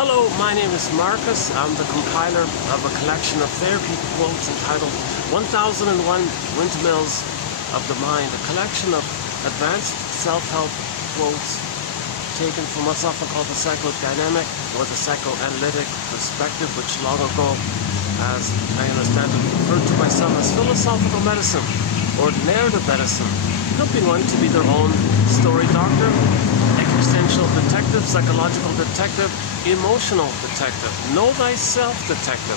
Hello, my name is Marcus. I'm the compiler of a collection of therapy quotes entitled 1001 Windmills of the Mind, a collection of advanced self-help quotes taken from what's often called the psychodynamic or the psychoanalytic perspective, which long ago, as I understand it, referred to myself as philosophical medicine or narrative medicine, helping one to be their own story doctor, existential detective, psychological detective, emotional detective, know thyself detective.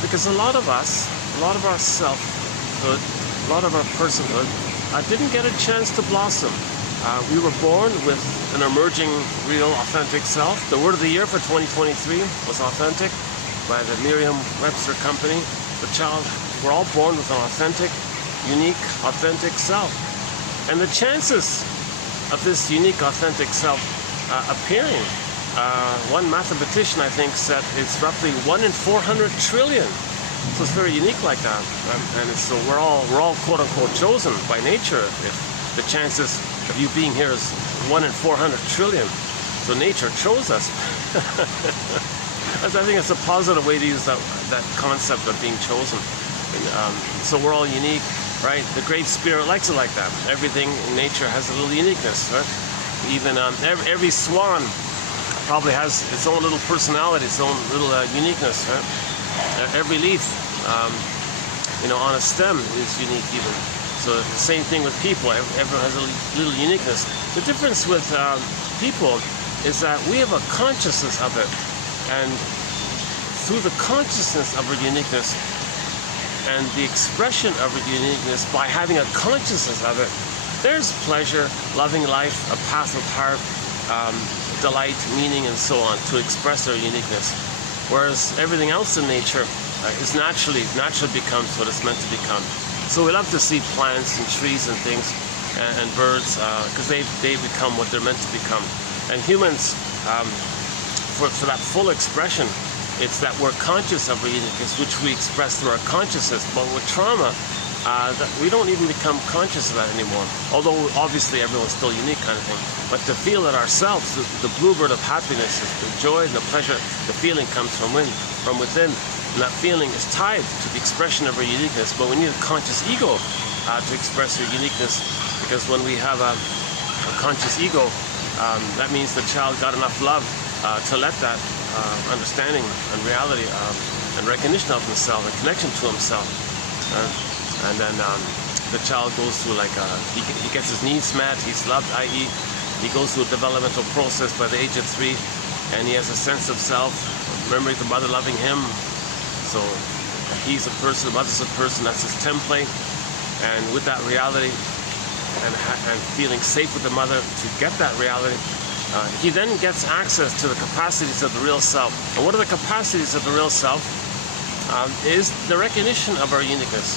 Because a lot of us, a lot of our selfhood, a lot of our personhood didn't get a chance to blossom. We were born with an emerging, real, authentic self. The word of the year for 2023 was authentic by the Merriam-Webster Company. We're all born with an authentic, unique, authentic self. And the chances of this unique, authentic self appearing, one mathematician, I think, said it's roughly 1 in 400 trillion. So it's very unique like that. And so we're all quote-unquote chosen by nature. If the chances of you being here is 1 in 400 trillion. So nature chose us. I think it's a positive way to use that concept of being chosen. And, so we're all unique, right? The Great Spirit likes it like that. Everything in nature has a little uniqueness, right? Even every swan probably has its own little personality, its own little uniqueness, right? Every leaf, on a stem is unique even. So the same thing with people. Everyone has a little uniqueness. The difference with people is that we have a consciousness of it, and through the consciousness of our uniqueness and the expression of our uniqueness, by having a consciousness of it, there's pleasure, loving life, a path of heart, delight, meaning, and so on, to express our uniqueness. Whereas everything else in nature is naturally becomes what it's meant to become. So we love to see plants and trees and things and birds because they become what they're meant to become. And humans, for that full expression, it's that we're conscious of our uniqueness, which we express through our consciousness. But with trauma, that we don't even become conscious of that anymore. Although obviously everyone's still unique, kind of thing. But to feel it ourselves, the bluebird of happiness, is the joy and the pleasure, the feeling comes from within. And that feeling is tied to the expression of our uniqueness. But we need a conscious ego to express our uniqueness. Because when we have a conscious ego, that means the child got enough love to let that understanding and reality and recognition of himself and connection to himself. And then the child goes through he gets his needs met, he's loved, i.e. he goes through a developmental process by the age of 3, and he has a sense of self, remembering the mother loving him. So he's a person, the mother's a person, that's his template. And with that reality and feeling safe with the mother to get that reality, he then gets access to the capacities of the real self. And what are the capacities of the real self? Is the recognition of our uniqueness.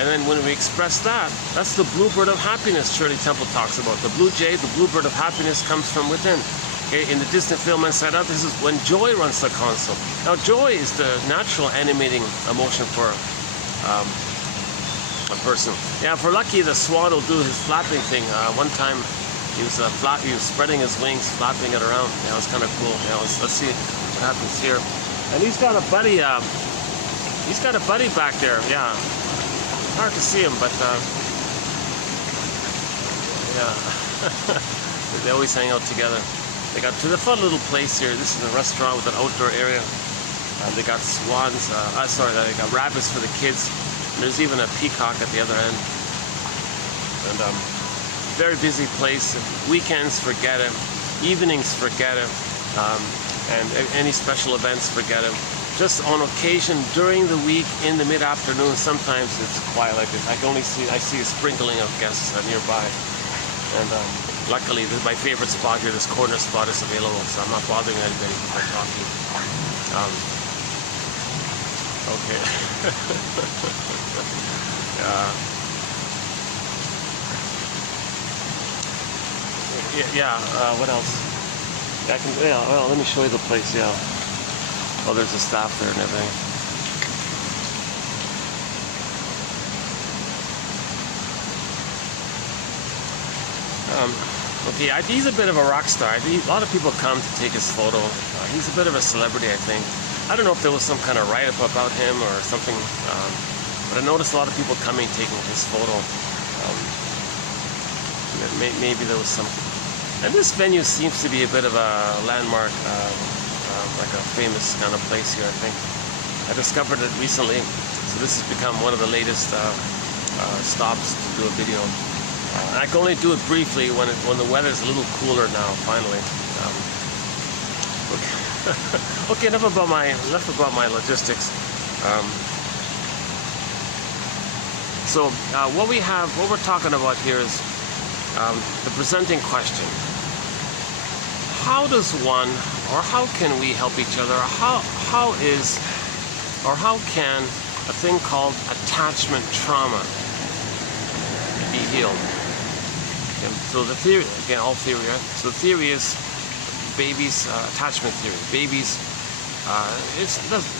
And then when we express that, that's the bluebird of happiness Shirley Temple talks about. The blue jay, the bluebird of happiness, comes from within. Okay? In the Disney film Inside Out, this is when joy runs the console. Now joy is the natural animating emotion for a person. Yeah, if we're lucky, the swan will do his flapping thing. One time he was spreading his wings, flapping it around. Yeah, it was kind of cool. Yeah, let's see what happens here. And he's got a buddy. He's got a buddy back there. Yeah, hard to see him, but yeah, they always hang out together. They got to the fun little place here. This is a restaurant with an outdoor area. They got swans. They got rabbits for the kids. And there's even a peacock at the other end. And very busy place. Weekends, forget it. Evenings, forget it. And any special events, forget it. Just on occasion during the week in the mid-afternoon, sometimes it's quiet like this. I see a sprinkling of guests nearby. And luckily, this is my favorite spot here. This corner spot is available, so I'm not bothering anybody by talking. Okay. What else? Well, let me show you the place. Yeah. Oh, there's a staff there and everything. Okay, he's a bit of a rock star. A lot of people come to take his photo. He's a bit of a celebrity, I think. I don't know if there was some kind of write-up about him or something, but I noticed a lot of people coming taking his photo. Maybe there was something. And this venue seems to be a bit of a landmark, like a famous kind of place here, I think. I discovered it recently, so this has become one of the latest stops to do a video. I can only do it briefly when the weather's a little cooler now, finally. Okay, enough about my logistics. So what we're talking about here is the presenting question. How does one, or how can we help each other? How can a thing called attachment trauma be healed? Okay, so the theory, again, all theory, right? So the theory is babies, attachment theory. Babies, it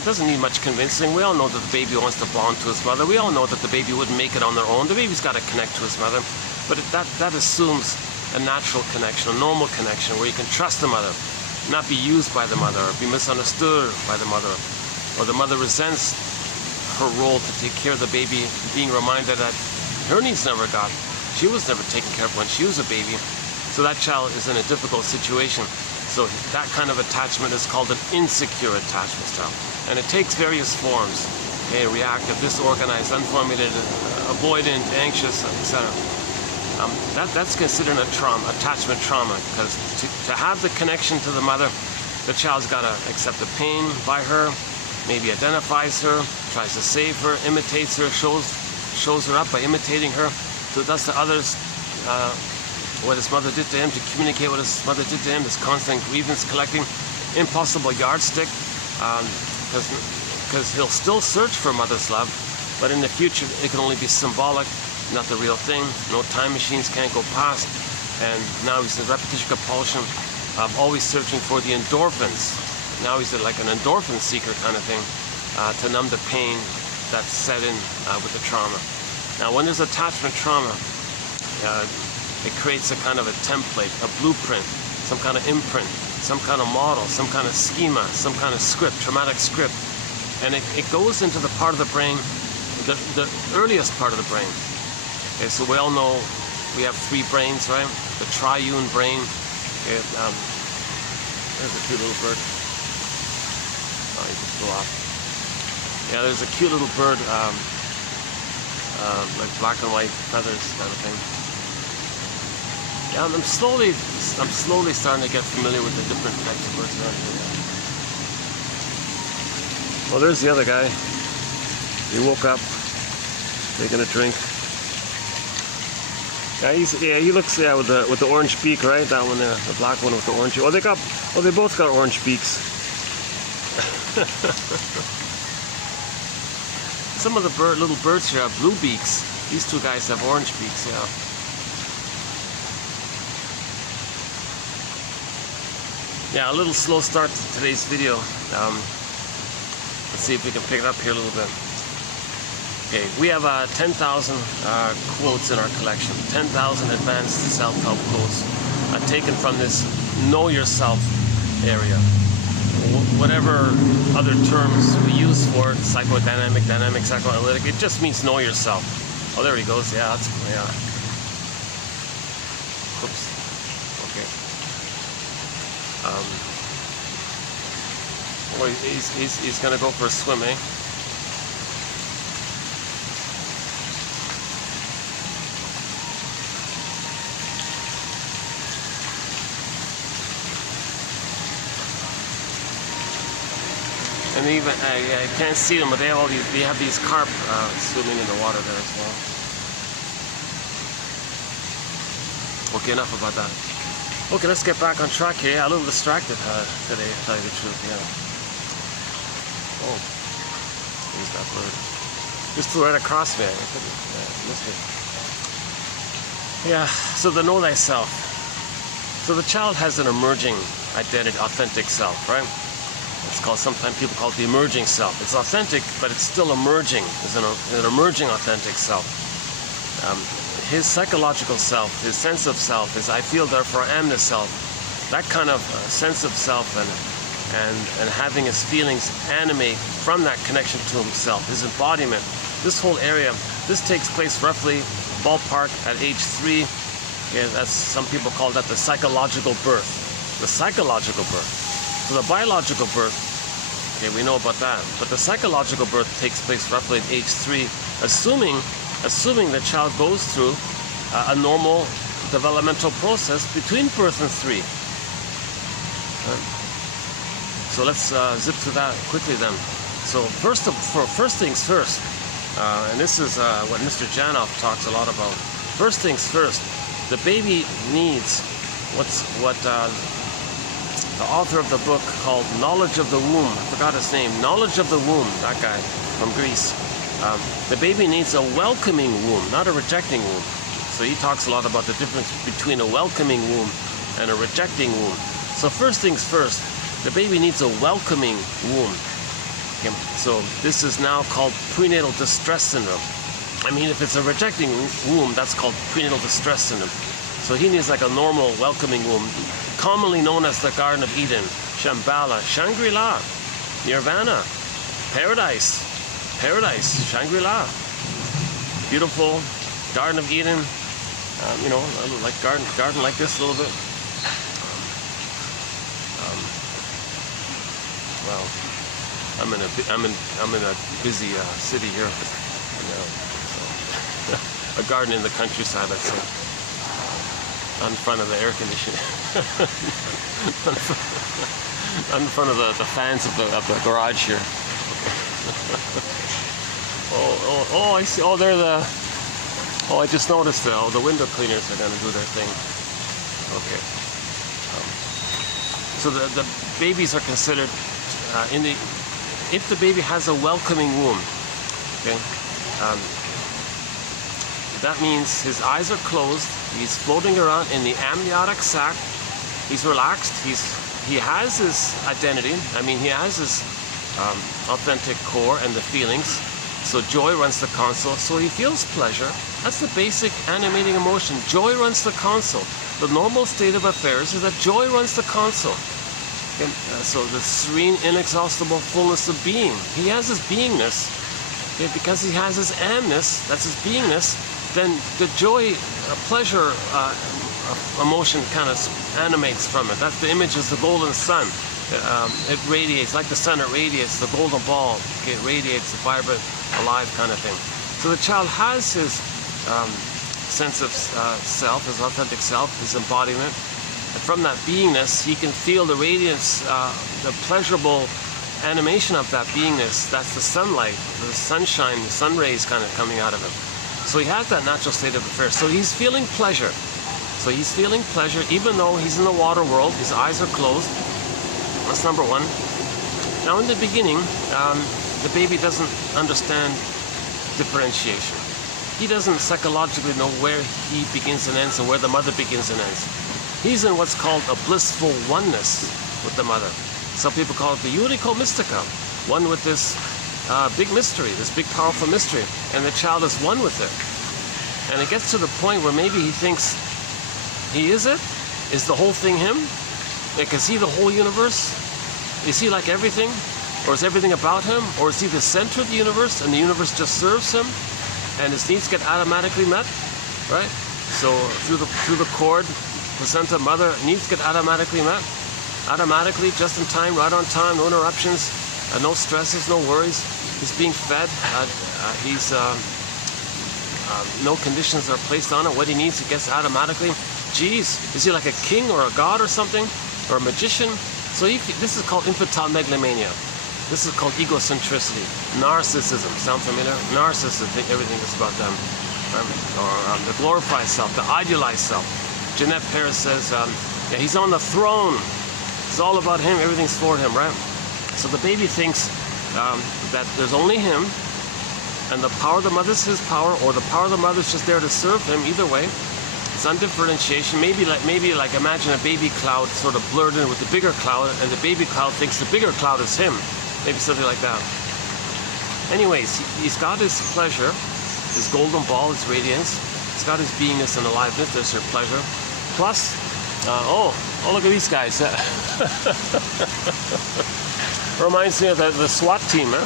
doesn't need much convincing. We all know that the baby wants to bond to his mother. We all know that the baby wouldn't make it on their own. The baby's got to connect to his mother. But that assumes a natural connection, a normal connection, where you can trust the mother, not be used by the mother, or be misunderstood by the mother, or the mother resents her role to take care of the baby, being reminded that her needs never got. She was never taken care of when she was a baby. So that child is in a difficult situation. So that kind of attachment is called an insecure attachment style. And it takes various forms. Okay, reactive, disorganized, unformulated, avoidant, anxious, etc. That's considered a trauma, attachment trauma, because to have the connection to the mother, the child's got to accept the pain by her, maybe identifies her, tries to save her, imitates her, shows her up by imitating her, so does to others what his mother did to him, to communicate what his mother did to him, this constant grievance collecting, impossible yardstick, because he'll still search for mother's love, but in the future it can only be symbolic, not the real thing. No time machines can't go past, and now he's in repetition compulsion of always searching for the endorphins. Now he's like an endorphin seeker kind of thing, to numb the pain that's set in with the trauma. Now when there's attachment trauma, it creates a kind of a template, a blueprint, some kind of imprint, some kind of model, some kind of schema, some kind of script, traumatic script, and it goes into the part of the brain, the earliest part of the brain. Okay, so we all know we have three brains, right? The triune brain. Okay, there's a cute little bird. Oh, he just flew off. Yeah, there's a cute little bird, like black and white feathers kind of thing. Yeah, I'm slowly starting to get familiar with the different types of birds around here. Well, there's the other guy. He woke up, taking a drink. Yeah, he looks with the orange beak, right? That one there, the black one with the orange. Oh, they both got orange beaks. Some of the little birds here have blue beaks. These two guys have orange beaks. Yeah. Yeah, a little slow start to today's video. Let's see if we can pick it up here a little bit. Okay, we have 10,000 quotes in our collection, 10,000 advanced self-help quotes taken from this know yourself area. Whatever other terms we use for it, psychodynamic, dynamic, psychoanalytic, it just means know yourself. Oh, there he goes. Yeah, that's cool. Yeah. Oops. Okay. Well, he's gonna go for a swim, eh? And even I can't see them, but they have these carp swimming in the water there as well. Okay, enough about that. Okay, let's get back on track here. Yeah, a little distracted today, to tell you the truth. Yeah. Oh, there's that bird. Just flew right across me. I missed it. Yeah. So the know thyself. So the child has an emerging identity, authentic self, right? It's called, sometimes people call it the emerging self. It's authentic, but it's still emerging. It's an emerging authentic self. his psychological self, his sense of self, his I feel therefore I am the self, that kind of sense of self and having his feelings animate from that connection to himself, his embodiment. This whole area, this takes place roughly ballpark at age 3. Yeah, that's, some people call that the psychological birth. The psychological birth. So the biological birth, okay, we know about that. But the psychological birth takes place roughly at age 3, assuming the child goes through a normal developmental process between birth and 3. So let's zip through that quickly then. So first things first, and this is what Mr. Janoff talks a lot about. First things first, the baby needs what the author of the book called Knowledge of the Womb, I forgot his name, Knowledge of the Womb, that guy from Greece. The baby needs a welcoming womb, not a rejecting womb. So he talks a lot about the difference between a welcoming womb and a rejecting womb. So first things first, the baby needs a welcoming womb. Okay. So this is now called prenatal distress syndrome. I mean, if it's a rejecting womb, that's called prenatal distress syndrome. So he needs like a normal welcoming womb, commonly known as the Garden of Eden, Shambhala, Shangri-La, Nirvana, Paradise, Shangri-La, beautiful Garden of Eden. You know, like garden like this a little bit. Well, I'm in a busy city here. You know, so a garden in the countryside, let's say, in front of the air conditioning, in front of the fans of the garage here. Oh, I see. Oh, they're the. Oh, I just noticed the window cleaners are going to do their thing. Okay. So the babies are considered if the baby has a welcoming womb, okay, that means his eyes are closed, he's floating around in the amniotic sac, he's relaxed, he has his identity, I mean he has his authentic core and the feelings, so joy runs the console, so he feels pleasure. That's the basic animating emotion. Joy runs the console. The normal state of affairs is that joy runs the console. Okay, so the serene, inexhaustible fullness of being. He has his beingness. Okay, because he has his amness, that's his beingness, then the joy, pleasure emotion kind of animates from it. That's the image is the golden sun. It radiates, like the sun, it radiates, the golden ball. Okay, it radiates, the vibrant, alive kind of thing. So the child has his sense of self, his authentic self, his embodiment. And from that beingness, he can feel the radiance, the pleasurable animation of that beingness. That's the sunlight, the sunshine, the sun rays kind of coming out of him. So he has that natural state of affairs. So he's feeling pleasure. So he's feeling pleasure even though he's in the water world, his eyes are closed. That's number one. Now in the beginning, the baby doesn't understand differentiation. He doesn't psychologically know where he begins and ends and where the mother begins and ends. He's in what's called a blissful oneness with the mother. Some people call it the unico mystica, one with this big mystery, this big powerful mystery, and the child is one with it. And it gets to the point where maybe he thinks, he is it? Is the whole thing him? Like, is he the whole universe? Is he like everything? Or is everything about him? Or is he the center of the universe and the universe just serves him? And his needs get automatically met, right? So through the cord, placenta, mother, needs get automatically met. Automatically, just in time, right on time, no interruptions, no stresses, no worries. He's being fed. No conditions are placed on it. What he needs, he gets automatically. Geez, is he like a king or a god or something? Or a magician? So this is called infantile megalomania. This is called egocentricity. Narcissism. Sound familiar? Narcissists think everything is about them. Or the glorified self, the idealized self. Jeanette Paris says, yeah, he's on the throne. It's all about him. Everything's for him, right? So the baby thinks that there's only him, and the power of the mother is his power, or the power of the mother is just there to serve him. Either way, it's undifferentiation. Maybe like imagine a baby cloud sort of blurred in with the bigger cloud, and the baby cloud thinks the bigger cloud is him. Maybe something like that. Anyways, he's got his pleasure, his golden ball, his radiance. It's got his beingness and aliveness. There's her pleasure. Plus, oh, look at these guys. Reminds me of the SWAT team, huh?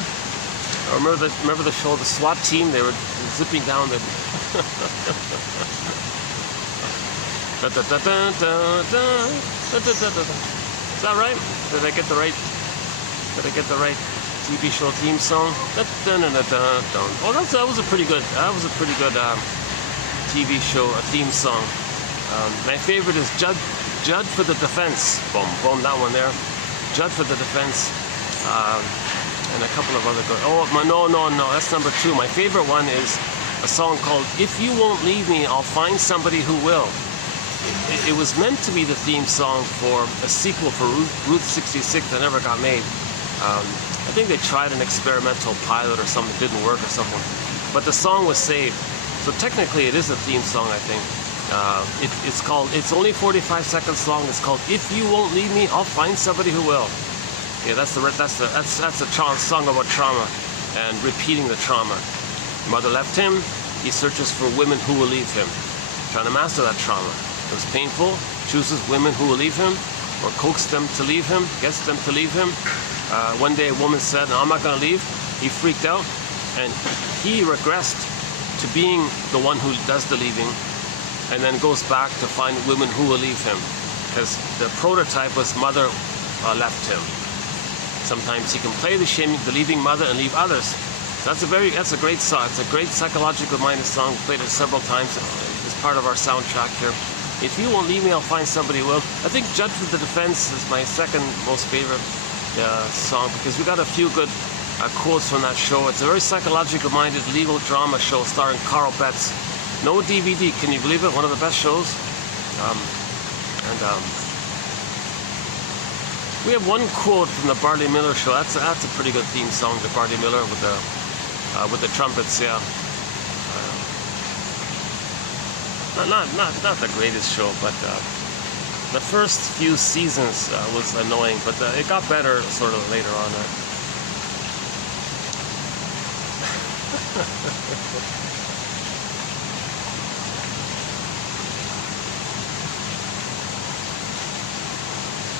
Remember the show, the SWAT team? They were zipping down the. Is that right? Did I get the right? Did I get the right TV show theme song? Oh, that was a pretty good. That was a pretty good TV show theme song. My favorite is Judd for the Defense. Boom, boom, that one there. Judd for the Defense. And a couple of other good. Oh, no, that's number 2. My favorite one is a song called "If You Won't Leave Me, I'll Find Somebody Who Will." It was meant to be the theme song for a sequel for Route 66 that never got made. I think they tried an experimental pilot or something, it didn't work or something. But the song was saved. So technically it is a theme song, I think. It's only 45 seconds long. It's called "If You Won't Leave Me, I'll Find Somebody Who Will." Yeah, that's a song about trauma and repeating the trauma. Mother left him. He searches for women who will leave him, trying to master that trauma. It was painful. Chooses women who will leave him, or coax them to leave him, gets them to leave him. One day a woman said, "No, I'm not going to leave." He freaked out, and he regressed to being the one who does the leaving, and then goes back to find women who will leave him, because the prototype was mother left him. Sometimes he can play the leaving mother and leave others. So that's a great song. It's a great psychological minded song. We played it several times. It's part of our soundtrack here. If you won't leave me, I'll find somebody who will. I think Judd for the Defense is my second most favorite song, because we got a few good quotes from that show. It's a very psychological minded legal drama show starring Carl Betts. No DVD, can you believe it? One of the best shows. We have one quote from the Bartley Miller show. That's a pretty good theme song, the Bartley Miller with the trumpets. Yeah. Not the greatest show, but the first few seasons was annoying, but it got better sort of later on.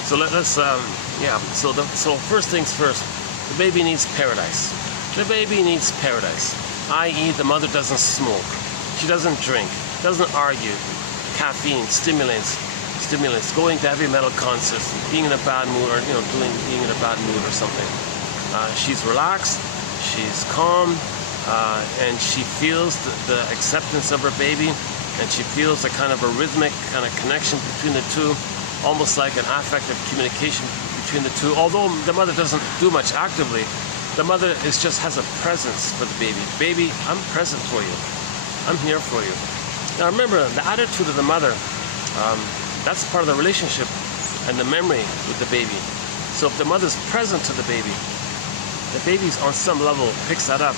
So so first things first, the baby needs paradise. The baby needs paradise, i.e. the mother doesn't smoke, she doesn't drink, doesn't argue, caffeine, stimulants, going to heavy metal concerts, being in a bad mood, or being in a bad mood or something. She's relaxed, she's calm, and she feels the acceptance of her baby, and she feels a kind of a rhythmic kind of connection between the two, almost like an affective communication between the two. Although the mother doesn't do much actively, the mother just has a presence for the baby. Baby, I'm present for you. I'm here for you. Now remember, the attitude of the mother, that's part of the relationship and the memory with the baby. So if the mother's present to the baby's on some level picks that up,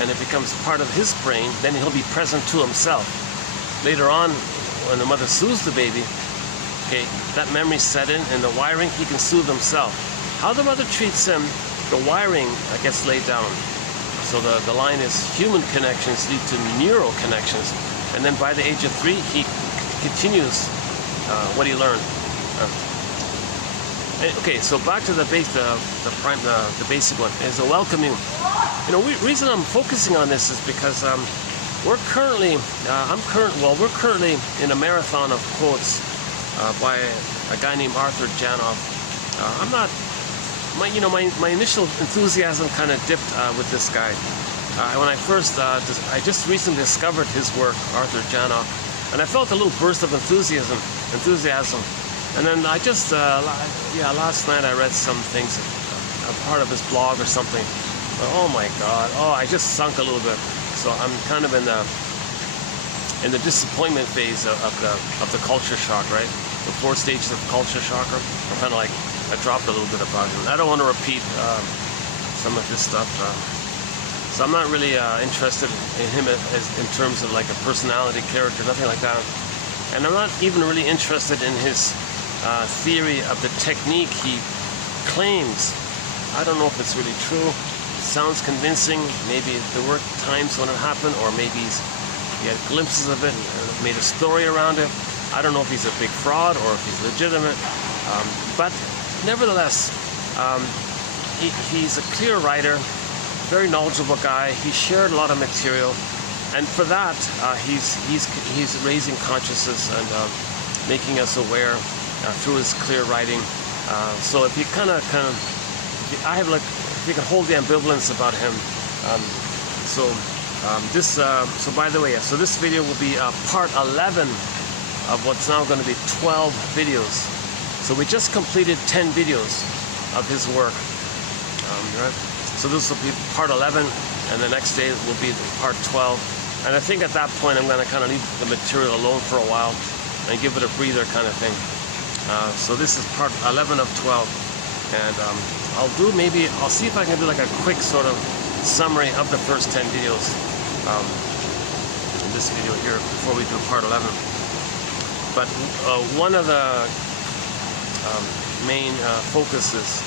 and it becomes part of his brain, then he'll be present to himself. Later on, when the mother soothes the baby, okay, that memory set in, and the wiring, he can soothe himself. How the mother treats him, the wiring gets laid down. So the line is human connections lead to neural connections, and then by the age of 3, he continues what he learned. Okay, so back to the basic one is a welcoming. Reason I'm focusing on this is because we're currently in a marathon of quotes by a guy named Arthur Janoff. My initial enthusiasm kind of dipped with this guy. When I first, I just recently discovered his work, Arthur Janoff, and I felt a little burst of enthusiasm. And then I just, last night I read some things, a part of his blog or something. Oh my God! I just sunk a little bit. So I'm kind of in the disappointment phase of the culture shock, right? The 4 stages of culture shock. I'm kind of like, I dropped a little bit about him. I don't want to repeat some of his stuff. So I'm not really interested in him in terms of like a personality, character, nothing like that. And I'm not even really interested in his theory of the technique he claims. I don't know if it's really true. It sounds convincing. Maybe there were times when it happened, or maybe he's he had glimpses of it and made a story around it. I don't know if he's a big fraud or if he's legitimate, but nevertheless, he's a clear writer, very knowledgeable guy. He shared a lot of material, and for that, he's raising consciousness and making us aware through his clear writing. So if you kind of, I have like, if you can hold the ambivalence about him. So by the way, so this video will be part 11 of what's now going to be 12 videos. So we just completed 10 videos of his work. Right? So this will be part 11, and the next day will be part 12. And I think at that point I'm going to kind of leave the material alone for a while and give it a breather kind of thing. So this is part 11 of 12, and I'll see if I can do like a quick sort of summary of the first 10 videos in this video here before we do part 11. But one of the main focuses,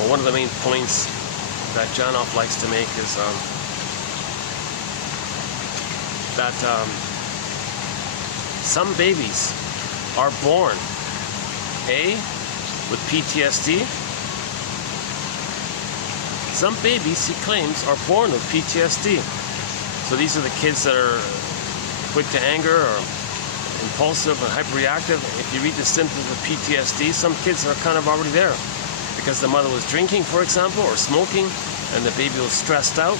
or one of the main points that Janoff likes to make is that some babies are born with PTSD. Some babies, he claims, are born with PTSD. So these are the kids that are quick to anger or impulsive and hyperreactive. If you read the symptoms of PTSD, some kids are kind of already there because the mother was drinking, for example, or smoking, and the baby was stressed out.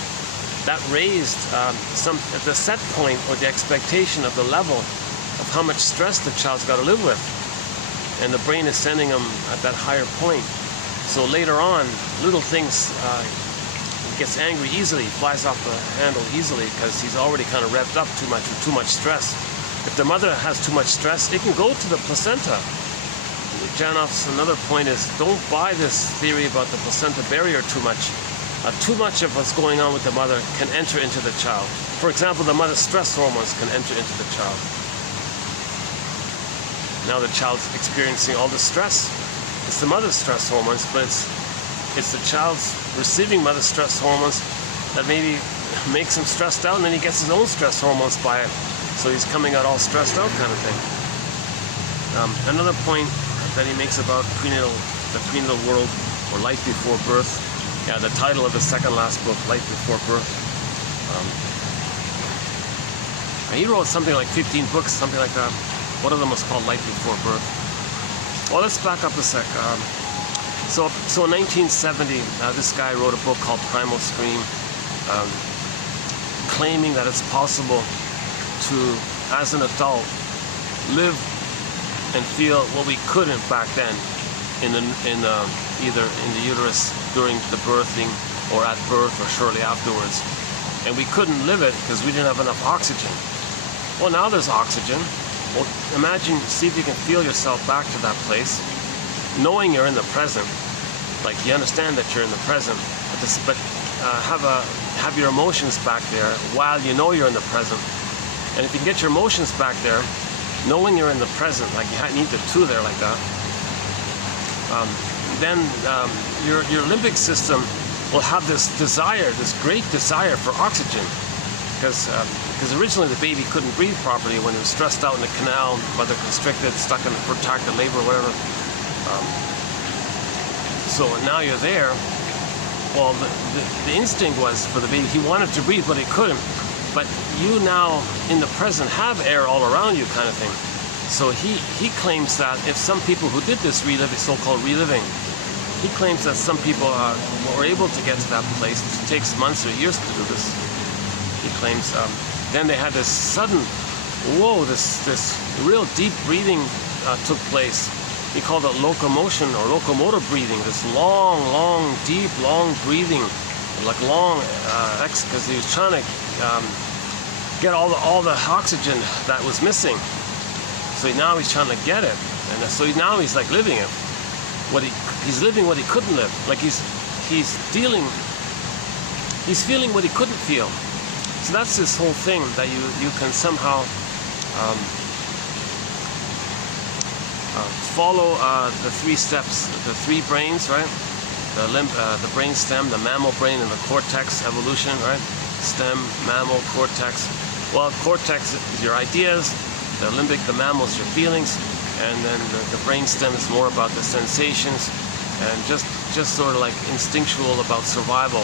That raised at the set point or the expectation of the level of how much stress the child's got to live with. And the brain is sending them at that higher point. So later on, little things, he gets angry easily, flies off the handle easily because he's already kind of revved up too much with too much stress. If the mother has too much stress, it can go to the placenta. Janoff's another point is, don't buy this theory about the placenta barrier too much. Too much of what's going on with the mother can enter into the child. For example, the mother's stress hormones can enter into the child. Now the child's experiencing all the stress. It's the mother's stress hormones, but it's the child's receiving mother's stress hormones that maybe makes him stressed out, and then he gets his own stress hormones by it. So he's coming out all stressed out kind of thing. Another point that he makes about the prenatal world, or life before birth. Yeah, the title of the second last book, Life Before Birth. He wrote something like 15 books, something like that. One of them was called Life Before Birth. Well, let's back up a sec. So in 1970, this guy wrote a book called Primal Scream, claiming that it's possible to, as an adult, live and feel what we couldn't back then either in the uterus during the birthing or at birth or shortly afterwards. And we couldn't live it because we didn't have enough oxygen. Well, now there's oxygen. Well, imagine, see if you can feel yourself back to that place, knowing you're in the present. Like, you understand that you're in the present, but have your emotions back there while you know you're in the present. And if you can get your emotions back there, knowing you're in the present, like you need the two there like that, then your limbic system will have this desire, this great desire for oxygen. Because originally the baby couldn't breathe properly when it was stressed out in the canal, mother constricted, stuck in protracted labor, whatever. So now you're there. Well, the instinct was for the baby, he wanted to breathe, but he couldn't. But you now, in the present, have air all around you kind of thing. So he claims that if some people who did this reliving, so-called reliving, he claims that some people were able to get to that place. It takes months or years to do this. He claims then they had this sudden, whoa, this real deep breathing took place. He called it locomotion or locomotive breathing, this long, deep, long breathing, like long, because he was trying to get all the oxygen that was missing. So now he's trying to get it, and so now he's like living it. He's living what he couldn't live. Like he's feeling what he couldn't feel. So that's this whole thing that you can somehow follow the three steps, the three brains, right? The brain stem, the mammal brain, and the cortex evolution, right? Stem, mammal, cortex. Well, cortex is your ideas, the limbic, the mammals, your feelings, and then the brainstem is more about the sensations, and just sort of like instinctual about survival.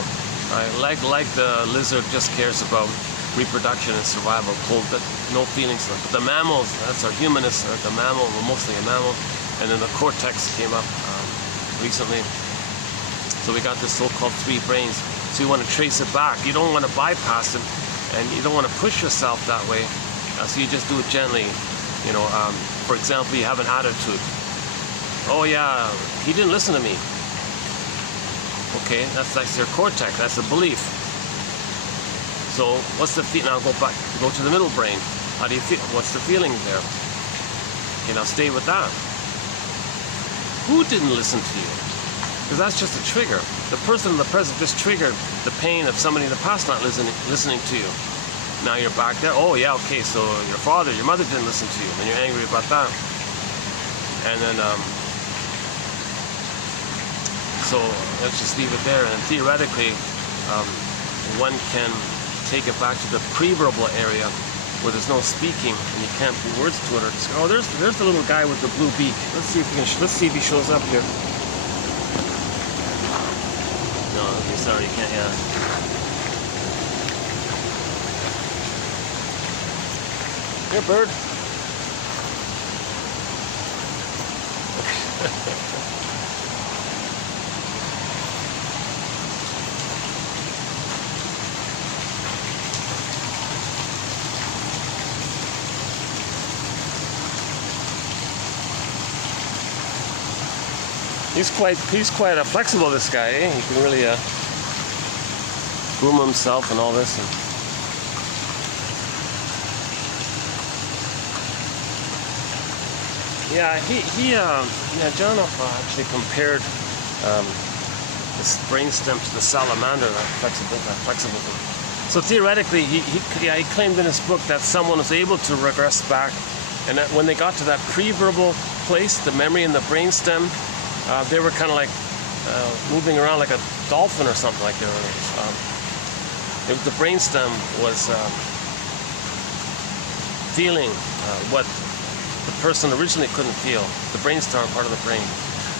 Right? Like the lizard just cares about reproduction and survival, cold, but no feelings. But the mammals, that's our humanness, the mammal, we're mostly a mammal, and then the cortex came up recently. So we got this so-called three brains. So you want to trace it back. You don't want to bypass it, and you don't want to push yourself that way. So you just do it gently. You know, for example, you have an attitude. Oh yeah, he didn't listen to me. Okay, that's your cortex. That's a belief. So what's the now go to the middle brain. How do you feel? What's the feeling there? Okay, now stay with that. Who didn't listen to you? Because that's just a trigger. The person in the present just triggered the pain of somebody in the past not listening to you. Now you're back there. Oh yeah, okay, so your father, your mother didn't listen to you, and you're angry about that. And then, so let's just leave it there. And theoretically, one can take it back to the pre-verbal area where there's no speaking and you can't put words to it. Or just, oh, there's the little guy with the blue beak. Let's see if he shows up here. No, okay, sorry, you can't. Yeah. Here, bird. He's quite flexible, this guy, eh? He can really groom himself and all this. John actually compared this brainstem to the salamander, that flexible thing. So theoretically, he claimed in his book that someone was able to regress back, and that when they got to that pre-verbal place, the memory in the brainstem, they were kind of like moving around like a dolphin or something like that. The brainstem was feeling what the person originally couldn't feel, the brainstem part of the brain.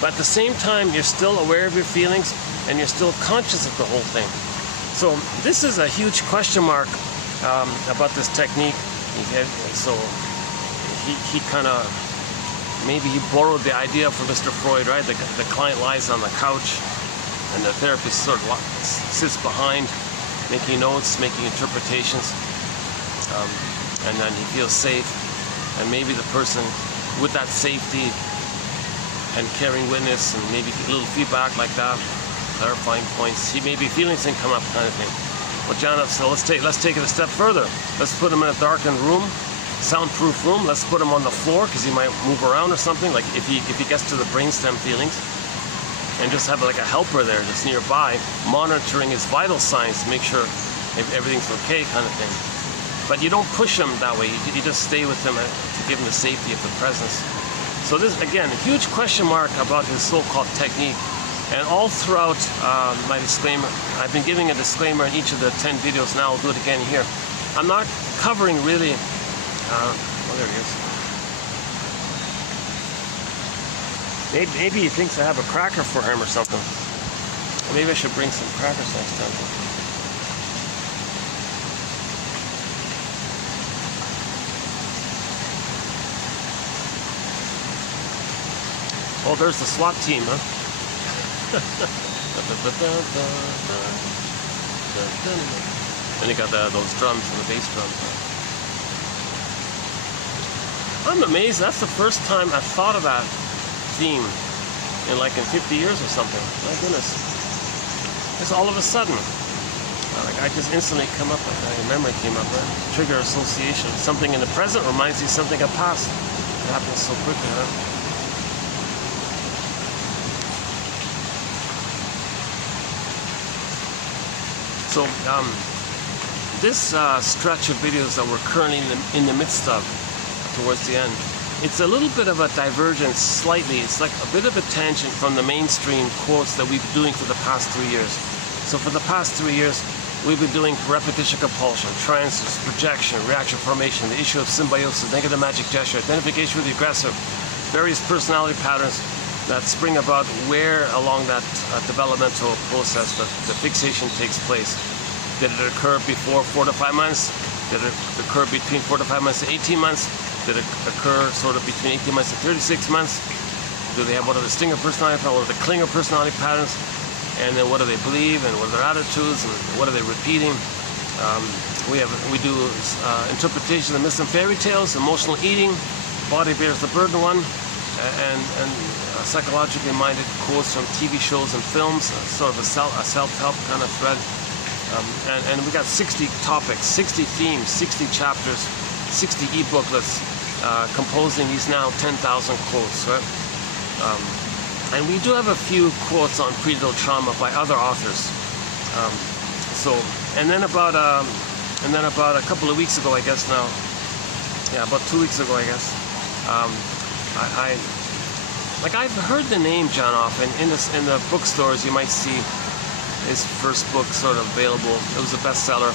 But at the same time, you're still aware of your feelings and you're still conscious of the whole thing. So this is a huge question mark about this technique. So he kind of, maybe he borrowed the idea from Mr. Freud, right? The client lies on the couch and the therapist sort of sits behind, making notes, making interpretations, and then he feels safe. And maybe the person with that safety and caring witness and maybe a little feedback like that, clarifying points, he maybe feelings can come up, kind of thing. Well, John, so let's take it a step further. Let's put him in a darkened room, soundproof room. Let's put him on the floor because he might move around or something. Like if he gets to the brainstem feelings, and just have like a helper there that's nearby, monitoring his vital signs to make sure everything's okay, kind of thing. But you don't push him that way. You just stay with him to give him the safety of the presence. So this, again, a huge question mark about his so-called technique. And all throughout my disclaimer, I've been giving a disclaimer in each of the 10 videos. Now I'll do it again here. I'm not covering really, oh, there he is. Maybe he thinks I have a cracker for him or something. Maybe I should bring some crackers next time. Oh, there's the SWAT team, huh? Then you got those drums and the bass drums. I'm amazed. That's the first time I've thought of that theme in 50 years or something. My goodness. Just all of a sudden. I just instantly come up, a memory came up, right? Trigger association. Something in the present reminds you of something of past. It happens so quickly, huh? So this stretch of videos that we're currently in the midst of, towards the end, it's a little bit of a divergence, slightly. It's like a bit of a tangent from the mainstream quotes that we've been doing for the past 3 years. So for the past 3 years, We've been doing repetition compulsion, trances, projection, reaction formation, the issue of symbiosis, negative magic gesture, identification with the aggressor, various personality patterns that spring about where along that developmental process that the fixation takes place. Did it occur before 4 to 5 months? Did it occur between 4 to 5 months to 18 months? Did it occur sort of between 18 months to 36 months? Do they have what are the stinger personality patterns, what are the clinger personality patterns? And then what do they believe, and what are their attitudes, and what are they repeating? We do interpretations of myths and fairy tales, emotional eating, body bears the burden one, and psychologically minded quotes from TV shows and films, sort of a self-help kind of thread. And we got 60 topics, 60 themes, 60 chapters, 60 e-booklets composing these now 10,000 quotes, right? And we do have a few quotes on prenatal trauma by other authors. And then about a couple of weeks ago, I guess now, yeah, about 2 weeks ago, I guess, I've heard the name John off, and in the bookstores you might see his first book sort of available. It was a bestseller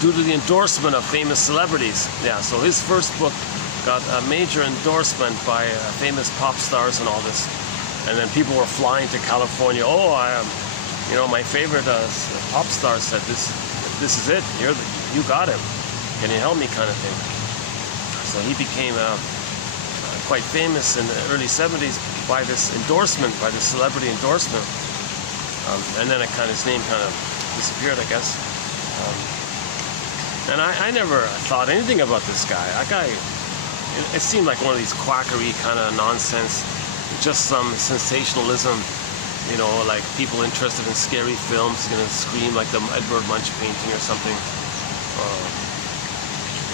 due to the endorsement of famous celebrities. Yeah, so his first book got a major endorsement by famous pop stars and all this. And then people were flying to California. Oh, my favorite pop star said this is it. You got him. Can you help me, kind of thing. So he became quite famous in the early 70s by this endorsement, by this celebrity endorsement. And then his name kind of disappeared, I guess. And I never thought anything about this guy. That guy, it seemed like one of these quackery kind of nonsense, just some sensationalism, like people interested in scary films gonna scream like the Edward Munch painting or something.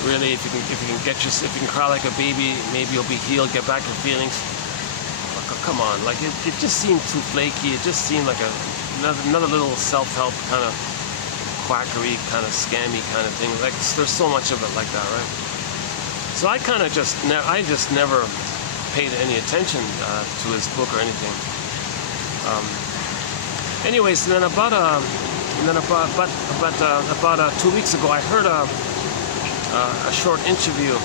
Really, if you can cry like a baby, maybe you'll be healed, get back your feelings. Come on, like it just seemed too flaky. It just seemed like another little self-help kind of quackery, kind of scammy kind of thing. Like there's so much of it like that, right? So I just never paid any attention to his book or anything. Anyways, and then about 2 weeks ago, I heard a short interview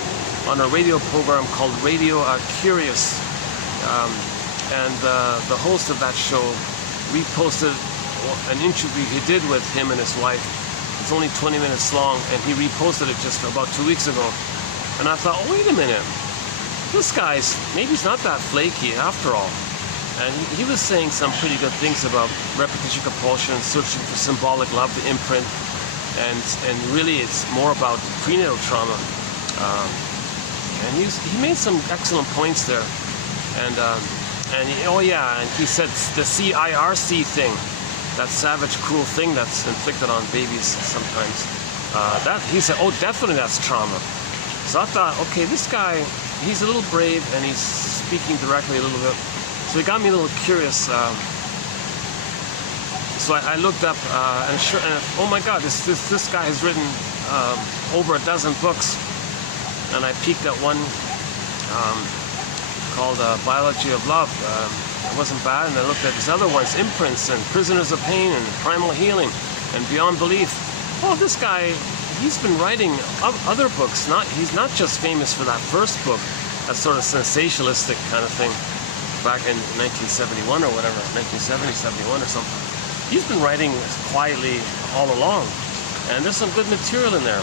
on a radio program called Radio Curious, and the host of that show reposted an interview he did with him and his wife. It's only 20 minutes long, and he reposted it just about 2 weeks ago. And I thought, oh, wait a minute, this guy's maybe he's not that flaky after all. And he was saying some pretty good things about repetition compulsion, searching for symbolic love, the imprint, and really it's more about prenatal trauma. And he made some excellent points there. And he said the CIRC thing, that savage, cruel thing that's inflicted on babies sometimes. He said, oh, definitely that's trauma. So I thought, okay, this guy, he's a little brave and he's speaking directly a little bit. So it got me a little curious. So I looked up, and oh my God, this guy has written over a dozen books. And I peeked at one called Biology of Love. It wasn't bad. And I looked at his other ones, Imprints and Prisoners of Pain and Primal Healing and Beyond Belief. Oh, this guy, he's been writing other books. He's not just famous for that first book, that sort of sensationalistic kind of thing, back in 1971 or whatever, 1970, 71 or something. He's been writing quietly all along, and there's some good material in there.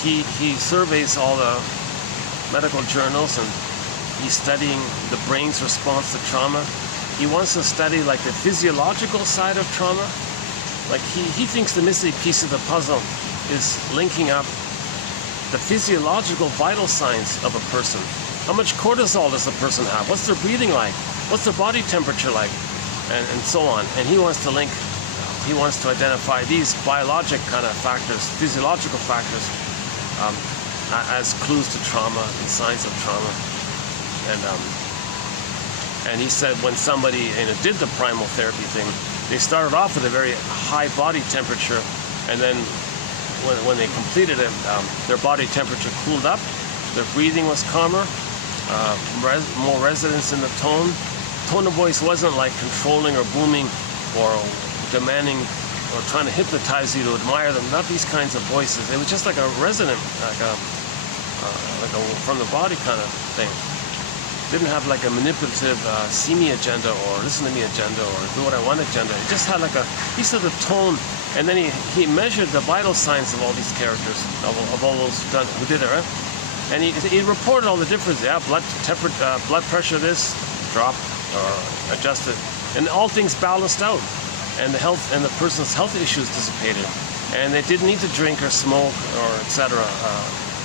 He surveys all the medical journals, and he's studying the brain's response to trauma. He wants to study like the physiological side of trauma. Like he thinks the missing piece of the puzzle is linking up the physiological vital signs of a person. How much cortisol does a person have? What's their breathing like? What's their body temperature like? And so on. And he wants to identify these biologic kind of factors, physiological factors, as clues to trauma and signs of trauma. And he said when somebody did the primal therapy thing, they started off with a very high body temperature, and then when they completed it, their body temperature cooled up, their breathing was calmer, more resonance in the tone. Tone of voice wasn't like controlling or booming or demanding or trying to hypnotize you to admire them. Not these kinds of voices. It was just like a resonant, like a from the body kind of thing. Didn't have like a manipulative see me agenda or listen to me agenda or do what I want agenda. It just had like he set the tone, and then he measured the vital signs of all these characters, of all those who did it, right? And he reported all the differences. Yeah, blood pressure this, dropped or adjusted, and all things balanced out, and the person's health issues dissipated, and they didn't need to drink or smoke or etc.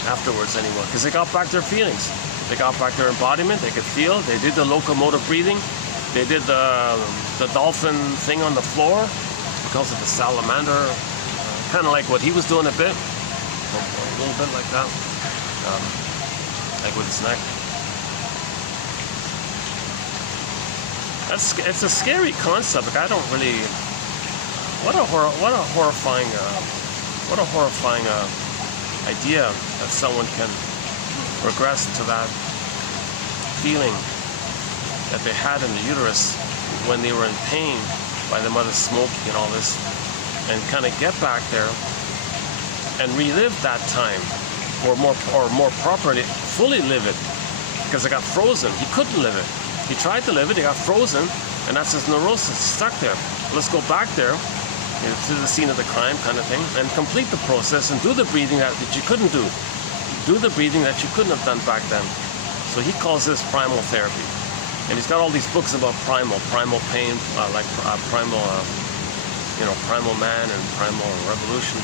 Afterwards anymore, because they got back their feelings. They got back their embodiment. They could feel. They did the locomotive breathing. They did the dolphin thing on the floor because of the salamander, kind of like what he was doing a bit, a little bit like that, like with his neck. It's a scary concept. Like I don't really. What a horrifying idea that someone can regress to that feeling that they had in the uterus when they were in pain by the mother smoking and all this, and kind of get back there and relive that time, or more properly, fully live it, because it got frozen. He couldn't live it. He tried to live it. He got frozen, and that's his neurosis. Stuck there. Let's go back there, to the scene of the crime kind of thing, and complete the process and do the breathing that you couldn't do. Do the breathing that you couldn't have done back then. So he calls this primal therapy. And he's got all these books about primal pain, primal man and primal revolution,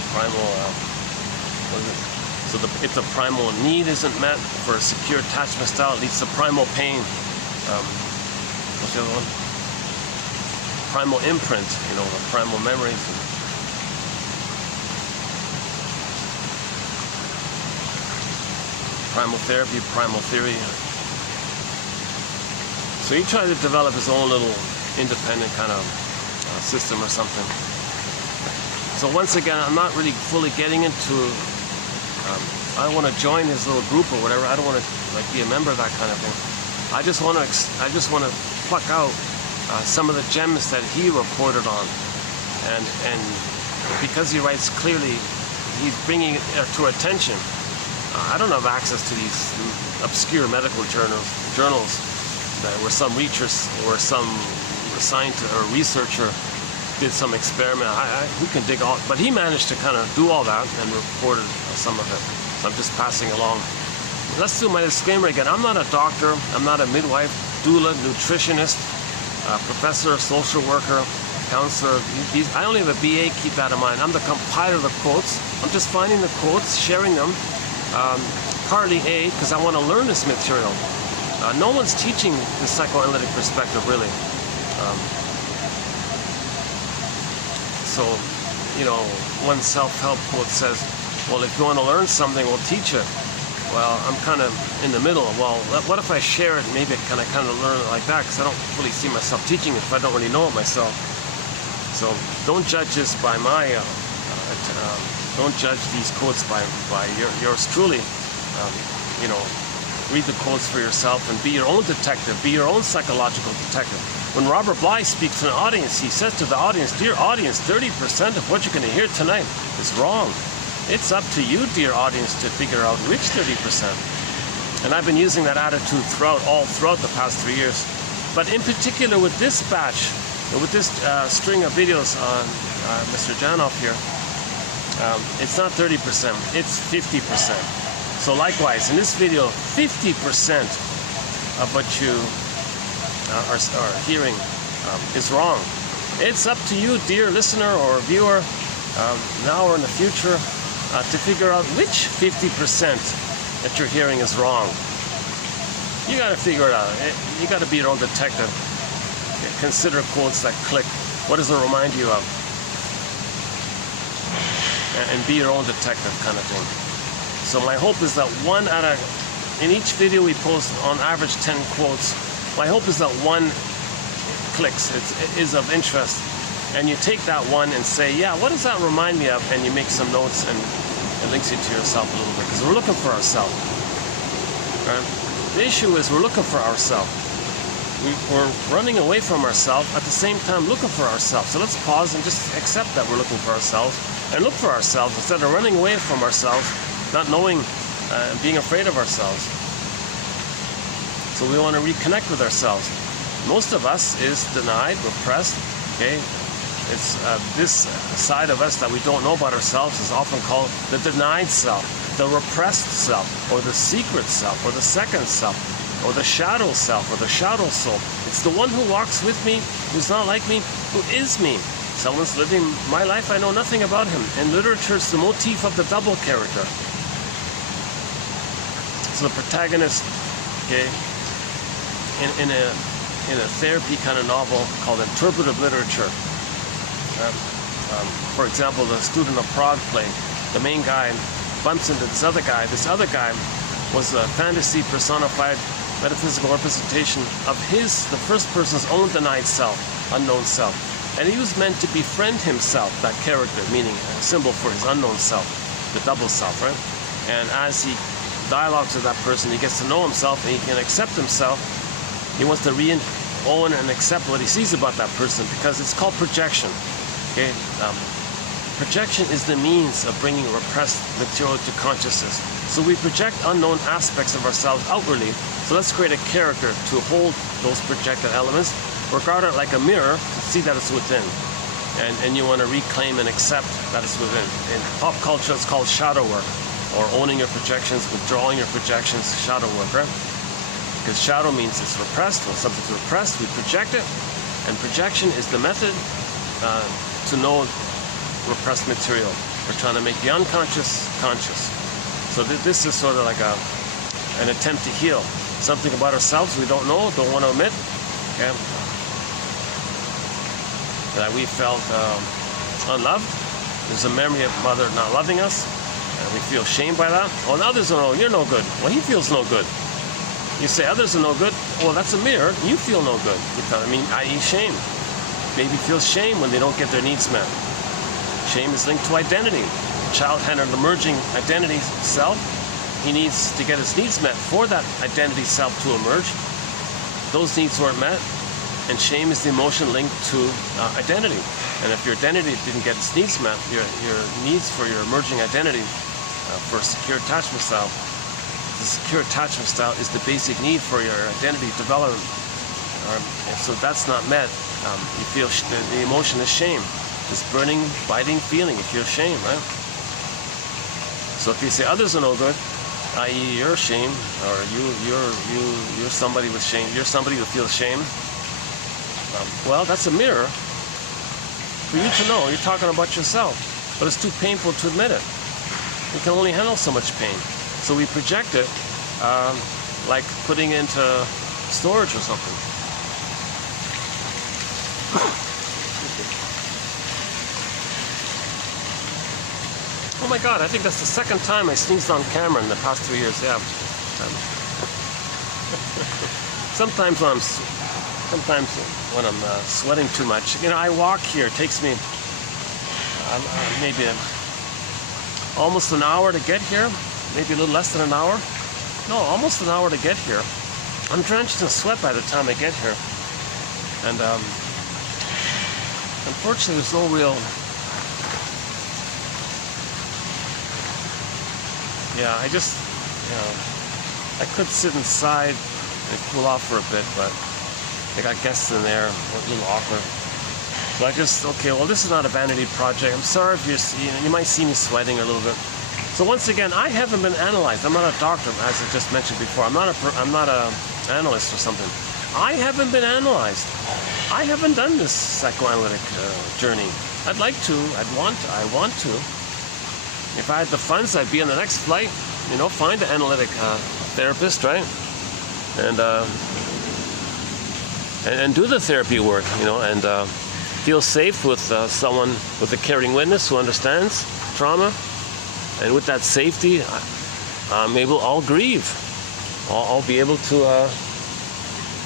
so if the primal need isn't met for a secure attachment style, it leads to primal pain. What's the other one? Primal imprint, the primal memories. Primal therapy, primal theory. So he tried to develop his own little independent kind of system or something. So once again, I'm not really fully getting into. I don't want to join his little group or whatever. I don't want to be a member of that kind of thing. I just want to pluck out some of the gems that he reported on, and because he writes clearly, he's bringing it to our attention. I don't have access to these obscure medical journals where some researcher or some scientist or researcher did some experiment. Who can dig all? But he managed to kind of do all that and reported some of it. So I'm just passing along. Let's do my disclaimer again. I'm not a doctor. I'm not a midwife, doula, nutritionist, professor, social worker, counselor. I only have a BA, keep that in mind. I'm the compiler of the quotes. I'm just finding the quotes, sharing them. Partly A, because I want to learn this material. No one's teaching the psychoanalytic perspective, really. So, one self-help quote says, well, if you want to learn something, we'll teach it. Well, I'm kind of in the middle. Well, what if I share it? Maybe I kind of learn it like that, because I don't really see myself teaching it if I don't really know it myself. So don't judge this by my, don't judge these quotes by yours truly. Read the quotes for yourself and be your own detective, be your own psychological detective. When Robert Bly speaks to an audience, he says to the audience, dear audience, 30% of what you're going to hear tonight is wrong. It's up to you, dear audience, to figure out which 30%. And I've been using that attitude all throughout the past 3 years. But in particular with this batch, with this string of videos on Mr. Janoff here, it's not 30%, it's 50%. So likewise, in this video, 50% of what you are hearing is wrong. It's up to you, dear listener or viewer, now or in the future, to figure out which 50% that you're hearing is wrong. You got to figure it out. You got to be your own detective. Consider quotes that click. What does it remind you of? And be your own detective kind of thing. So my hope is that in each video we post on average 10 quotes, my hope is that one clicks, it is of interest, and you take that one and say, yeah, what does that remind me of? And you make some notes and it links you to yourself a little bit, because we're looking for ourselves. Right? The issue is we're looking for ourselves. we're running away from ourselves, at the same time looking for ourselves. So let's pause and just accept that we're looking for ourselves and look for ourselves instead of running away from ourselves, not knowing, being afraid of ourselves. So we want to reconnect with ourselves. Most of us is denied, repressed, okay? It's this side of us that we don't know about ourselves is often called the denied self, the repressed self, or the secret self, or the second self, or the shadow self, or the shadow soul. It's the one who walks with me, who's not like me, who is me. Someone's living my life, I know nothing about him. In literature, it's the motif of the double character. So the protagonist, okay, in a therapy kind of novel called interpretive literature. For example, the Student of Prague play, the main guy bumps into this other guy. This other guy was a fantasy personified metaphysical representation of the first person's own denied self, unknown self. And he was meant to befriend himself, that character, meaning a symbol for his unknown self, the double self, right? And as he dialogues with that person, he gets to know himself and he can accept himself. He wants to own and accept what he sees about that person because it's called projection. Okay? Projection is the means of bringing repressed material to consciousness. So we project unknown aspects of ourselves outwardly. So let's create a character to hold those projected elements, regard it like a mirror to see that it's within. And you want to reclaim and accept that it's within. In pop culture, it's called shadow work, or owning your projections, withdrawing your projections, shadow work, right? Because shadow means it's repressed. When something's repressed, we project it. And projection is the method to know repressed material. We're trying to make the unconscious conscious. So this is sort of like an attempt to heal something about ourselves we don't know, don't want to admit. Okay? That we felt unloved. There's a memory of mother not loving us, and we feel shame by that. Well, others don't know, you're no good. Well, he feels no good. You say others are no good. Well, that's a mirror. You feel no good. I.e. shame. Baby feels shame when they don't get their needs met. Shame is linked to identity. The child had an emerging identity self. He needs to get his needs met for that identity self to emerge. Those needs weren't met, and shame is the emotion linked to identity. And if your identity didn't get its needs met, your needs for your emerging identity for a secure attachment style, the secure attachment style is the basic need for your identity development. And so that's not met. You feel the emotion is shame. This burning, biting feeling. You feel shame, right? So if you say others are no good, i.e. you're shame, or you're somebody with shame, you're somebody who feels shame. Well, that's a mirror for you to know. You're talking about yourself, but it's too painful to admit it. You can only handle so much pain. So we project it like putting it into storage or something. Oh my God, I think that's the second time I sneezed on camera in the past 3 years. Yeah. Sometimes when I'm sweating too much, I walk here. It takes me maybe almost an hour to get here, maybe a little less than an hour. No, almost an hour to get here. I'm drenched in sweat by the time I get here. And unfortunately, there's no real... Yeah, I just, I could sit inside and cool off for a bit, but they got guests in there, a little awkward. So I just, okay, well, this is not a vanity project. I'm sorry if you might see me sweating a little bit. So once again, I haven't been analyzed. I'm not a doctor, as I just mentioned before. I'm not an analyst or something. I haven't been analyzed. I haven't done this psychoanalytic journey. I'd like to. I want to. If I had the funds, I'd be on the next flight. Find an analytic therapist, right? And do the therapy work. And feel safe with someone, with a caring witness who understands trauma. And with that safety, maybe we'll all grieve. I'll be able to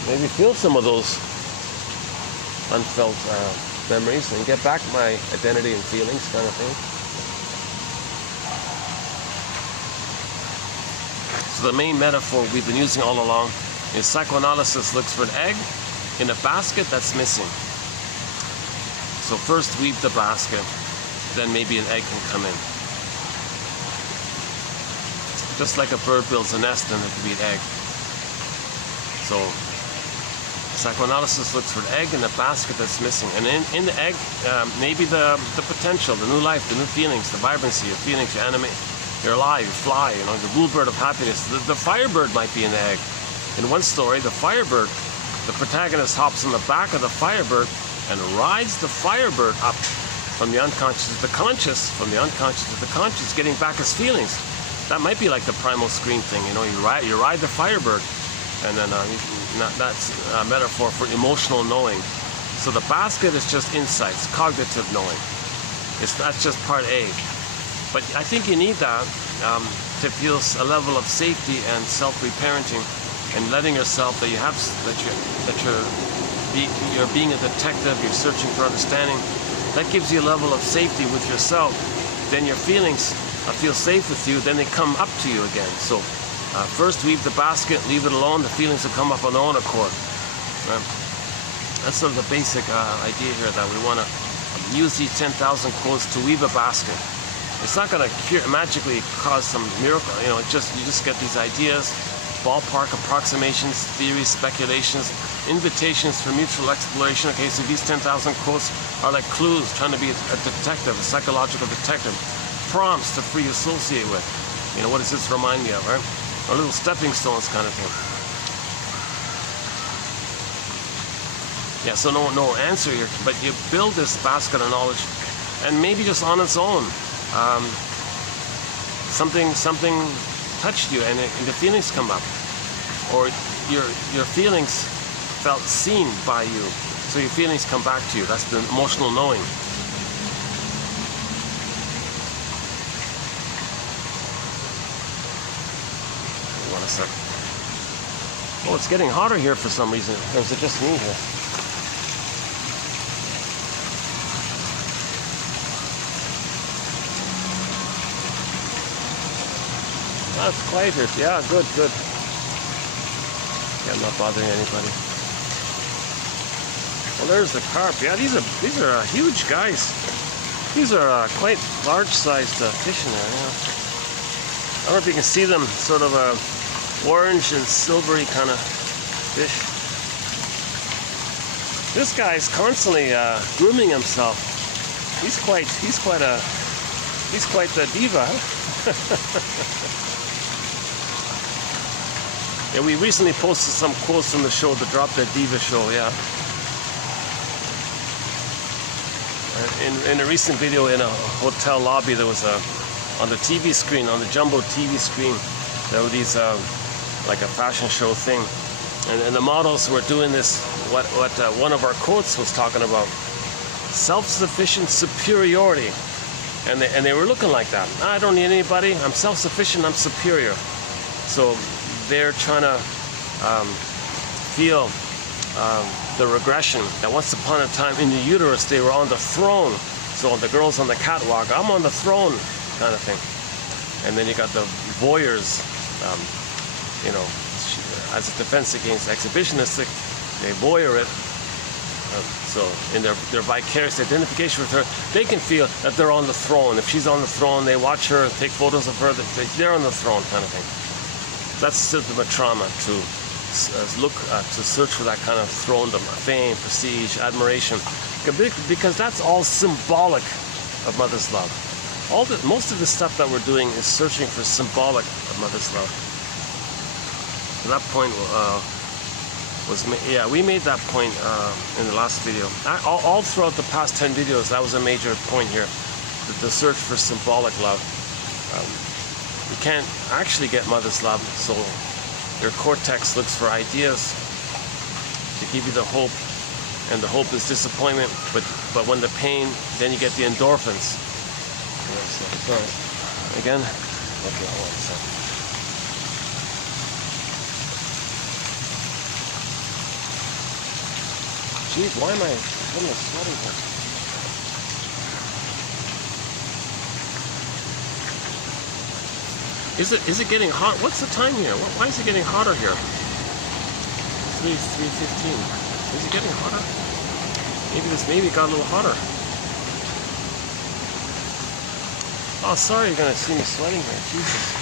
maybe feel some of those unfelt memories and get back my identity and feelings, kind of thing. So the main metaphor we've been using all along is psychoanalysis looks for an egg in a basket that's missing. So first weave the basket, then maybe an egg can come in. Just like a bird builds a nest, and it could be an egg. So psychoanalysis looks for an egg in a basket that's missing. And in the egg, maybe the potential, the new life, the new feelings, the vibrancy of feelings, you animate, you're alive, you fly, you know, the bluebird of happiness. The firebird might be in the egg. In one story, the firebird, the protagonist hops on the back of the firebird and rides the firebird up from the unconscious to the conscious, from the unconscious to the conscious, getting back his feelings. That might be like the primal scream thing, you know, you ride the firebird, and then that's a metaphor for emotional knowing. So the basket is just insights, cognitive knowing. That's just part A. But I think you need that to feel a level of safety and self-reparenting, and letting yourself that you're being a detective, you're searching for understanding. That gives you a level of safety with yourself. Then your feelings feel safe with you, then they come up to you again. So first weave the basket, leave it alone, the feelings will come up on their own accord. That's sort of the basic idea here, that we want to use these 10,000 quotes to weave a basket. It's not going to magically cause some miracle, you know, you just get these ideas, ballpark approximations, theories, speculations, invitations for mutual exploration. Okay, so these 10,000 quotes are like clues, trying to be a detective, a psychological detective. Prompts to free associate with. You know, what does this remind me of, right? Or little stepping stones kind of thing. Yeah, so no answer here, but you build this basket of knowledge, and maybe just on its own, something touched you, and the feelings come up, or your feelings felt seen by you, so your feelings come back to you. That's the emotional knowing. One sec. Oh, it's getting hotter here for some reason. Or is it just me here? That's quiet here. Yeah, good. Yeah, I'm not bothering anybody. Well, there's the carp. Yeah, these are huge guys. These are quite large-sized fish in there. Yeah. I don't know if you can see them. Sort of orange and silvery kind of fish. This guy's constantly grooming himself. He's quite the diva. Yeah, we recently posted some quotes from the show, the Drop Dead Diva show. Yeah. In a recent video in a hotel lobby, there was on the TV screen, on the jumbo TV screen, there were these like a fashion show thing, and the models were doing this. What one of our quotes was talking about: self-sufficient superiority, and they were looking like that. I don't need anybody. I'm self-sufficient. I'm superior. So they're trying to feel the regression that once upon a time in the uterus they were on the throne. So the girls on the catwalk, I'm on the throne, kind of thing. And then you got the voyeurs, you know, as a defense against exhibitionistic, they voyeur it. So in their vicarious identification with her, they can feel that they're on the throne. If she's on the throne, they watch her, take photos of her, they're on the throne, kind of thing. That's a symptom of trauma, to search for that kind of throndom, fame, prestige, admiration, because that's all symbolic of Mother's love. Most of the stuff that we're doing is searching for symbolic of Mother's love. And that point we made that point in the last video. All throughout the past 10 videos, that was a major point here, the search for symbolic love. You can't actually get Mother's love, so your cortex looks for ideas to give you the hope, and the hope is disappointment, but when the pain, then you get the endorphins. Sorry. Again? Okay, hold on a second. Jeez, why am I sweating here? Is it getting hot? What's the time here? Why is it getting hotter here? 3:15. Is it getting hotter? Maybe it got a little hotter. Oh, sorry, you're gonna see me sweating here. Jesus.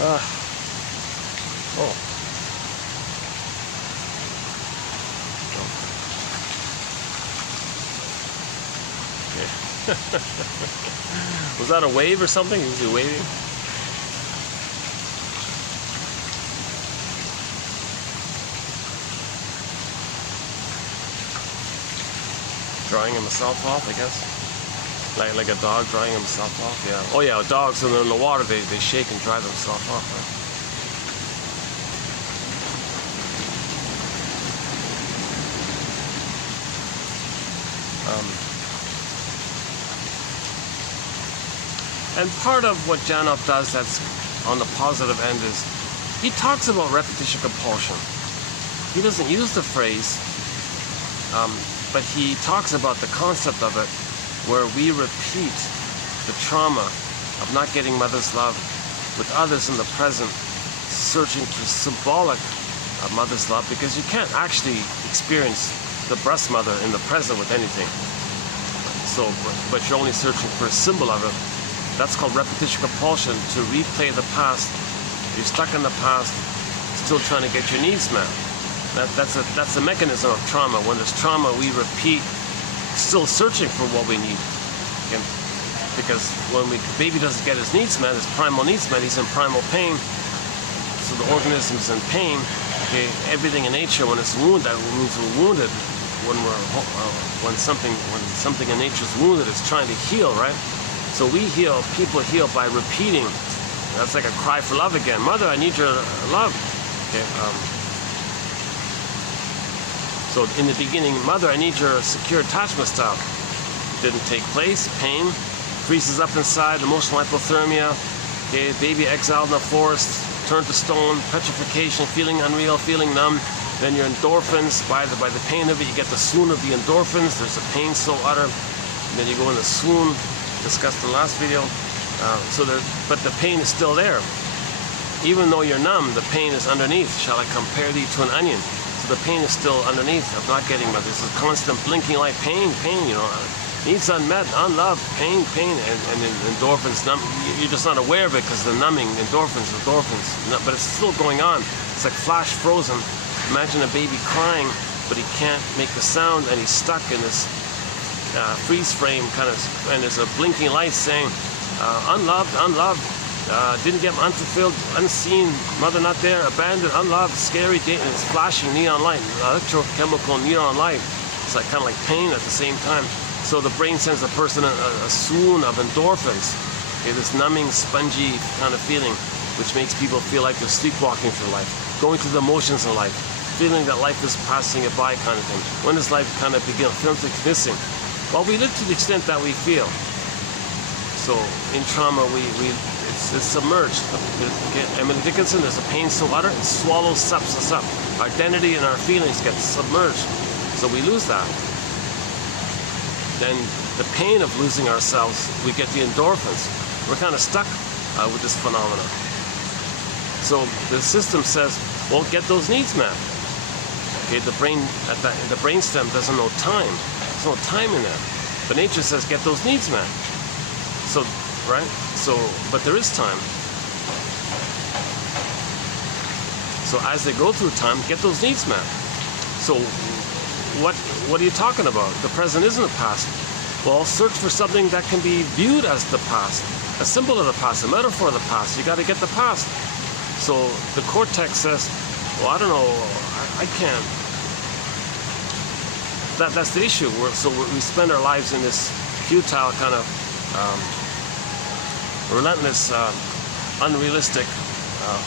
Oh. Okay. Was that a wave or something? Was he waving? Drying himself off, I guess. Like a dog drying himself off, yeah. Oh yeah, dogs when they're in the water, they shake and dry themselves off, right? And part of what Janov does that's on the positive end is he talks about repetition compulsion. He doesn't use the phrase, but he talks about the concept of it, where we repeat the trauma of not getting mother's love with others in the present, searching for symbolic of mother's love, because you can't actually experience the breast mother in the present with anything. So, but you're only searching for a symbol of it. That's called repetition compulsion, to replay the past. You're stuck in the past, still trying to get your needs met. That's a mechanism of trauma. When there's trauma, we repeat, still searching for what we need. Okay? Because when the baby doesn't get his needs met, his primal needs met, he's in primal pain. So the organism's in pain. Okay? Everything in nature, when it's wounded, that means we're wounded. When something in nature is wounded, it's trying to heal, right? So we heal. People heal by repeating. That's like a cry for love again. Mother, I need your love. Okay? So in the beginning, mother, I need your secure attachment style. Didn't take place. Pain freezes up inside. Emotional hypothermia. Okay, baby exiled in the forest, turned to stone. Petrification, feeling unreal, feeling numb. Then your endorphins. By the pain of it, you get the swoon of the endorphins. There's a pain so utter. And then you go in the swoon. Discussed in the last video. But the pain is still there. Even though you're numb, the pain is underneath. Shall I compare thee to an onion? So the pain is still underneath of not getting mother. This is constant blinking light, pain, you know, needs unmet, unloved, pain, and endorphins. You're just not aware of it because the numbing, endorphins. But it's still going on. It's like flash frozen. Imagine a baby crying, but he can't make the sound, and he's stuck in this freeze frame kind of, and there's a blinking light saying, unloved, didn't get unfulfilled, unseen, mother not there, abandoned, unloved, scary, and it's flashing neon light, electrochemical neon light. It's like kind of like pain at the same time. So the brain sends the person a swoon of endorphins. Okay, this numbing, spongy kind of feeling, which makes people feel like they're sleepwalking through life, going through the motions in life, feeling that life is passing it by kind of thing. When does life kind of begin? Feeling like it's missing. Well, we live to the extent that we feel. So in trauma, it's submerged. Emily Dickinson, there's a pain so utter, it swallows, sups us up. Our identity and our feelings get submerged. So we lose that. Then the pain of losing ourselves, we get the endorphins. We're kind of stuck with this phenomenon. So the system says, well, get those needs met. Okay, the brainstem doesn't know time. There's no time in there. But nature says, get those needs met. So, right? So, but there is time. So as they go through time, get those needs met. So what are you talking about? The present isn't the past. Well, search for something that can be viewed as the past, a symbol of the past, a metaphor of the past. You got to get the past. So the cortex says, well, I don't know, I can't. That's the issue. We spend our lives in this futile kind of relentless, unrealistic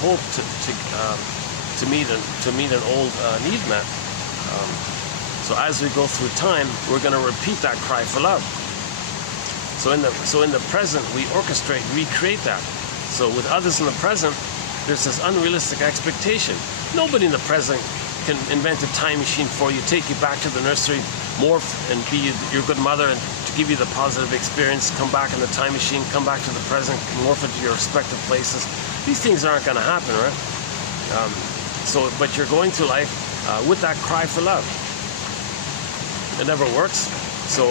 hope to meet an old need met. So as we go through time, we're going to repeat that cry for love. So in the present, we orchestrate, recreate that. So with others in the present, there's this unrealistic expectation. Nobody in the present can invent a time machine for you, take you back to the nursery, morph and be your good mother, and to give you the positive experience, come back in the time machine, come back to the present, morph into your respective places. These things aren't going to happen, right? But you're going through life with that cry for love. It never works. So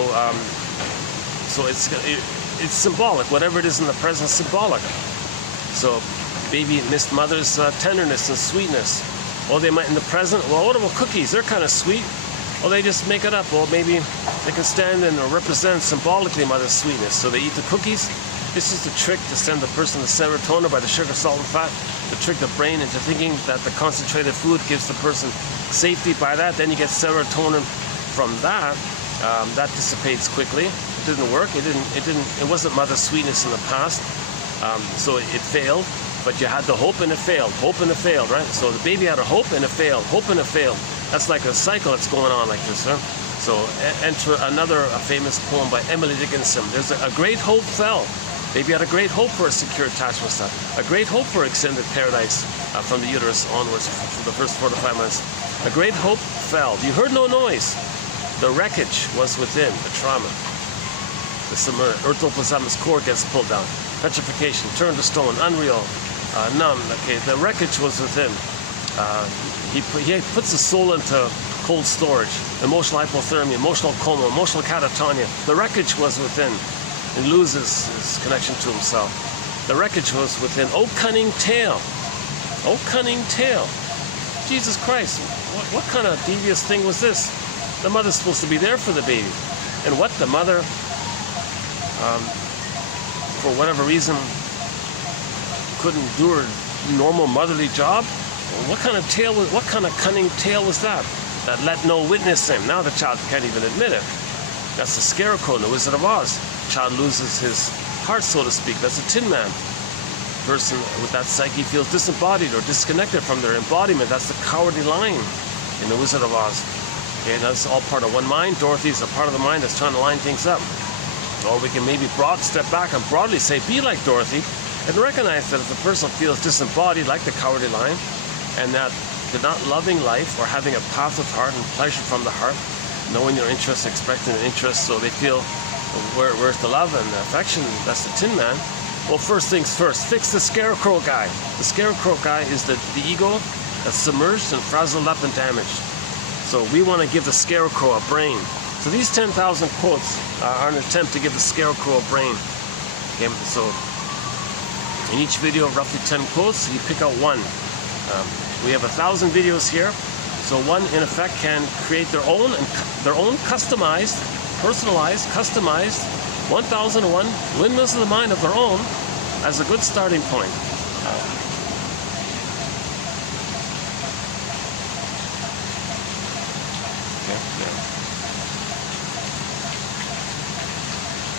it's symbolic. Whatever it is in the present is symbolic. So baby missed mother's tenderness and sweetness. Or they might in the present, well, what about cookies? They're kind of sweet. Or they just make it up. Well, maybe they can stand and represent symbolically mother's sweetness. So they eat the cookies. This is the trick to send the person to serotonin by the sugar, salt, and fat. To trick the brain into thinking that the concentrated food gives the person safety. By that, then you get serotonin from that. That dissipates quickly. It didn't work. It wasn't mother's sweetness in the past. So it failed. But you had the hope and it failed. Hope and it failed, right? So the baby had a hope and it failed. Hope and it failed. That's like a cycle that's going on like this, huh? So enter another famous poem by Emily Dickinson. There's a great hope fell. Baby had a great hope for a secure attachment style. A great hope for extended paradise from the uterus onwards for the first 4 to 5 months. A great hope fell. You heard no noise. The wreckage was within, the trauma. The earthoplasmic core gets pulled down. Petrification, turned to stone, unreal, numb. Okay, the wreckage was within. He puts the soul into cold storage, emotional hypothermia, emotional coma, emotional catatonia. The wreckage was within. He loses his connection to himself. The wreckage was within. Oh, cunning tale. Oh, cunning tale. Jesus Christ, what kind of devious thing was this? The mother's supposed to be there for the baby. And what? The mother, for whatever reason, couldn't do her normal motherly job? What kind of tale was, what kind of cunning tale was that? That let no witness him. Now the child can't even admit it. That's the Scarecrow in the Wizard of Oz. The child loses his heart, so to speak. That's a Tin Man. Person with that psyche feels disembodied or disconnected from their embodiment. That's the Cowardly Lion in the Wizard of Oz. Okay, that's all part of one mind. Dorothy's a part of the mind that's trying to line things up. Or we can maybe step back and broadly say, be like Dorothy, and recognize that if the person feels disembodied like the Cowardly Lion, and that they're not loving life or having a path of heart and pleasure from the heart, knowing their interests, expecting their interests, so they feel where's the love and the affection. That's the Tin Man. Well, first things first, fix the Scarecrow guy. The Scarecrow guy is the ego that's submerged and frazzled up and damaged. So we want to give the Scarecrow a brain. So these 10,000 quotes are an attempt to give the Scarecrow a brain. Okay, so in each video, roughly 10 quotes, you pick out one. We have 1,000 videos here. So one, in effect, can create their own customized, personalized, customized 1001 windmills of the mind of their own as a good starting point.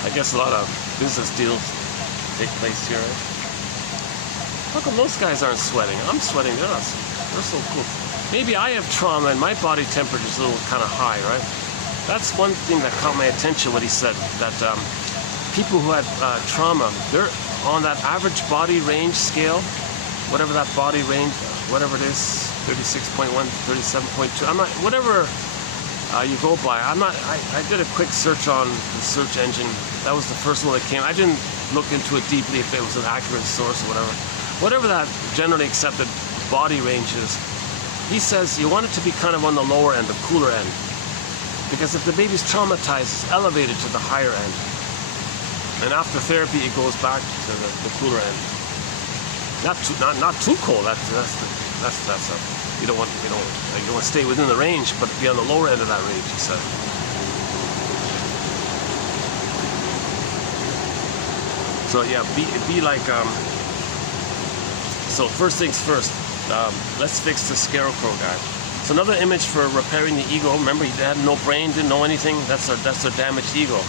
I guess a lot of business deals take place here, right? How come those guys aren't sweating? I'm sweating. They're so cool. Maybe I have trauma and my body temperature is a little kind of high, right? That's one thing that caught my attention when he said that people who had trauma, they're on that average body range scale, whatever that body range, whatever it is, 36.1, 37.2. I'm not, whatever you go by. I did a quick search on the search engine. That was the first one that came. I didn't look into it deeply if it was an accurate source or whatever. Whatever that generally accepted body range is, he says you want it to be kind of on the lower end, the cooler end. Because if the baby's traumatized, it's elevated to the higher end. And after therapy, it goes back to the cooler end. Not too cold. You don't want to stay within the range, but be on the lower end of that range, he said. So yeah, be like. So first things first. Let's fix the Scarecrow guy. So another image for repairing the ego. Remember, he had no brain, didn't know anything. That's their damaged ego.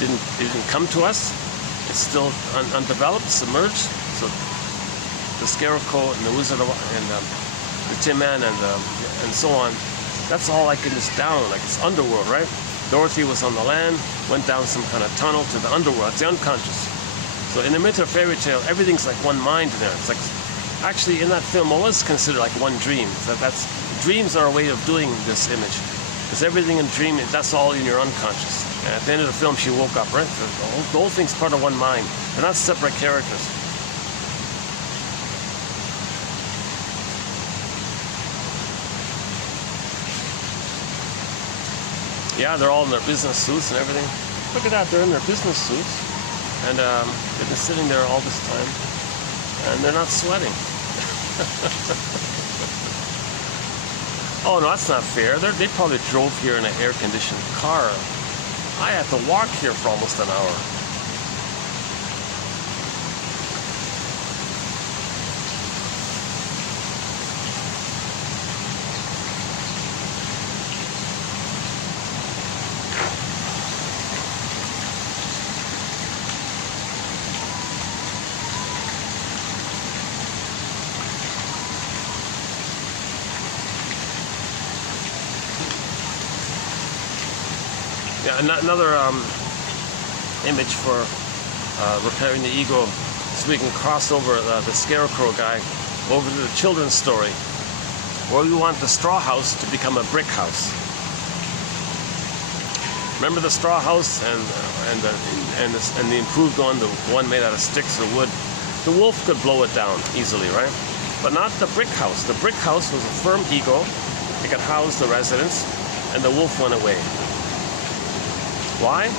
It didn't come to us. It's still undeveloped, submerged. So the Scarecrow and the Wizard and the Tin Man and so on. That's all like in this down, like it's underworld, right? Dorothy was on the land, went down some kind of tunnel to the underworld. It's the unconscious. So in the myth or fairy tale, everything's like one mind in there. It's like actually in that film, it was considered like one dream. So that's dreams are a way of doing this image. Because everything in dream, that's all in your unconscious. And at the end of the film, she woke up, right? The whole thing's part of one mind. They're not separate characters. Yeah, they're all in their business suits and everything. Look at that, they're in their business suits. And they've been sitting there all this time. And they're not sweating. Oh, no, that's not fair. They probably drove here in an air-conditioned car. I had to walk here for almost an hour. Yeah, another image for repairing the ego, so we can cross over the scarecrow guy over to the children's story, where we want the straw house to become a brick house. Remember the straw house and the improved one, the one made out of sticks or wood? The wolf could blow it down easily, right? But not the brick house. The brick house was a firm ego. It could house the residents, and the wolf went away. Why?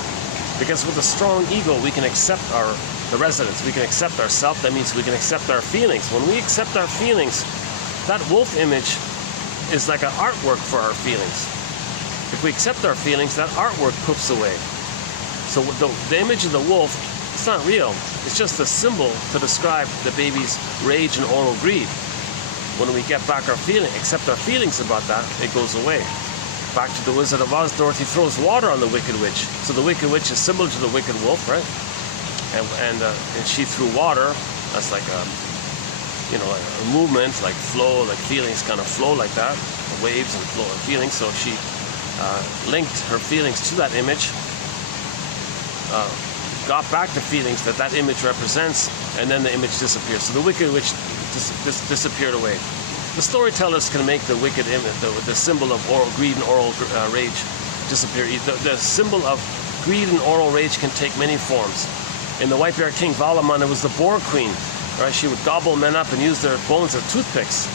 Because with a strong ego, we can accept the residents. We can accept ourselves. That means we can accept our feelings. When we accept our feelings, that wolf image is like an artwork for our feelings. If we accept our feelings, that artwork poofs away. So the image of the wolf, it's not real. It's just a symbol to describe the baby's rage and oral greed. When we get back our feeling, accept our feelings about that, it goes away. Back to the Wizard of Oz, Dorothy throws water on the Wicked Witch. So the Wicked Witch is similar to the Wicked Wolf, right? And she threw water. That's like a movement, like flow, like feelings kind of flow like that, waves and flow of feelings. So she linked her feelings to that image, got back the feelings that image represents, and then the image disappears. So the Wicked Witch disappeared away. The storytellers can make the wicked image, the symbol of oral greed and oral rage, disappear. The symbol of greed and oral rage can take many forms. In the White Bear King Valamon, it was the Boar Queen. Right? She would gobble men up and use their bones as toothpicks.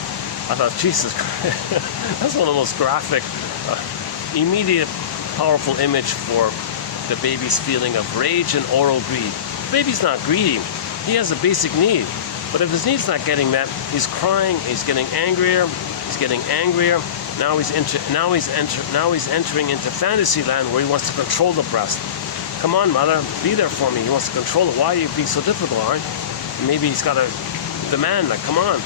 I thought, Jesus Christ, that's one of the most graphic, immediate, powerful image for the baby's feeling of rage and oral greed. The baby's not greedy. He has a basic need. But if his need's not getting met, he's crying, he's getting angrier, Now he's entering into fantasy land where he wants to control the breast. Come on, mother, be there for me. He wants to control it. Why are you being so difficult, aren't you? Maybe he's got a demand, like, come on.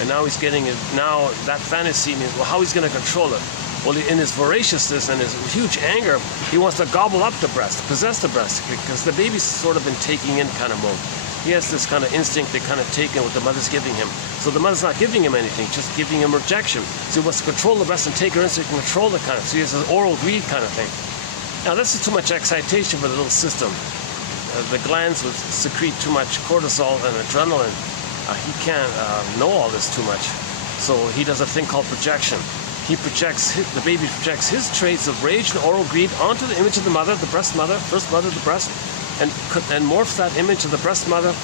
And now he's getting it. Now that fantasy means, well, how he's going to control it? Well, in his voraciousness and his huge anger, he wants to gobble up the breast, possess the breast, because the baby's sort of been taking in kind of mode. He has this kind of instinct to kind of take in what the mother's giving him. So the mother's not giving him anything, just giving him rejection. So he wants to control the breast and take her in so he can control the kind of, so he has an oral greed kind of thing. Now this is too much excitation for the little system. The glands would secrete too much cortisol and adrenaline. He can't know all this too much. So he does a thing called projection. The baby projects his traits of rage and oral greed onto the image of the mother, the breast mother, first mother, the breast, and morphs that image of the breast mother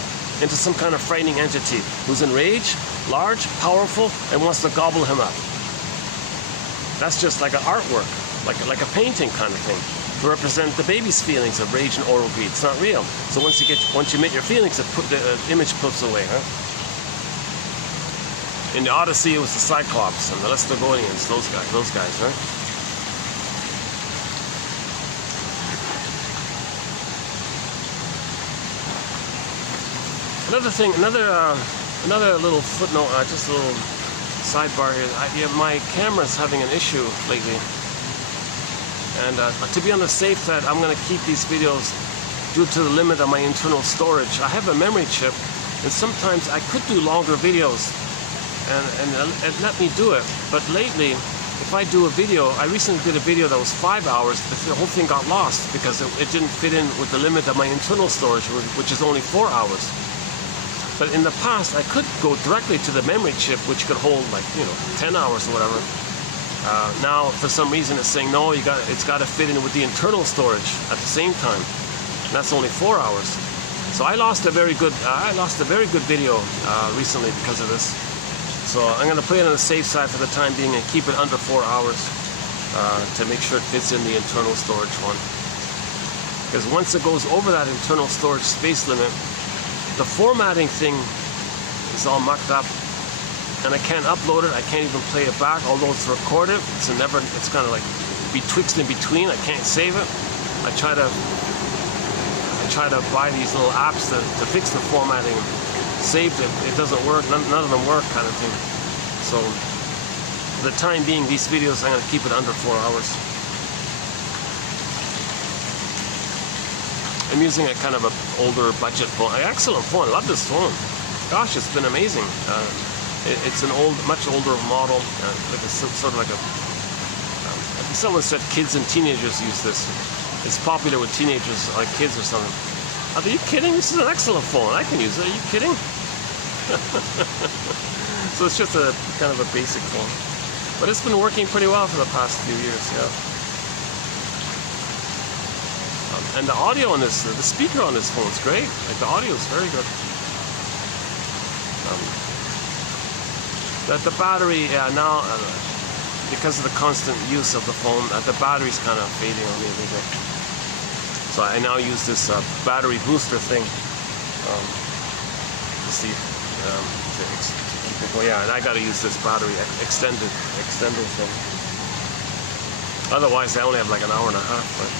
into some kind of frightening entity who's enraged, large, powerful, and wants to gobble him up. That's just like an artwork, like a painting kind of thing, to represent the baby's feelings of rage and oral greed. It's not real. So once you meet your feelings, the image puts away, huh? In the Odyssey, it was the Cyclops and the Laestagonians, those guys, right? Another thing, another little footnote, just a little sidebar here. My camera's having an issue lately, and to be on the safe side, I'm going to keep these videos due to the limit of my internal storage. I have a memory chip, and sometimes I could do longer videos. And let me do it. But lately, if I do a video, I recently did a video that was 5 hours, the whole thing got lost because it didn't fit in with the limit of my internal storage, which is only 4 hours. But in the past, I could go directly to the memory chip, which could hold 10 hours or whatever, Now, for some reason, it's saying no. It's got to fit in with the internal storage at the same time. And that's only 4 hours. So I lost a very good video recently because of this. So I'm going to play it on the safe side for the time being and keep it under 4 hours to make sure it fits in the internal storage one. Because once it goes over that internal storage space limit, the formatting thing is all mucked up. And I can't upload it. I can't even play it back, although it's recorded. It's kind of like betwixt and between. I can't save it. I try to buy these little apps to fix the formatting. Saved it. It doesn't work. None of them work, kind of thing. So for the time being, these videos I'm going to keep it under 4 hours. I'm using a kind of an older budget phone. Excellent phone. I love this phone. Gosh, it's been amazing. It's an much older model, like sort of like a. Someone said kids and teenagers use this. It's popular with teenagers, like kids or something. Are you kidding? This is an excellent phone. I can use it. Are you kidding? So it's just a kind of a basic phone, but it's been working pretty well for the past few years. Yeah. And the audio on this, the speaker on this phone is great. Like the audio is very good. That the battery, now, because of the constant use of the phone, the battery's kind of fading on me a little bit. So I now use this battery booster thing. Let's see. Yeah, and I got to use this battery extender thing. Otherwise, I only have like an hour and a half. But...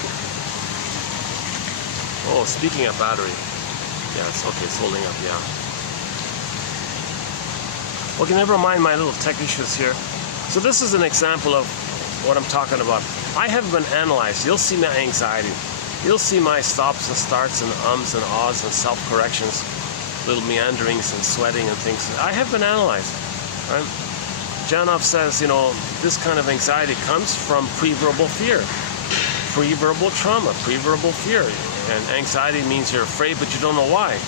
Oh, speaking of battery, yeah, it's okay. It's holding up. Yeah. Okay, never mind my little tech issues here. So this is an example of what I'm talking about. I haven't been analyzed. You'll see my anxiety. You'll see my stops and starts and ums and ahs and self-corrections, little meanderings and sweating and things. I have been analyzed. Right? Janov says, this kind of anxiety comes from pre-verbal fear, pre-verbal trauma, pre-verbal fear. And anxiety means you're afraid, but you don't know why.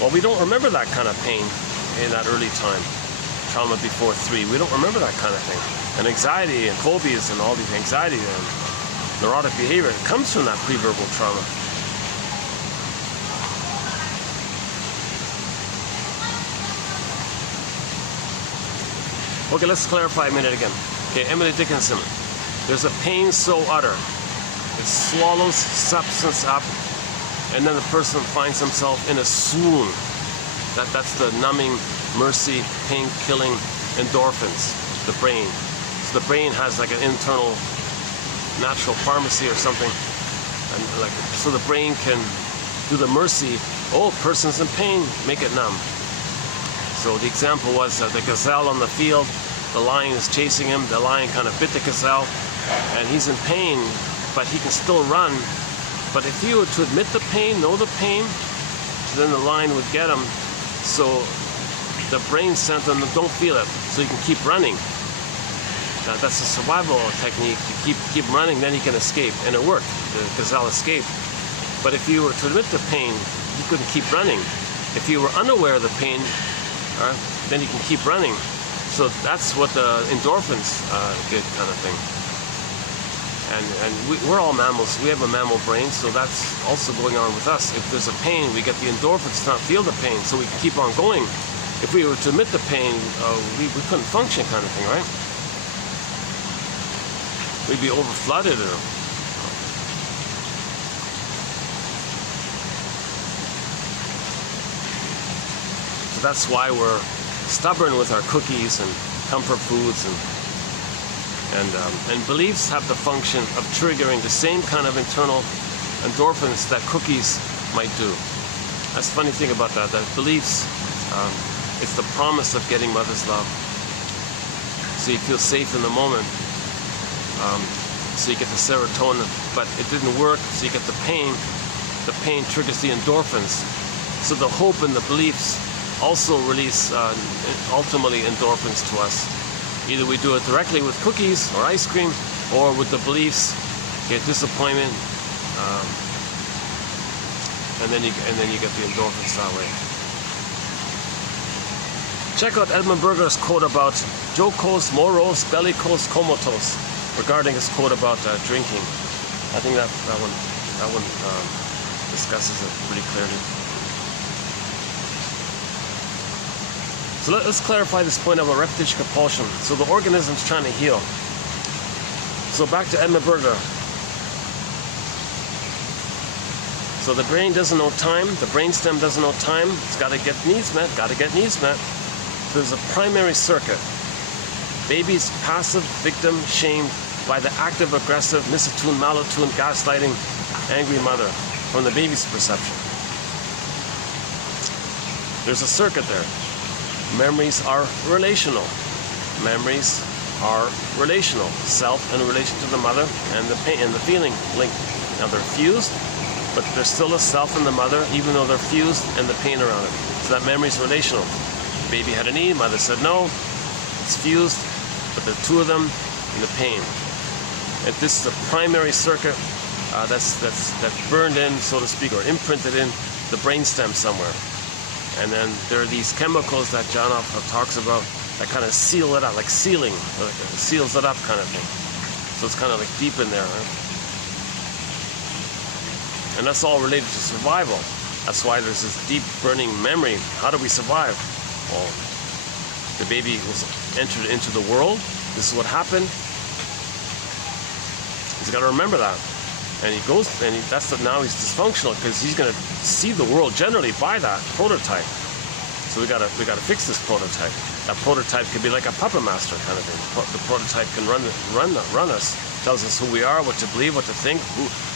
Well, we don't remember that kind of pain in that early time. Trauma before 3. We don't remember that kind of thing. And anxiety and phobias and all these anxiety and neurotic behavior, it comes from that pre-verbal trauma. Okay, let's clarify a minute again. Okay, Emily Dickinson. There's a pain so utter, it swallows substance up, and then the person finds himself in a swoon. That's the numbing, mercy, pain-killing endorphins, the brain. So the brain has like an internal natural pharmacy or something, and so the brain can do the mercy. Oh, person's in pain, make it numb. So the example was the gazelle on the field. The lion is chasing him. The lion kind of bit the gazelle, and he's in pain, but he can still run. But if he were to admit the pain, know the pain, then the lion would get him. So the brain sent him, don't feel it, so you can keep running. Now, that's a survival technique. You keep running, then he can escape, and it worked. The gazelle escaped. But if you were to admit the pain, you couldn't keep running. If you were unaware of the pain, then you can keep running. So that's what the endorphins did, kind of thing. And we're all mammals. We have a mammal brain, so that's also going on with us. If there's a pain, we get the endorphins to not feel the pain, so we can keep on going. If we were to admit the pain, we couldn't function, kind of thing, right? We'd be overflooded. So that's why we're stubborn with our cookies and comfort foods, and beliefs have the function of triggering the same kind of internal endorphins that cookies might do. That's the funny thing about that beliefs, it's the promise of getting mother's love. So you feel safe in the moment. So you get the serotonin, but it didn't work, so you get the pain. The pain triggers the endorphins. So the hope and the beliefs also release ultimately endorphins to us. Either we do it directly with cookies or ice cream, or with the beliefs, get disappointment, and then you get the endorphins that way. Check out Edmund Berger's quote about jocose, morose, bellicose, comatose, regarding his quote about drinking. I think that one discusses it pretty clearly. So let's clarify this point about repetition compulsion. So the organism's trying to heal. So back to Edmund Berger. So the brain doesn't know time, the brainstem doesn't know time, it's got to get needs met, There's a primary circuit. Baby's passive, victim, shamed by the active, aggressive, misattuned, malattuned, gaslighting, angry mother from the baby's perception. There's a circuit there. Memories are relational. Memories are relational. Self in relation to the mother and the pain and the feeling link. Now they're fused, but there's still a self in the mother, even though they're fused and the pain around it. So that memory is relational. Baby had a need, mother said no. It's fused, but there are two of them in the pain. And this is a primary circuit that's burned in, so to speak, or imprinted in the brainstem somewhere. And then there are these chemicals that John talks about that kind of seal it up, like sealing, like it seals it up kind of thing. So it's kind of like deep in there. Right? And that's all related to survival. That's why there's this deep burning memory. How do we survive? Well, the baby was entered into the world. This is what happened. He's got to remember that. And he goes, and now he's dysfunctional because he's going to see the world generally by that prototype. So we got to fix this prototype. That prototype could be like a puppet master kind of thing. The prototype can run us, tells us who we are, what to believe, what to think,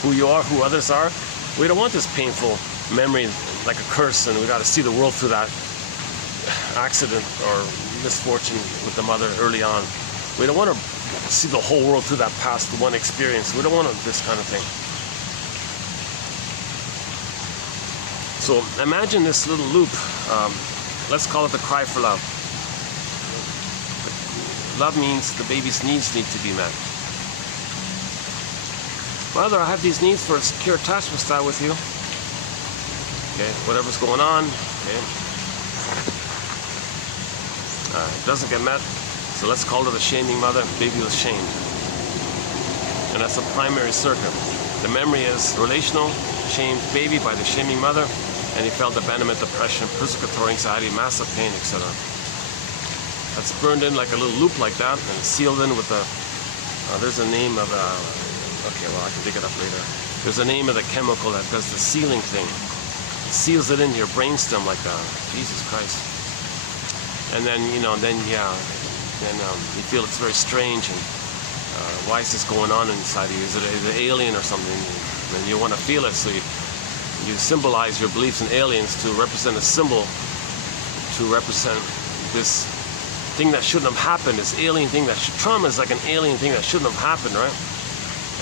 who you are, who others are. We don't want this painful memory like a curse, and we got to see the world through that accident or misfortune with the mother early on. We don't want to see the whole world through that past one experience. We don't want this kind of thing. So imagine this little loop. Let's call it the cry for love. Love means the baby's needs need to be met. Mother, I have these needs for a secure attachment style with you. Okay, whatever's going on. Okay. It doesn't get met. So let's call it a shaming mother. Baby was shamed. And that's a primary circuit. The memory is relational, shamed baby by the shaming mother, and he felt abandonment, depression, persecutory anxiety, massive pain, etc. That's burned in like a little loop like that, and sealed in with the, there's a name of, okay, well, I can dig it up later. There's a name of the chemical that does the sealing thing. It seals it into your brainstem like that. Jesus Christ. And then, you feel it's very strange, and why is this going on inside of you? Is it alien or something? And you want to feel it, so you symbolize your beliefs in aliens to represent a symbol, to represent this thing that shouldn't have happened, this alien thing trauma is like an alien thing that shouldn't have happened, right?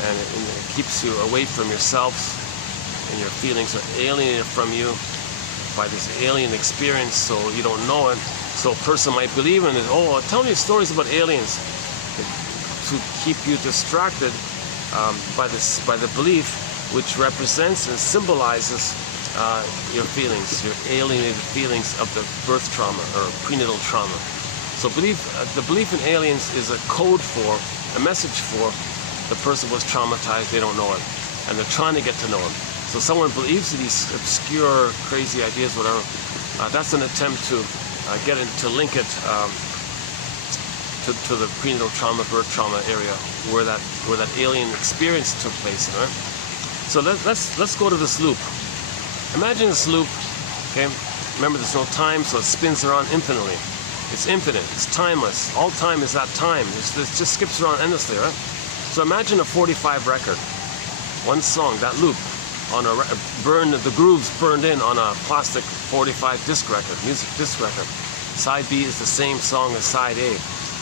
And it keeps you away from yourself, and your feelings are alienated from you by this alien experience, so you don't know it. So a person might believe in it. Oh, tell me stories about aliens, to keep you distracted by the belief, which represents and symbolizes your feelings, your alienated feelings of the birth trauma or prenatal trauma. So the belief in aliens is a code for, a message for, the person was traumatized, they don't know it, and they're trying to get to know him. So someone believes in these obscure, crazy ideas, whatever. That's an attempt to link it to the prenatal trauma, birth trauma area where that alien experience took place. Right? So let's go to this loop. Imagine this loop. Okay, remember there's no time, so it spins around infinitely. It's infinite. It's timeless. All time is that time. It just skips around endlessly, right? So imagine a 45 record, one song, that loop, on the grooves burned in on a plastic 45 disc record, music disc record. Side B is the same song as side A.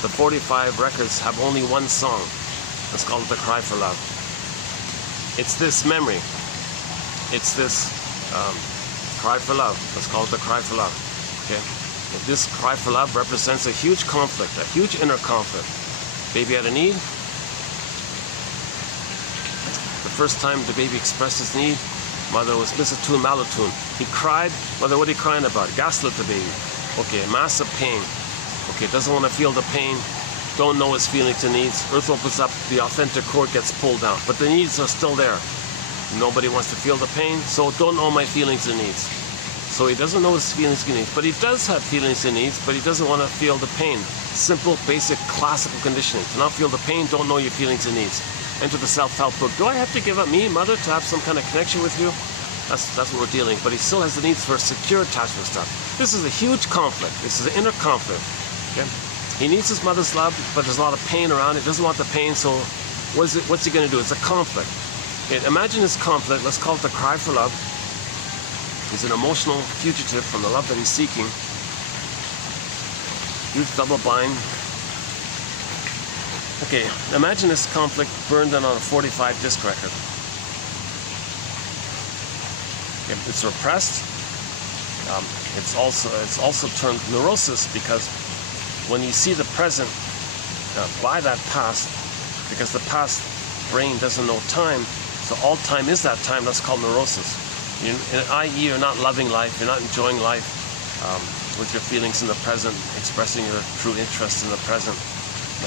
The 45 records have only one song. Let's call it the cry for love. It's this memory. It's this cry for love. Let's call it the cry for love. Okay. If this cry for love represents a huge conflict, a huge inner conflict. Baby had a need. The first time the baby expressed his need, mother was misattuned, malattuned. He cried. Mother, what are you crying about? Gaslit the baby. Okay, massive pain. Okay, doesn't want to feel the pain. Don't know his feelings and needs. Earth opens up, the authentic cord gets pulled down. But the needs are still there. Nobody wants to feel the pain, so don't know my feelings and needs. So he doesn't know his feelings and needs, but he does have feelings and needs, but he doesn't want to feel the pain. Simple, basic, classical conditioning. To not feel the pain, don't know your feelings and needs. Enter the self-help book. Do I have to give up me, mother, to have some kind of connection with you? That's what we're dealing with. But he still has the needs for secure attachment stuff. This is a huge conflict. This is an inner conflict. Okay? He needs his mother's love, but there's a lot of pain around it. He doesn't want the pain, so what's he going to do? It's a conflict. Okay, imagine this conflict. Let's call it the cry for love. He's an emotional fugitive from the love that he's seeking. Huge double bind. Okay, imagine this conflict burned in on a 45 disc record. Okay, it's repressed. It's also turned neurosis, because when you see the present by that past, because the past brain doesn't know time, so all time is that time. That's called neurosis. I.e., you're not loving life, you're not enjoying life with your feelings in the present, expressing your true interest in the present,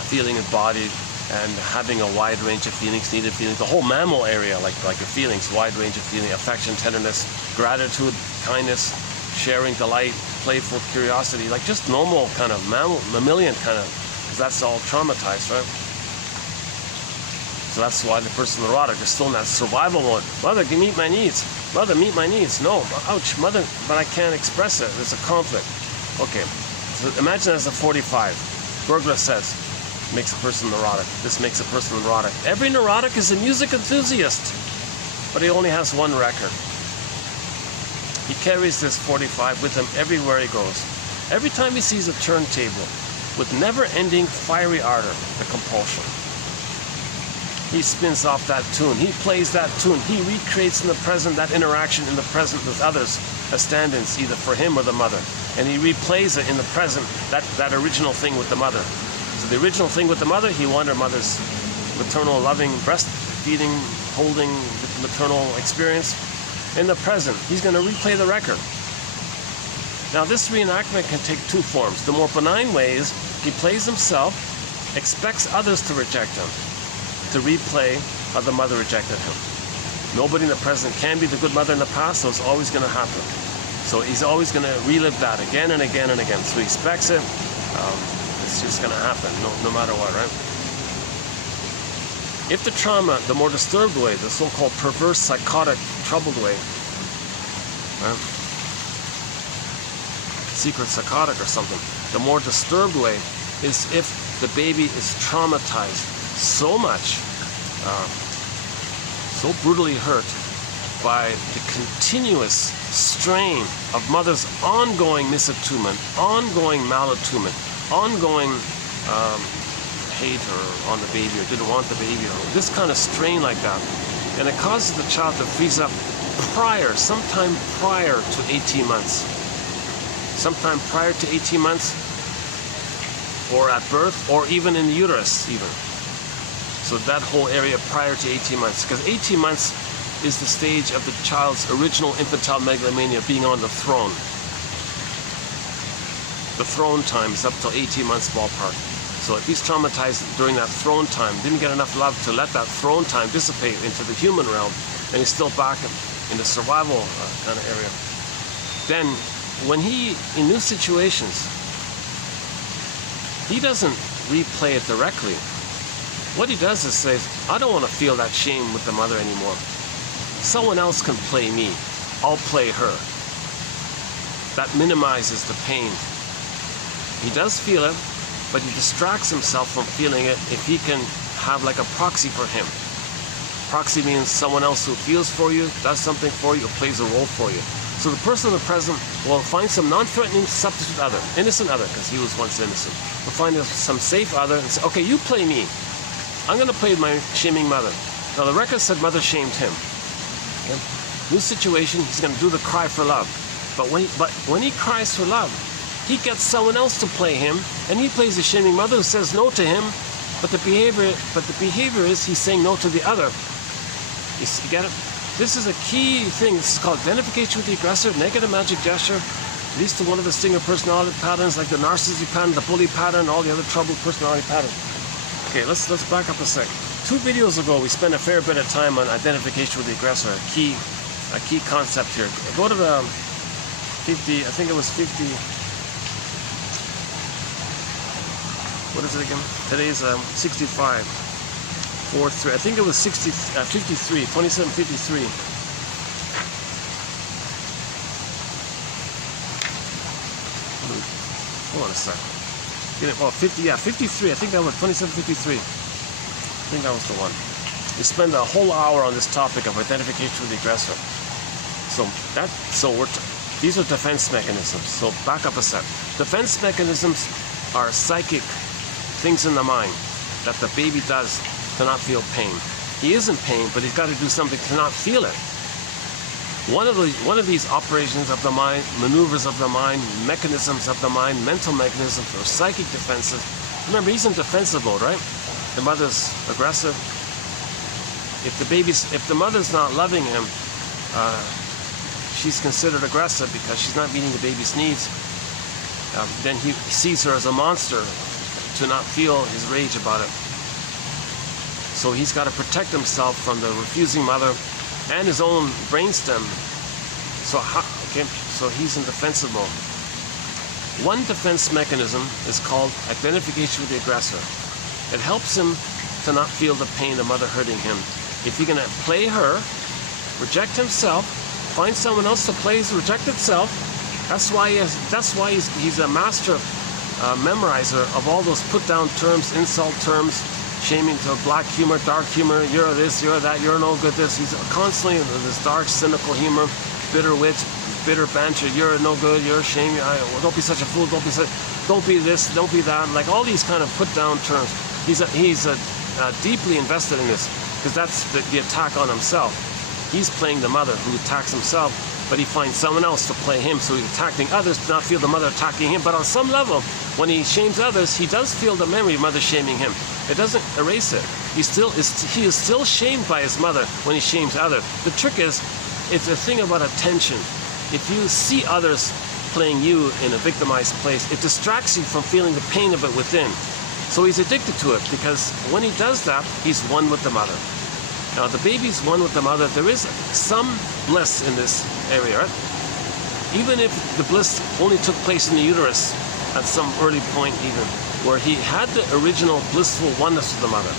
feeling embodied, and having a wide range of feelings, needed feelings. The whole mammal area, like your feelings, wide range of feeling, affection, tenderness, gratitude, kindness, sharing, delight, playful curiosity, like just normal kind of mammalian kind of, because that's all traumatized, right? So that's why the person neurotic is still in that survival mode. Mother, give me my needs. Mother, meet my needs. No, ouch, mother, but I can't express it. There's a conflict. Okay, so imagine as a 45. Bergler says, makes a person neurotic. This makes a person neurotic. Every neurotic is a music enthusiast, but he only has one record. He carries this 45 with him everywhere he goes. Every time he sees a turntable with never-ending fiery ardor, the compulsion, he spins off that tune. He plays that tune. He recreates in the present that interaction in the present with others as stand-ins, either for him or the mother. And he replays it in the present, that original thing with the mother. So the original thing with the mother, he wanted her mother's maternal loving breastfeeding, holding maternal experience. In the present, he's going to replay the record. Now this reenactment can take two forms. The more benign way is he plays himself, expects others to reject him, to replay how the mother rejected him. Nobody in the present can be the good mother in the past, so it's always going to happen. So he's always going to relive that again and again and again. So he expects it. It's just going to happen, no matter what, right? If the trauma, the more disturbed way, the so-called perverse, psychotic, troubled way, right? Secret psychotic or something, the more disturbed way is if the baby is traumatized so much, so brutally hurt by the continuous strain of mother's ongoing misattunement, ongoing malattunement, ongoing hate or on the baby, or didn't want the baby, or this kind of strain like that, and it causes the child to freeze up sometime prior to 18 months. Sometime prior to 18 months, or at birth, or even in the uterus, even. So that whole area prior to 18 months, because 18 months is the stage of the child's original infantile megalomania being on the throne. The throne time is up till 18 months ballpark. So if he's traumatized during that throne time, didn't get enough love to let that throne time dissipate into the human realm, and he's still back in the survival kind of area, then when he, in new situations, he doesn't replay it directly. What he does is say, I don't want to feel that shame with the mother anymore. Someone else can play me. I'll play her. That minimizes the pain. He does feel it, but he distracts himself from feeling it if he can have like a proxy for him. Proxy means someone else who feels for you, does something for you, or plays a role for you. So the person in the present will find some non-threatening substitute other, innocent other, because he was once innocent. Will find some safe other and say, okay, you play me. I'm going to play my shaming mother. Now the record said mother shamed him. Okay? New situation, he's going to do the cry for love. But when he cries for love, he gets someone else to play him, and he plays the shaming mother who says no to him. But the behavior is he's saying no to the other. You get it? This is a key thing. This is called identification with the aggressor, negative magic gesture. leads to one of the stinger personality patterns, like the narcissistic pattern, the bully pattern, all the other troubled personality patterns. Okay, let's back up a sec. 2 videos ago, we spent a fair bit of time on identification with the aggressor, a key concept here. Go to the 50, I think it was 50. What is it again? Today's 65. 4-3. I think it was 53, 2753. Hold on a sec. Get it? Oh, 50. Yeah, 53. I think that was 2753. I think that was the one. We spend a whole hour on this topic of identification with the aggressor. These are defense mechanisms. So back up a sec. Defense mechanisms are psychic things in the mind that the baby does to not feel pain. He is in pain, but he's got to do something to not feel it. One of these operations of the mind, maneuvers of the mind, mechanisms of the mind, mental mechanisms, or psychic defenses. Remember, he's in defensive mode, right? The mother's aggressive. If the mother's not loving him, she's considered aggressive because she's not meeting the baby's needs. Then he sees her as a monster to not feel his rage about it. So he's got to protect himself from the refusing mother and his own brainstem. So he's in defensive mode. One defense mechanism is called identification with the aggressor. It helps him to not feel the pain of mother hurting him. If he can play her, reject himself, find someone else to play his rejected self, that's why he's a master memorizer of all those put-down terms, insult terms, shaming to black humor, dark humor, you're this, you're that, you're no good this. He's constantly in this dark, cynical humor, bitter wit, bitter banter, you're no good, you're shame, don't be such a fool, don't be this, don't be that, like all these kind of put-down terms. He's deeply invested in this, because that's the attack on himself. He's playing the mother who attacks himself, but he finds someone else to play him, so he's attacking others to not feel the mother attacking him. But on some level, when he shames others, he does feel the memory of mother shaming him. It doesn't erase it. He is still shamed by his mother when he shames others. The trick is, it's a thing about attention. If you see others playing you in a victimized place, it distracts you from feeling the pain of it within. So he's addicted to it, because when he does that, he's one with the mother. Now, the baby's one with the mother. There is some bliss in this area, right? Even if the bliss only took place in the uterus at some early point even, where he had the original blissful oneness with the mother.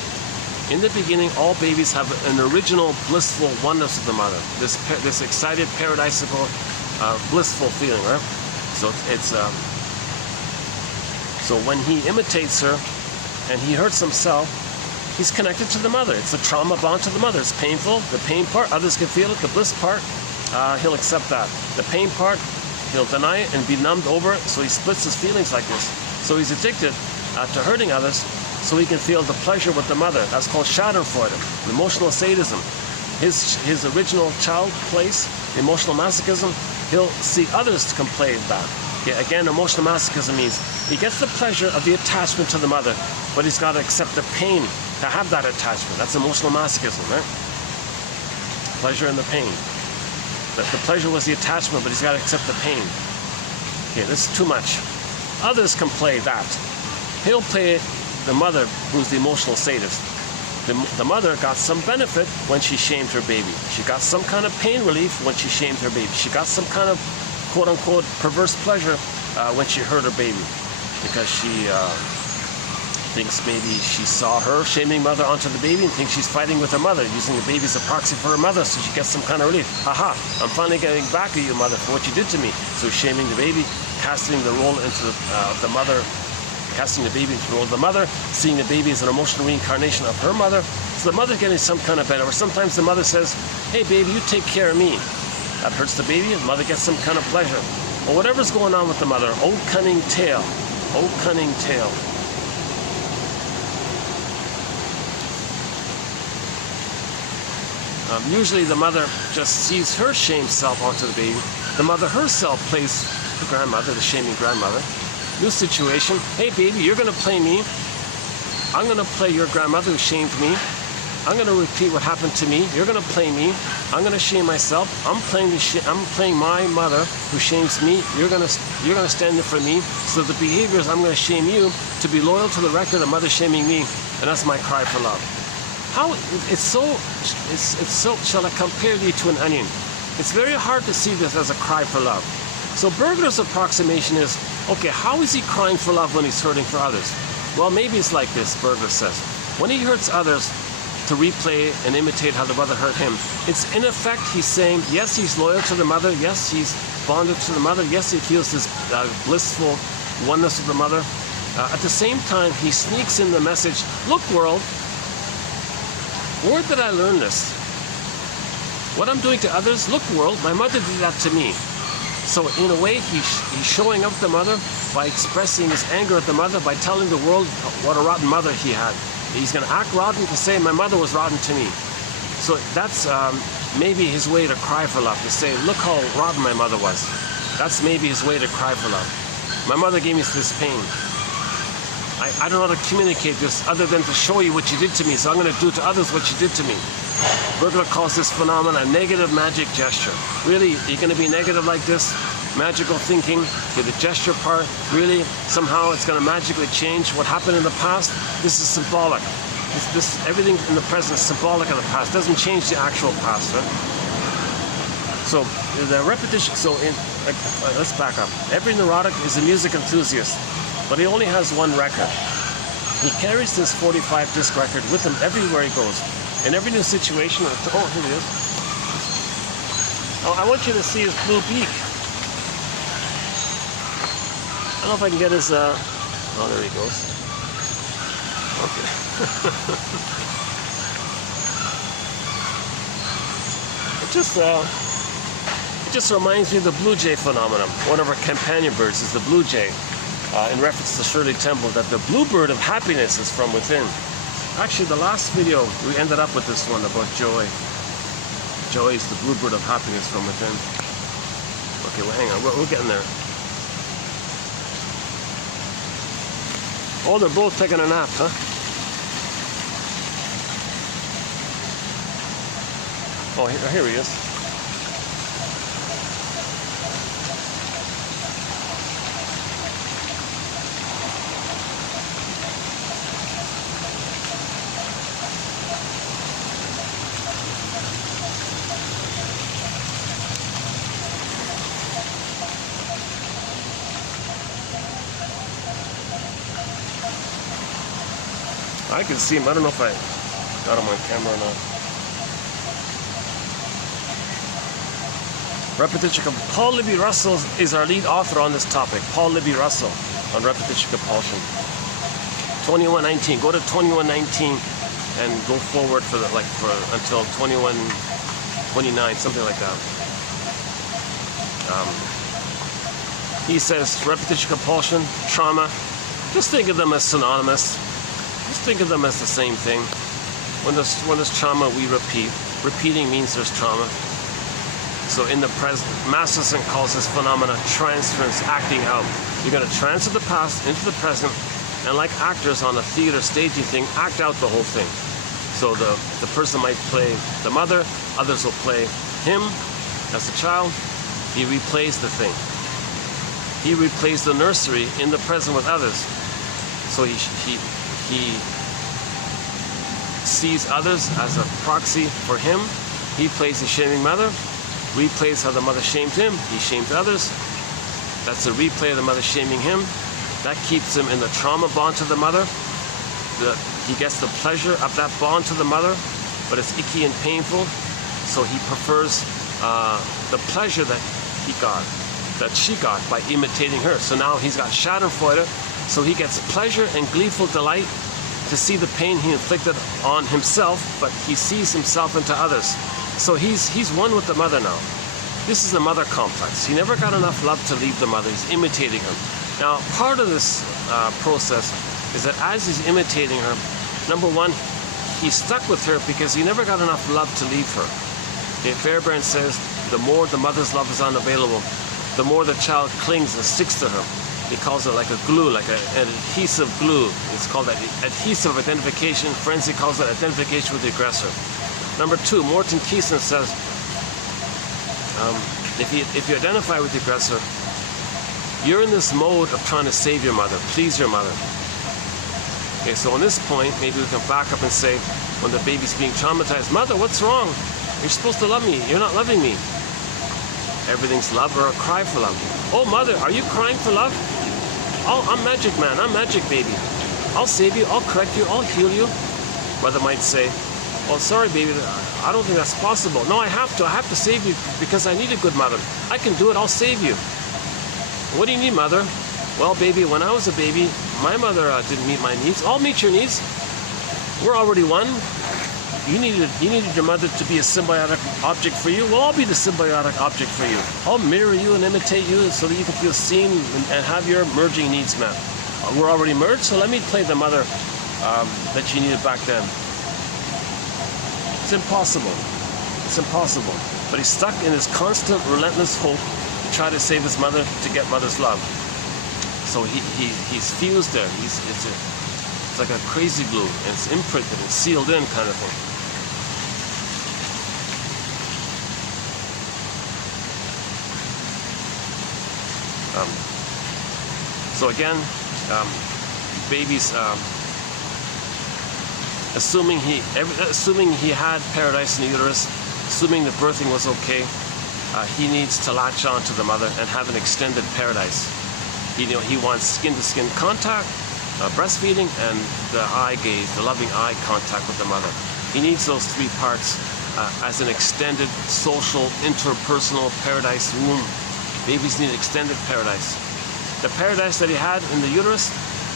In the beginning, all babies have an original blissful oneness with the mother. This excited, paradisical, blissful feeling, right? So when he imitates her and he hurts himself, he's connected to the mother. It's a trauma bond to the mother. It's painful. The pain part, others can feel it. The bliss part, he'll accept that. The pain part, he'll deny it and be numbed over it, so he splits his feelings like this. So he's addicted to hurting others so he can feel the pleasure with the mother. That's called schadenfreude, emotional sadism. His original child place, emotional masochism, he'll see others can play that. Okay, again, emotional masochism means he gets the pleasure of the attachment to the mother, but he's got to accept the pain to have that attachment. That's emotional masochism, right? Pleasure and the pain. The pleasure was the attachment, but he's got to accept the pain. Okay, this is too much. Others can play that. He'll play the mother, who's the emotional sadist. The mother got some benefit when she shamed her baby. She got some kind of pain relief when she shamed her baby. She got some kind of quote-unquote perverse pleasure when she hurt her baby, because she thinks maybe she saw her shaming mother onto the baby and thinks she's fighting with her mother, using the baby as a proxy for her mother, so she gets some kind of relief. Haha, I'm finally getting back at you, mother, for what you did to me. So shaming the baby, casting the role into the mother, casting the baby into the role of the mother, seeing the baby as an emotional reincarnation of her mother. So the mother getting some kind of benefit. Or sometimes the mother says, hey baby, you take care of me. That hurts the baby, and the mother gets some kind of pleasure. Or whatever's going on with the mother. Oh, cunning tale. Oh, cunning tale. Usually the mother just sees her shamed self onto the baby. The mother herself plays the grandmother, the shaming grandmother. New situation. Hey baby, you're going to play me. I'm going to play your grandmother who shamed me. I'm gonna repeat what happened to me. You're gonna play me. I'm gonna shame myself. I'm playing my mother who shames me. You're gonna stand in for me. So the behaviors, I'm gonna shame you to be loyal to the record of mother shaming me, and that's my cry for love. How it's so. Shall I compare you to an onion? It's very hard to see this as a cry for love. So Berger's approximation is, okay, how is he crying for love when he's hurting for others? Well, maybe it's like this, Berger says. When he hurts others, to replay and imitate how the mother hurt him, it's in effect he's saying, yes, he's loyal to the mother, yes, he's bonded to the mother, yes, he feels this blissful oneness of the mother. At the same time, he sneaks in the message, look, world, where did I learn this? What I'm doing to others, look, world, my mother did that to me. So in a way, he's showing up the mother by expressing his anger at the mother, by telling the world what a rotten mother he had. He's going to act rotten to say, my mother was rotten to me. So that's maybe his way to cry for love, to say, look how rotten my mother was. That's maybe his way to cry for love. My mother gave me this pain. I don't know how to communicate this other than to show you what you did to me, so I'm going to do to others what you did to me. Berger calls this phenomenon a negative magic gesture. Really, you're going to be negative like this? Magical thinking, okay, the gesture part, really, somehow it's going to magically change what happened in the past. This is symbolic. Everything in the present is symbolic of the past. It doesn't change the actual past, right? So the repetition, let's back up. Every neurotic is a music enthusiast, but he only has one record. He carries this 45 disc record with him everywhere he goes. In every new situation, oh, here it is. Oh, I want you to see his blue beak. I don't know if I can get his, oh, there he goes. Okay. It just reminds me of the blue jay phenomenon. One of our companion birds is the blue jay, in reference to Shirley Temple, that the bluebird of happiness is from within. Actually, the last video, we ended up with this one about joy. Joy is the bluebird of happiness from within. Okay, well, hang on, we're getting there. Oh, they're both taking a nap, huh? Oh, here he is. I can see him. I don't know if I got him on camera or not. Repetition. Paul Libby Russell is our lead author on this topic. Paul Libby Russell on repetition compulsion. 2119. Go to 2119 and go forward for until 2129, something like that. He says repetition compulsion, trauma. Just think of them as synonymous. Just think of them as the same thing. When there's trauma, we repeat. Repeating means there's trauma. So in the present, Masterson calls this phenomena transference, acting out. You're going to transfer the past into the present, and like actors on a theater staging thing, act out the whole thing. So the person might play the mother, others will play him as a child. He replays the thing. He replays the nursery in the present with others. So he sees others as a proxy for him. He plays the shaming mother, replays how the mother shamed him. He shamed others. That's a replay of the mother shaming him. That keeps him in the trauma bond to the mother. He gets the pleasure of that bond to the mother, but it's icky and painful. So he prefers the pleasure that she got by imitating her. So now he's got Schadenfreude. So he gets pleasure and gleeful delight to see the pain he inflicted on himself, but he sees himself into others. So he's one with the mother now. This is the mother complex. He never got enough love to leave the mother. He's imitating her. Now, part of this process is that as he's imitating her, number one, he's stuck with her because he never got enough love to leave her. Okay, Fairbairn says the more the mother's love is unavailable, the more the child clings and sticks to her. He calls it like a glue, like an adhesive glue. It's called adhesive identification. Forensic calls it identification with the aggressor. Number 2, Morton Keeson says, if you identify with the aggressor, you're in this mode of trying to save your mother, please your mother. Okay, so on this point, maybe we can back up and say, when the baby's being traumatized, mother, what's wrong? You're supposed to love me. You're not loving me. Everything's love or a cry for love. Oh, mother, are you crying for love? Oh, I'm magic man. I'm magic baby. I'll save you. I'll correct you. I'll heal you. Mother might say, well, sorry, baby. I don't think that's possible. No, I have to. I have to save you because I need a good mother. I can do it. I'll save you. What do you need, mother? Well, baby, when I was a baby, my mother didn't meet my needs. I'll meet your needs. We're already one. You needed your mother to be a symbiotic object for you. Well, I'll be the symbiotic object for you. I'll mirror you and imitate you so that you can feel seen and have your merging needs met. We're already merged, so let me play the mother that you needed back then. It's impossible. It's impossible. But he's stuck in his constant, relentless hope to try to save his mother to get mother's love. So he's fused there. It's like a crazy glue, and it's imprinted and sealed in kind of thing. So again, babies, assuming he had paradise in the uterus, assuming the birthing was okay, he needs to latch on to the mother and have an extended paradise. He wants skin-to-skin contact, breastfeeding, and the eye gaze, the loving eye contact with the mother. He needs those 3 parts as an extended social, interpersonal paradise womb. Babies need extended paradise. The paradise that he had in the uterus,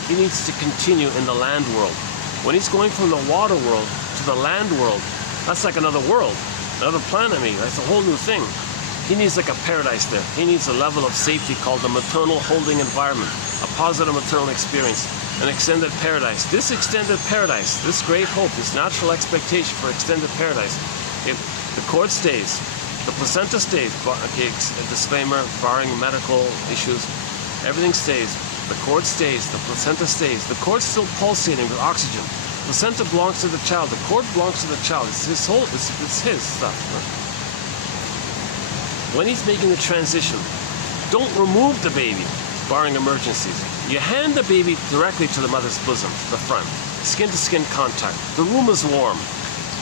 he needs to continue in the land world. When he's going from the water world to the land world, that's like another world, another planet maybe. That's a whole new thing. He needs like a paradise there. He needs a level of safety called the maternal holding environment, a positive maternal experience, an extended paradise. This extended paradise, this great hope, this natural expectation for extended paradise, if the cord stays, the placenta stays, okay, disclaimer, barring medical issues, everything stays. The cord stays, the placenta stays. The cord's still pulsating with oxygen. The placenta belongs to the child. The cord belongs to the child. It's his whole, it's his stuff. Right? When he's making the transition, don't remove the baby, barring emergencies. You hand the baby directly to the mother's bosom, the front. Skin-to-skin contact. The room is warm.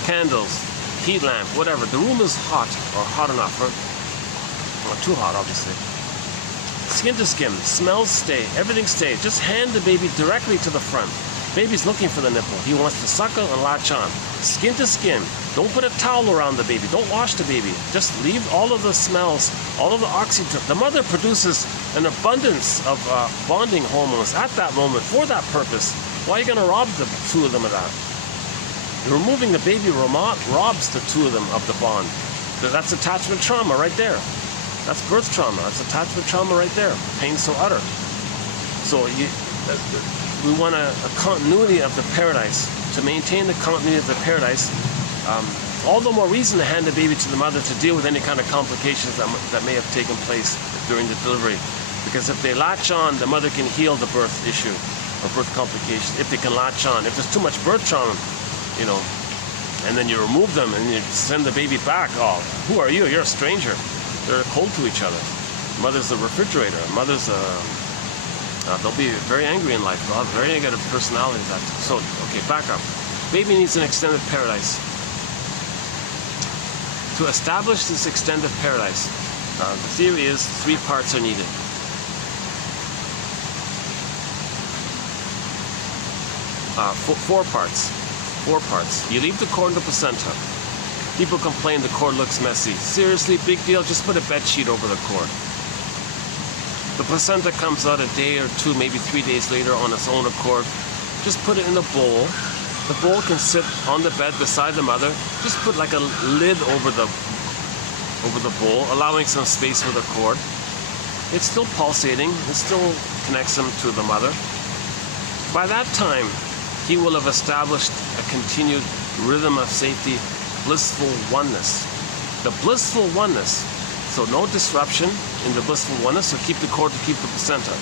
Candles, heat lamp, whatever. The room is hot or hot enough. Not too hot, obviously. Skin to skin, smells stay, everything stays. Just hand the baby directly to the front. Baby's looking for the nipple. He wants to suckle and latch on. Skin to skin. Don't put a towel around the baby. Don't wash the baby. Just leave all of the smells, all of the oxytocin. The mother produces an abundance of bonding hormones at that moment for that purpose. Why are you going to rob the 2 of them of that? Removing the baby robs the 2 of them of the bond. That's attachment trauma right there. That's birth trauma. That's attachment trauma right there. Pain so utter. So we want a continuity of the paradise. To maintain the continuity of the paradise, all the more reason to hand the baby to the mother to deal with any kind of complications that may have taken place during the delivery. Because if they latch on, the mother can heal the birth issue or birth complications. If they can latch on. If there's too much birth trauma, and then you remove them and you send the baby back, oh, who are you? You're a stranger. They're cold to each other. Mother's a refrigerator. Mother's they'll be very angry in life. They'll have very negative personalities. So, okay, back up. Baby needs an extended paradise. To establish this extended paradise, the theory is 3 parts are needed. 4 parts. 4 parts. You leave the cord in the placenta. People complain the cord looks messy. Seriously, big deal, just put a bed sheet over the cord. The placenta comes out a day or 2, maybe 3 days later on its own accord. Just put it in a bowl. The bowl can sit on the bed beside the mother. Just put like a lid over the bowl, allowing some space for the cord. It's still pulsating. It still connects him to the mother. By that time, he will have established a continued rhythm of safety, blissful oneness. The blissful oneness. So no disruption in the blissful oneness, so keep the cord to keep the placenta.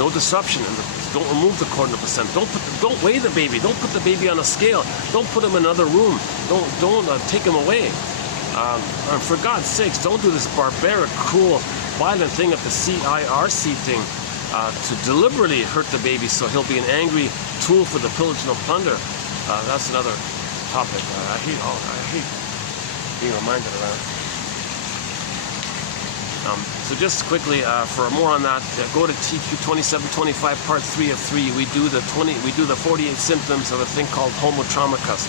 no disruption, and don't remove the cord in the placenta. Don't weigh the baby. Don't put the baby on a scale. Don't put him in another room. Don't take him away. And for God's sakes, don't do this barbaric, cruel, violent thing of the CIRC thing to deliberately hurt the baby so he'll be an angry tool for the pillage and the plunder. That's another topic. I hate being reminded of that. So just quickly, for more on that, go to TQ 2725 Part 3 of 3. We do the 48 symptoms of a thing called homotraumacus.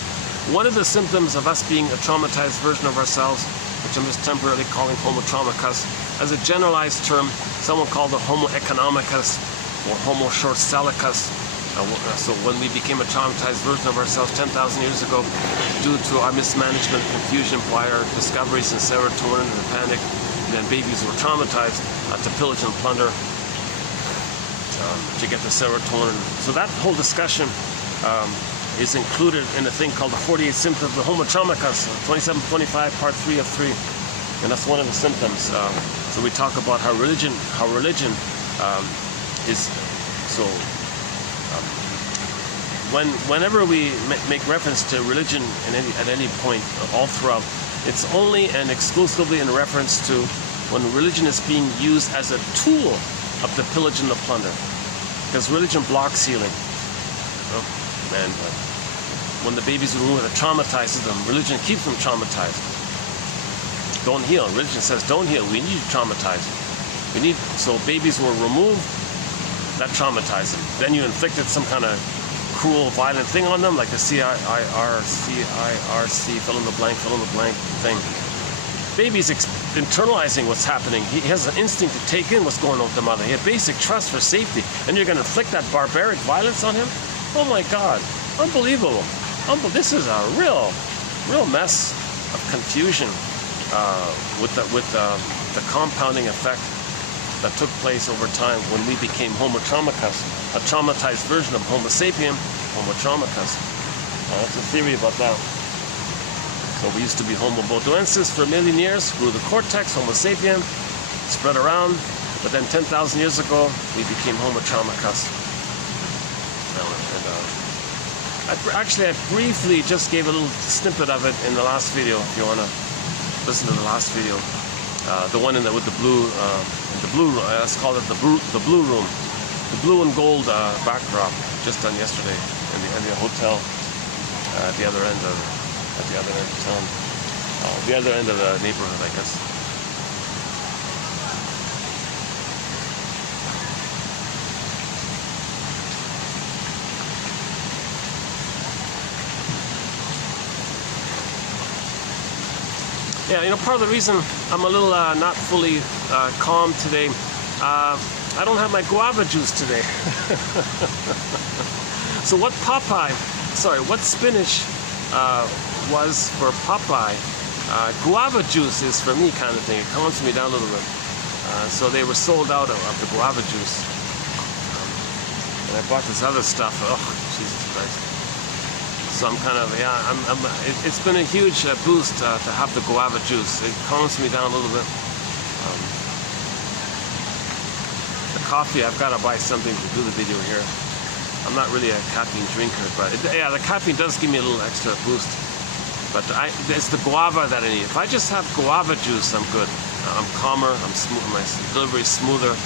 One of the symptoms of us being a traumatized version of ourselves, which I'm just temporarily calling homotraumacus, as a generalized term, someone called it homo economicus or homo short-sellicus. So when we became a traumatized version of ourselves 10,000 years ago, due to our mismanagement, confusion, prior discoveries in serotonin and the panic, then babies were traumatized to pillage and plunder to get the serotonin. So that whole discussion is included in a thing called the 48 symptoms of the homotraumacus, 2725 Part 3 of 3, and that's one of the symptoms. So we talk about how religion is so. Whenever we make reference to religion at any point, all throughout, it's only and exclusively in reference to when religion is being used as a tool of the pillage and the plunder. Because religion blocks healing. And when the babies are removed, it traumatizes them. Religion keeps them traumatized. Don't heal. Religion says don't heal. We need you traumatized. So babies were removed, that traumatized them. Then you inflicted some kind of cruel, violent thing on them, like the CIRC, fill in the blank thing. Baby's internalizing what's happening. He has an instinct to take in what's going on with the mother. He had basic trust for safety, and you're going to inflict that barbaric violence on him? Oh my God, unbelievable. This is a real mess of confusion with the compounding effect that took place over time when we became Homo traumacus, a traumatized version of Homo sapien, Homo traumacus. That's a theory about that. So we used to be Homo bodoensis for a million years, grew the cortex, Homo sapien, spread around, but then 10,000 years ago, we became Homo traumacus. I briefly just gave a little snippet of it in the last video, if you want to listen to the last video. The one with the blue, let's call it the blue room, the blue and gold backdrop, just done yesterday in the hotel at the other end of town, the other end of the neighborhood, I guess. Yeah, part of the reason I'm a little not fully calm today, I don't have my guava juice today. So what spinach was for Popeye, guava juice is for me, kind of thing. It calms me down a little bit. So they were sold out of the guava juice. And I bought this other stuff. Oh, Jesus Christ. So I'm kind of, it's been a huge boost to have the guava juice. It calms me down a little bit. The coffee, I've got to buy something to do the video here. I'm not really a caffeine drinker, but the caffeine does give me a little extra boost. But it's the guava that I need. If I just have guava juice, I'm good. I'm calmer, I'm smooth, my delivery is smoother.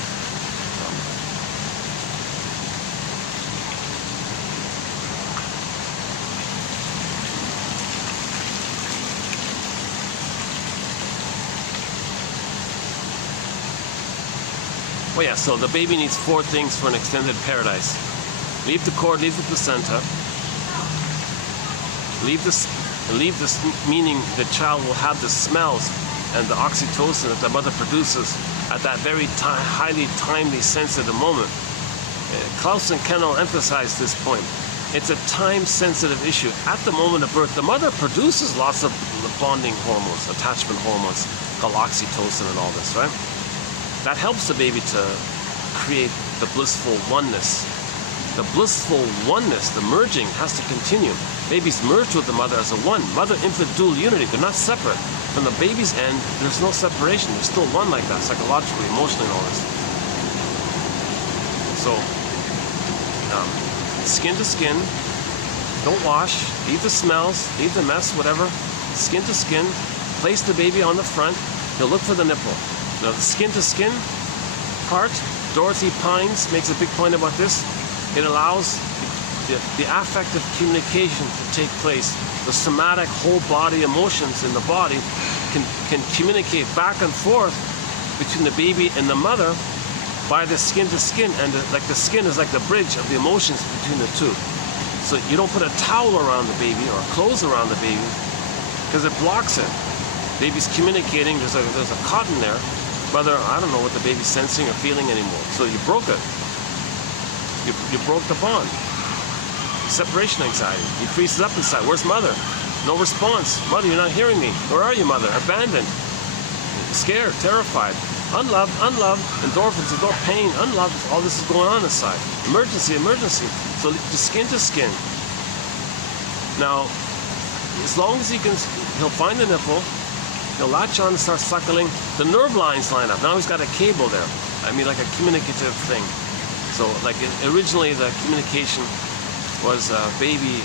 Oh yeah, so the baby needs 4 things for an extended paradise. Leave the cord, leave the placenta. Leave this, meaning the child will have the smells and the oxytocin that the mother produces at that very highly timely, sensitive moment. Klaus and Kennel emphasized this point. It's a time-sensitive issue. At the moment of birth, the mother produces lots of bonding hormones, attachment hormones, called oxytocin and all this, right? That helps the baby to create the blissful oneness. The blissful oneness, the merging, has to continue. Babies merge with the mother as a one. Mother-infant dual unity. They're not separate. From the baby's end, there's no separation. They're still one like that, psychologically, emotionally, and all this. So So, skin to skin, don't wash, leave the smells, leave the mess, whatever. Skin to skin, place the baby on the front, he'll look for the nipple. Now the skin to skin part, Dorothy Pines makes a big point about this. It allows the affective communication to take place. The somatic whole body emotions in the body can communicate back and forth between the baby and the mother by the skin to skin, and like the skin is like the bridge of the emotions between the two. So you don't put a towel around the baby or clothes around the baby because it blocks it. Baby's communicating, there's a cotton there. Whether, I don't know what the baby's sensing or feeling anymore. So you broke it. You broke the bond. Separation anxiety. He freezes up inside. Where's mother? No response. Mother, you're not hearing me. Where are you, mother? Abandoned. Scared, terrified. Unloved, endorphins, pain, unloved. All this is going on inside. Emergency. So skin to skin. Now, as long as he'll find the nipple, he'll latch on and start suckling. The nerve lines line up. Now he's got a cable there. I mean, like a communicative thing. So, like originally the communication was baby,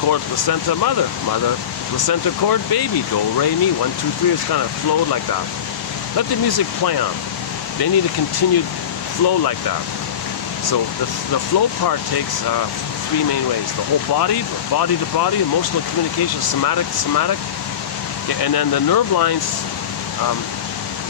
cord, placenta, mother, placenta, cord, baby, do, re, mi, 1, 2, 3. It's kind of flowed like that. Let the music play on. They need a continued flow like that. So the flow part takes three main ways: the whole body to body, emotional communication, somatic. And then the nerve lines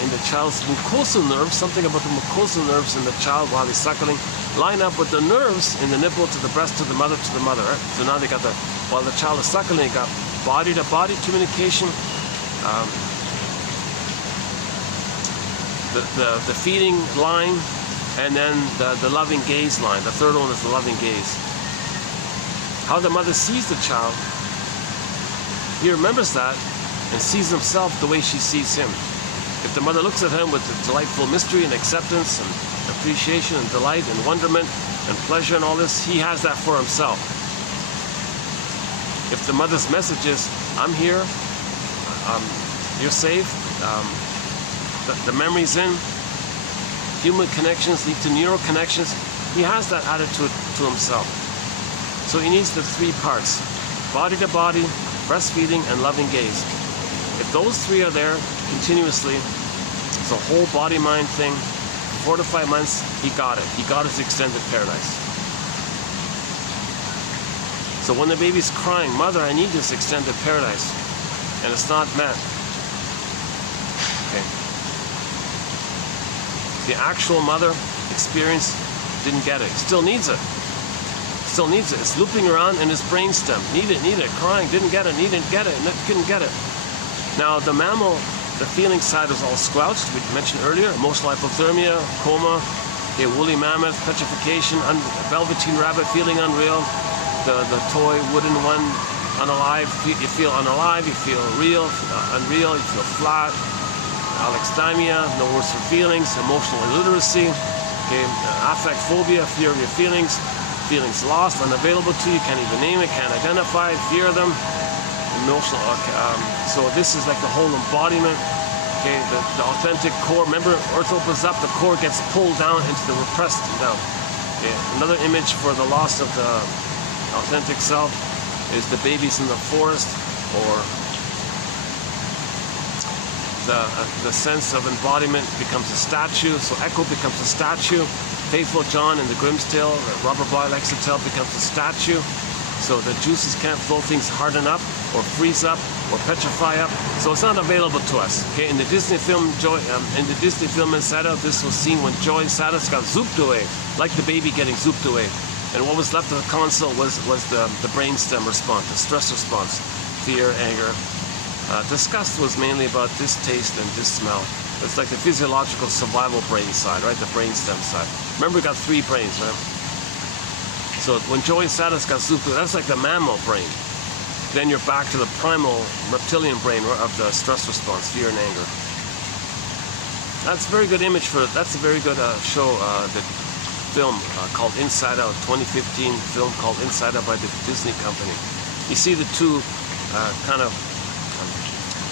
in the child's mucosal nerves, something about the mucosal nerves in the child while he's suckling, line up with the nerves in the nipple to the breast to the mother, right? So now they got while the child is suckling, they got body to body communication, the feeding line, and then the loving gaze line. The third one is the loving gaze. How the mother sees the child, he remembers that and sees himself the way she sees him. If the mother looks at him with delightful mystery and acceptance and appreciation and delight and wonderment and pleasure and all this, he has that for himself. If the mother's message is, I'm here, you're safe, the memory's in, human connections lead to neural connections, he has that attitude to himself. So he needs the three parts: body to body, breastfeeding, and loving gaze. If those three are there continuously, it's a whole body-mind thing. 4 to 5 months, he got it. He got his extended paradise. So when the baby's crying, mother, I need this extended paradise, and it's not met, okay, the actual mother experience didn't get it. Still needs it. It's looping around in his brainstem. Need it, crying, didn't get it, couldn't get it. Now the mammal, the feeling side is all squelched, we mentioned earlier: emotional hypothermia, coma, woolly mammoth, petrification, velveteen rabbit, feeling unreal, the toy wooden one, unalive, you feel unalive, you feel real, unreal, you feel flat, alexithymia, no words for feelings, emotional illiteracy, affect phobia, fear of your feelings lost, unavailable to you, can't even name it, can't identify it, fear them, emotional. So this is like the whole embodiment. Okay, the authentic core. Remember, earth opens up, the core gets pulled down into the repressed down. Okay, another image for the loss of the authentic self is the babies in the forest, or the sense of embodiment becomes a statue. So Echo becomes a statue. Faithful John in the Grimm's Tale, Robert Boyle likes to tell, becomes a statue. So the juices can't flow, things harden up, or freeze up, or petrify up. So it's not available to us. Okay, in the Disney film Inside Out, this was seen when Joy and Sadness got zooped away, like the baby getting zooped away. And what was left of the console was the brainstem response, the stress response, fear, anger. Disgust was mainly about distaste and smell. It's like the physiological survival brain side, right? The brainstem side. Remember, we got 3 brains, right? So when Joy and Sadness got zooped away, that's like the mammal brain. Then you're back to the primal reptilian brain of the stress response, fear and anger. That's a very good image for it. That's a very good show, the film called Inside Out, 2015 film called Inside Out by the Disney Company. You see the two kind of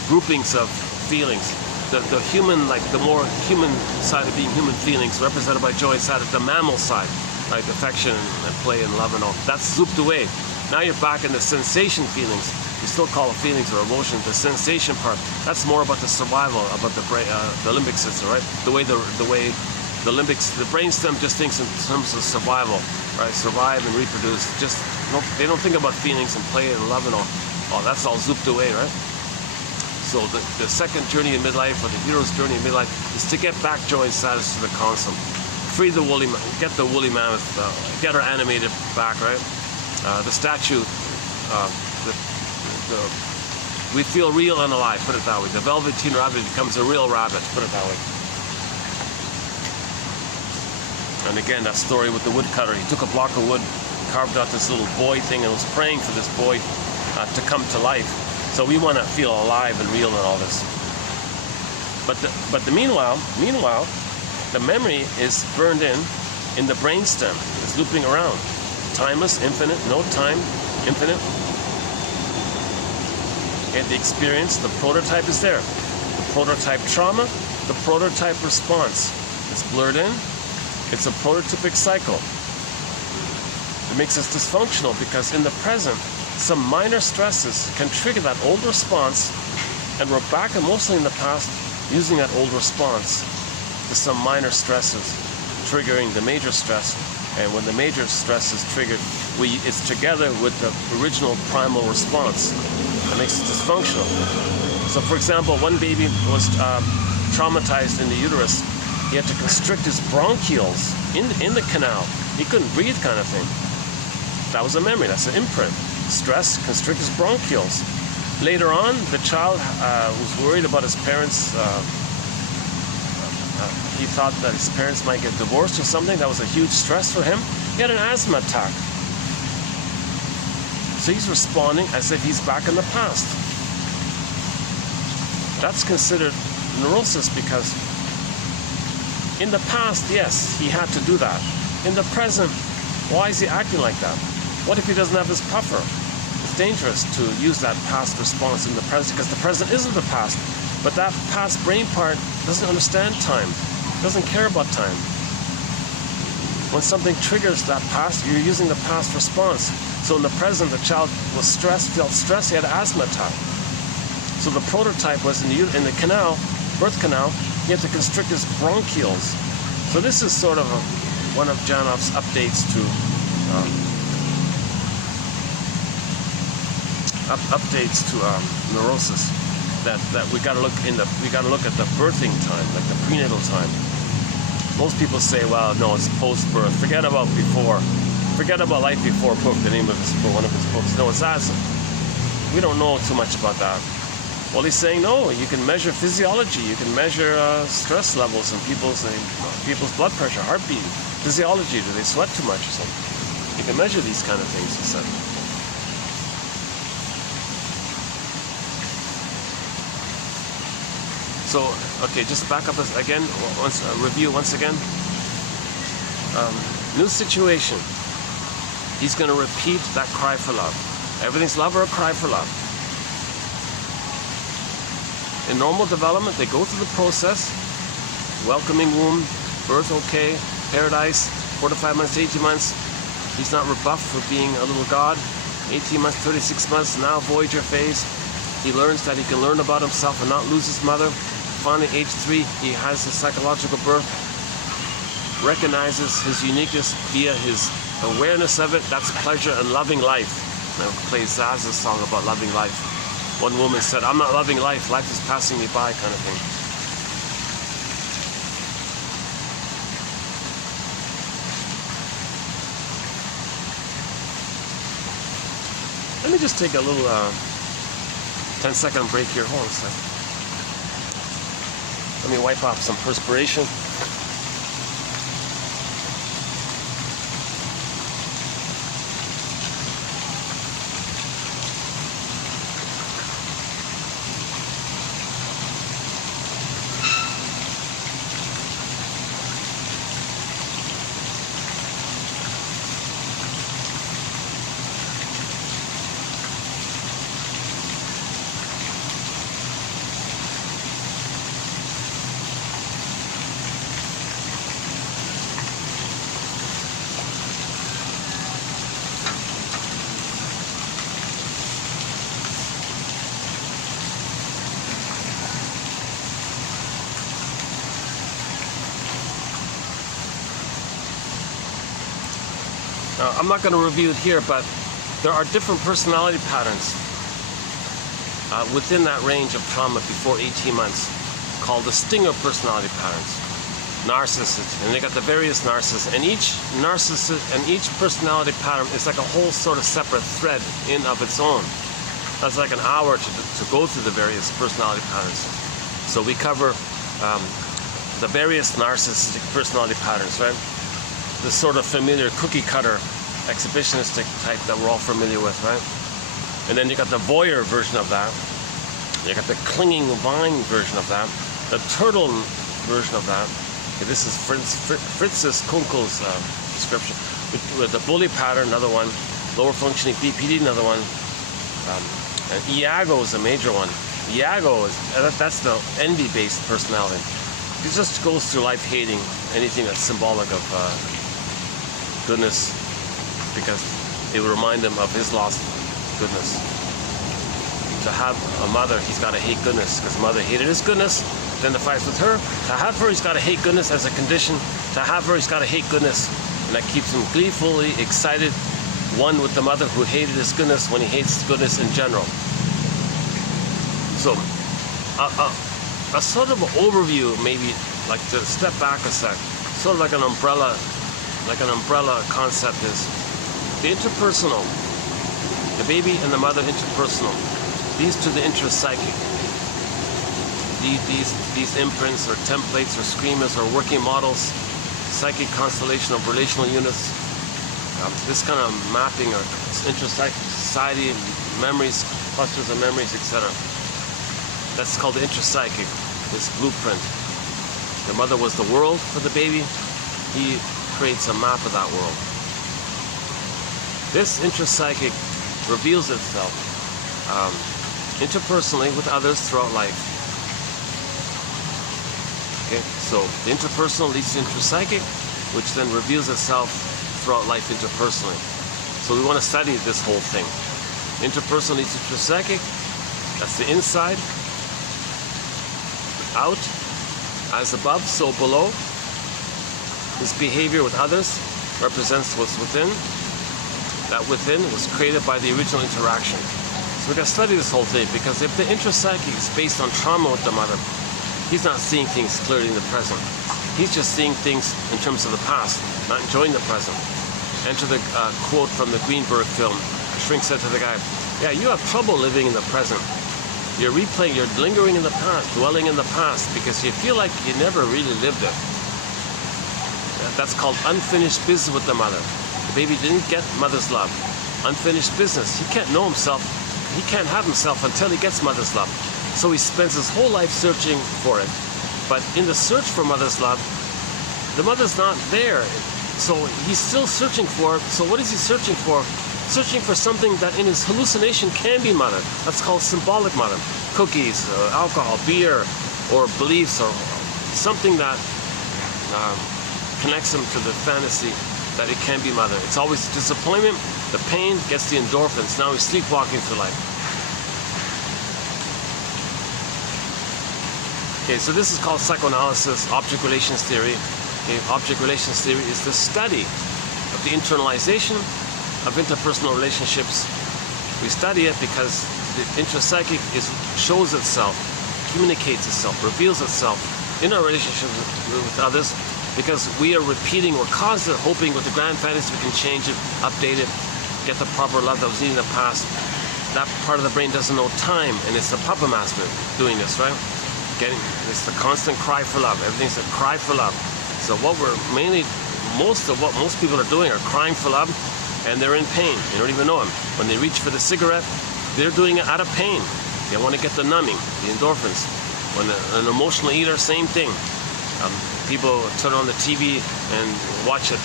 groupings of feelings. The human, like the more human side of being human feelings, represented by Joy and Sadness, the mammal side. like affection and play and love and all. That's zooped away. Now you're back in the sensation feelings. We still call it feelings or emotions. The sensation part, that's more about the survival, about the brain, the limbic system, right? The way the brainstem just thinks in terms of survival, right? Survive and reproduce. Just they don't think about feelings and play and love and all. Oh, that's all zooped away, right? So the second journey in midlife, or the hero's journey in midlife, is to get back joy and sadness to the constant. Free the woolly, get the woolly mammoth, get her animated back, right? The statue, we feel real and alive, put it that way. The velveteen rabbit becomes a real rabbit, put it that way. And again, that story with the woodcutter, he took a block of wood, carved out this little boy thing, and was praying for this boy to come to life. So we want to feel alive and real in all this. But meanwhile, the memory is burned in the brainstem. It's looping around. Timeless, infinite, no time, infinite. And the experience, the prototype is there. The prototype trauma, the prototype response. It's blurred in. It's a prototypic cycle. It makes us dysfunctional because in the present, some minor stresses can trigger that old response, and we're back emotionally in the past using that old response to some minor stresses, triggering the major stress. And when the major stress is triggered, it's together with the original primal response. That makes it dysfunctional. So for example, one baby was traumatized in the uterus. He had to constrict his bronchioles in the canal. He couldn't breathe, kind of thing. That was a memory, that's an imprint. Stress, constrict his bronchioles. Later on, the child was worried about his parents. He thought that his parents might get divorced or something. That was a huge stress for him. He had an asthma attack. So he's responding as if he's back in the past. That's considered neurosis because in the past, yes, he had to do that. In the present, why is he acting like that? What if he doesn't have his puffer? It's dangerous to use that past response in the present because the present isn't the past. But that past brain part doesn't understand time, doesn't care about time. When something triggers that past, you're using the past response. So in the present, the child was stressed, felt stressed, he had an asthma attack. So the prototype was in the canal, birth canal, he had to constrict his bronchioles. So this is sort of one of Janoff's updates to neurosis. That we got to look at the birthing time, like the prenatal time. Most people say, well, no, it's post-birth. Forget about before. Forget about life before book. The name of one of his books. No, it's that. We don't know too much about that. Well, he's saying no. You can measure physiology. You can measure stress levels in people's blood pressure, heartbeat, physiology. Do they sweat too much or something? You can measure these kind of things. He said. So, okay, just back up again, review once again. New situation. He's going to repeat that cry for love. Everything's love or a cry for love. In normal development, they go through the process. Welcoming womb, birth okay, paradise, 4 to 5 months to 18 months. He's not rebuffed for being a little god. 18 months, 36 months, now Voyager phase. He learns that he can learn about himself and not lose his mother. Finally, age 3, he has his psychological birth, recognizes his uniqueness via his awareness of it. That's pleasure and loving life. Now plays Zaz's song about loving life. One woman said, I'm not loving life, life is passing me by, kind of thing. Let me just take a little 10-second break here. Hold on a second. Let me wipe off some perspiration. I'm not going to review it here, but there are different personality patterns within that range of trauma before 18 months called the stinger personality patterns. Narcissist, and they got the various narcissists, and each narcissist and each personality pattern is like a whole sort of separate thread in of its own. That's like an hour to go through the various personality patterns. So we cover the various narcissistic personality patterns, right? The sort of familiar cookie cutter exhibitionistic type that we're all familiar with, right? And then you got the voyeur version of that. You got the clinging vine version of that. The turtle version of that. Okay, this is Fritz's Kunkel's description. With the bully pattern, another one. Lower functioning BPD, another one. And Iago is a major one. Iago is that's the envy-based personality. He just goes through life hating anything that's symbolic of goodness, because it will remind him of his lost goodness. To have a mother, he's got to hate goodness, because mother hated his goodness, identifies with her. To have her, he's got to hate goodness as a condition. To have her, he's got to hate goodness, and that keeps him gleefully excited, one with the mother who hated his goodness when he hates goodness in general. So, a sort of overview, maybe, like to step back a sec, sort of like an umbrella concept is the interpersonal, the baby and the mother interpersonal. These two, the intrapsychic. These imprints or templates or schemas or working models, psychic constellation of relational units. This kind of mapping or intrapsychic society, memories, clusters of memories, etc. That's called the intrapsychic, this blueprint. The mother was the world for the baby. He creates a map of that world. This intrapsychic reveals itself interpersonally with others throughout life. Okay, so the interpersonal leads to intrapsychic, which then reveals itself throughout life interpersonally. So we want to study this whole thing. Interpersonal leads to intrapsychic. That's the inside. Out, as above, so below. This behavior with others represents what's within. That within was created by the original interaction. So we're going to study this whole thing, because if the intrapsychic is based on trauma with the mother, he's not seeing things clearly in the present. He's just seeing things in terms of the past, not enjoying the present. Enter the quote from the Greenberg film. The shrink said to the guy, "Yeah, you have trouble living in the present. You're replaying, you're lingering in the past, dwelling in the past, because you feel like you never really lived it." That's called unfinished business with the mother. The baby didn't get mother's love. Unfinished business. He can't know himself. He can't have himself until he gets mother's love. So he spends his whole life searching for it. But in the search for mother's love, the mother's not there. So he's still searching for it. So what is he searching for? Searching for something that in his hallucination can be mother. That's called symbolic mother. Cookies, alcohol, beer, or beliefs, or something that connects him to the fantasy that it can be mother. It's always disappointment, the pain gets the endorphins. Now he's sleepwalking through life. Okay, so this is called psychoanalysis, object relations theory. Okay, object relations theory is the study of the internalization of interpersonal relationships. We study it because the intrapsychic shows itself, communicates itself, reveals itself in our relationships with others, because we are repeating, we're constantly hoping with the grand fantasy we can change it, update it, get the proper love that was needed in the past. That part of the brain doesn't know time, and it's the puppet master doing this, right? It's the constant cry for love. Everything's a cry for love. So what we're most of what most people are doing are crying for love, and they're in pain. They don't even know them. When they reach for the cigarette, they're doing it out of pain. They want to get the numbing, the endorphins. When an emotional eater, same thing. People turn on the TV and watch a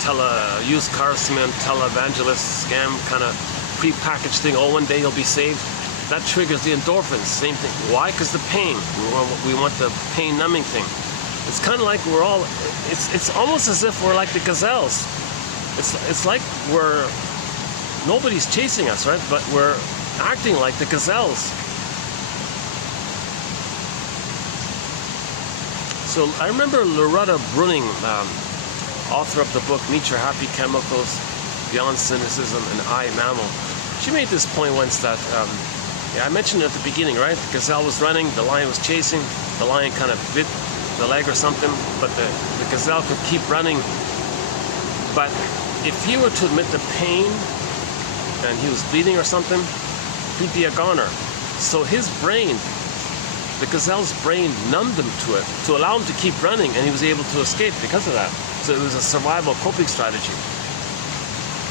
used car salesman, televangelist scam kind of pre-packaged thing. Oh, one day you'll be saved. That triggers the endorphins. Same thing. Why? Because the pain. We want the pain numbing thing. It's kind of like we're all. It's almost as if we're like the gazelles. It's like nobody's chasing us, right? But we're acting like the gazelles. So I remember Loretta Brunning, author of the book Meet Your Happy Chemicals, beyond cynicism, an I mammal. She made this point once that, I mentioned it at the beginning, right? The gazelle was running, the lion was chasing, the lion kind of bit the leg or something, but the gazelle could keep running. But if he were to admit the pain and he was bleeding or something, he'd be a goner. So his brain, the gazelle's brain, numbed him to it to allow him to keep running, and he was able to escape because of that. So it was a survival coping strategy.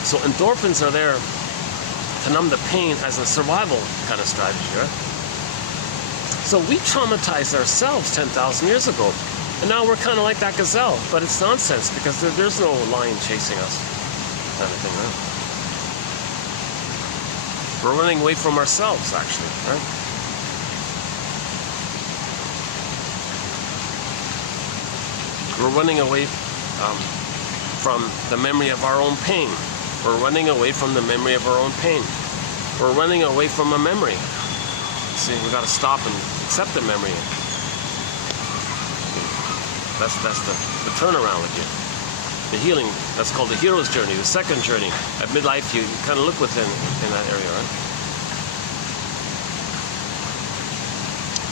So endorphins are there to numb the pain as a survival kind of strategy, right? So we traumatized ourselves 10,000 years ago, and now we're kind of like that gazelle, but it's nonsense because there's no lion chasing us, kind of thing, right? We're running away from ourselves, actually, right? We're running away from the memory of our own pain. We're running away from the memory of our own pain. We're running away from a memory. See, we got to stop and accept the memory. That's the turnaround with you. The healing, that's called the hero's journey, the second journey. At midlife, you kind of look within in that area, right?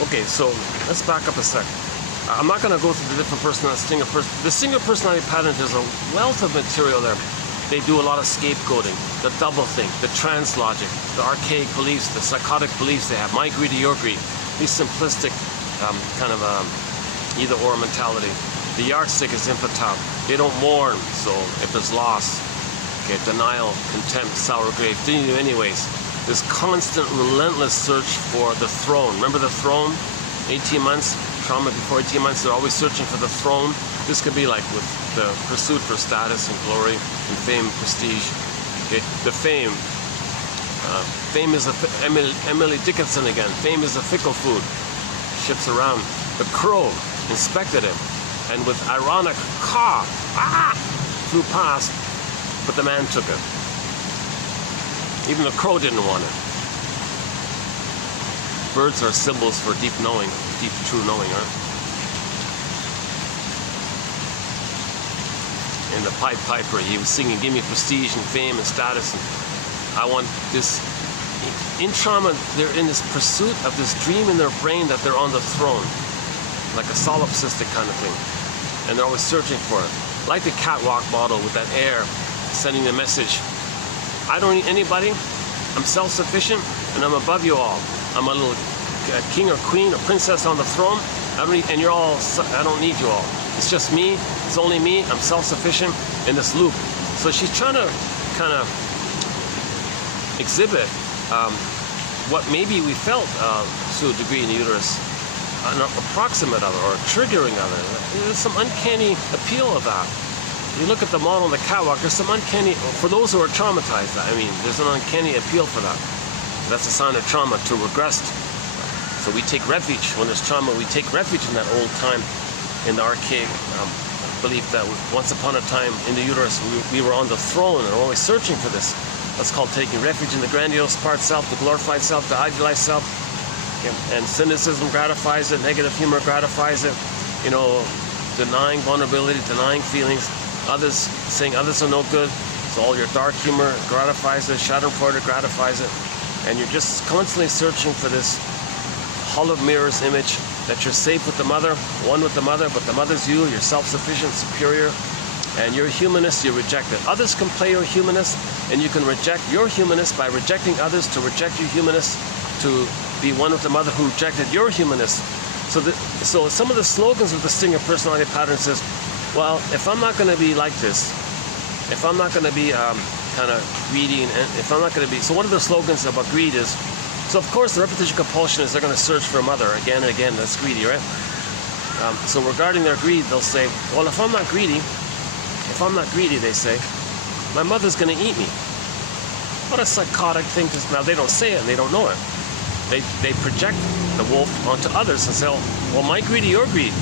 Okay, so let's back up a sec. I'm not going to go through the different personality. The single personality pattern, there's a wealth of material there. They do a lot of scapegoating, the double think, the trans logic, the archaic beliefs, the psychotic beliefs they have, my greed or your greed, these simplistic kind of either or mentality. The yardstick is infantile. They don't mourn, so if there's loss, okay, denial, contempt, sour grapes, didn't do anyways. This constant, relentless search for the throne. Remember the throne? 18 months, trauma before 18 months, they're always searching for the throne. This could be like with the pursuit for status and glory and fame, prestige. Okay, the fame. Fame is Emily Dickinson again. Fame is a fickle food. Shifts around. The crow inspected it, and with ironic caw, flew past, but the man took it. Even the crow didn't want it. Birds are symbols for deep knowing, deep true knowing, right? And the Pied Piper, he was singing, give me prestige and fame and status, and I want this. In trauma, they're in this pursuit of this dream in their brain that they're on the throne, like a solipsistic kind of thing, and they're always searching for it. Like the catwalk model with that air, sending the message, I don't need anybody, I'm self-sufficient, and I'm above you all. I'm a little king or queen or princess on the throne, and you're all, I don't need you all. It's just me, it's only me, I'm self-sufficient in this loop. So she's trying to kind of exhibit what maybe we felt to a degree in the uterus, an approximate of it or a triggering of it. There's some uncanny appeal of that. You look at the model on the catwalk, there's some uncanny, for those who are traumatized, I mean, there's an uncanny appeal for that. That's a sign of trauma, to regress. So we take refuge, when there's trauma, we take refuge in that old time, in the archaic belief that once upon a time in the uterus, we were on the throne and we're always searching for this. That's called taking refuge in the grandiose part self, the glorified self, the idealized self. And cynicism gratifies it, negative humor gratifies it, you know, denying vulnerability, denying feelings, others, saying others are no good. So all your dark humor gratifies it, schadenfreude gratifies it. And you're just constantly searching for this hall of mirrors image that you're safe with the mother, one with the mother, but the mother's you, you're self-sufficient, superior, and you're a humanist, you reject it. Others can play your humanist, and you can reject your humanist by rejecting others to reject your humanist, to be one with the mother who rejected your humanist. So some of the slogans of the Stinger personality patterns is, well, if I'm not going to be like this, if I'm not going to be kind of greedy, and if I'm not going to be, so one of the slogans about greed is, so of course the repetition compulsion is they're going to search for a mother again and again. That's greedy, right? So regarding their greed, they'll say, well, if I'm not greedy, they say, my mother's going to eat me. What a psychotic thing to, now they don't say it and they don't know it. They project the wolf onto others and say, well, my greed or your greed.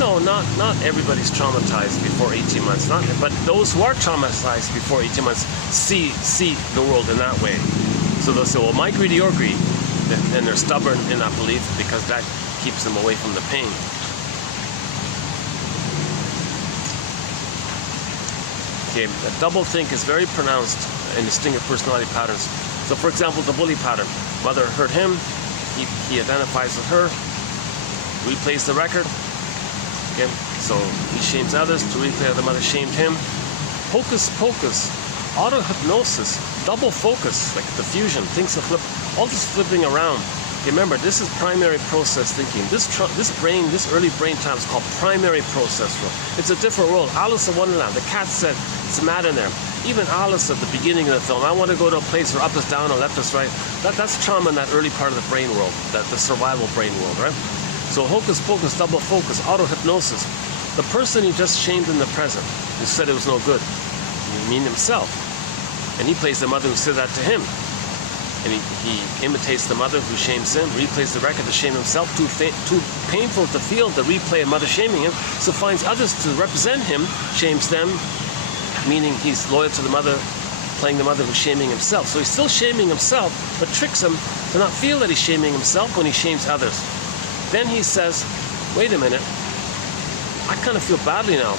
No, not everybody's traumatized before 18 months. But those who are traumatized before 18 months see the world in that way. So they'll say, well, my greed or your greed. And they're stubborn in that belief because that keeps them away from the pain. Okay, the double think is very pronounced in distinctive personality patterns. So for example, the bully pattern. Mother hurt him, he identifies with her, replays the record. Okay, so he shames others to replay how the mother shamed him. Hocus pocus, auto-hypnosis, double focus, like the fusion, things are all this flipping around. Okay, remember, this is primary process thinking. This early brain time is called primary process world. It's a different world. Alice in Wonderland, the cat said, it's mad in there. Even Alice at the beginning of the film, I want to go to a place where up is down and left is right. That's trauma in that early part of the brain world, the survival brain world, right? So hocus pocus, double focus, auto-hypnosis. The person you just shamed in the present, who said it was no good, you mean himself. And he plays the mother who said that to him. And he imitates the mother who shames him, replays the record to shame himself, too painful to feel the replay of mother shaming him, so finds others to represent him, shames them, meaning he's loyal to the mother, playing the mother who's shaming himself. So he's still shaming himself, but tricks him to not feel that he's shaming himself when he shames others. Then he says, wait a minute, I kind of feel badly now.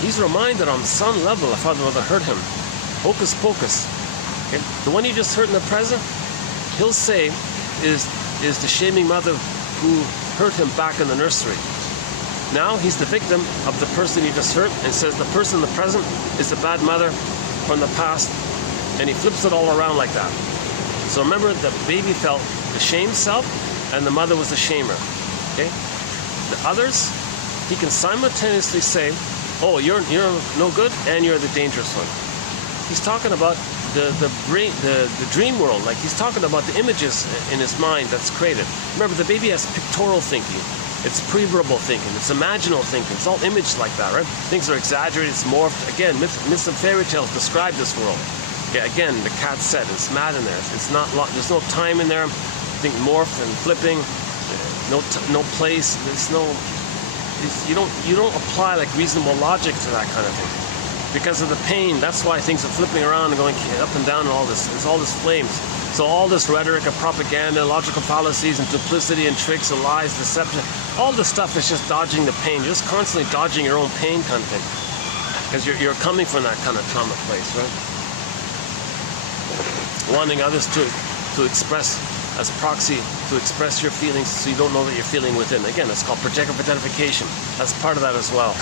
He's reminded on some level if father mother hurt him. Hocus pocus. Okay? The one you just hurt in the present, he'll say is the shaming mother who hurt him back in the nursery. Now he's the victim of the person he just hurt and says the person in the present is the bad mother from the past, and he flips it all around like that. So remember, the baby felt the shamed self and the mother was the shamer. Okay? The others, he can simultaneously say, oh, you're no good and you're the dangerous one. He's talking about the dream world, like he's talking about the images in his mind that's created. Remember, the baby has pictorial thinking. It's pre-verbal thinking. It's imaginal thinking. It's all imaged like that, right? Things are exaggerated. It's morphed. Again, myths and fairy tales describe this world. Yeah, again, the cat said it's mad in there. It's not. There's no time in there. Think morph and flipping. No place. There's no. You don't apply like reasonable logic to that kind of thing because of the pain. That's why things are flipping around and going up and down and all this. There's all this flames. So all this rhetoric of propaganda, logical fallacies, and duplicity and tricks and lies, deception, all this stuff is just dodging the pain. You're just constantly dodging your own pain kind of thing. Because you're coming from that kind of trauma place, right? Wanting others to express as proxy, to express your feelings so you don't know that you're feeling within. Again, it's called projective identification. That's part of that as well.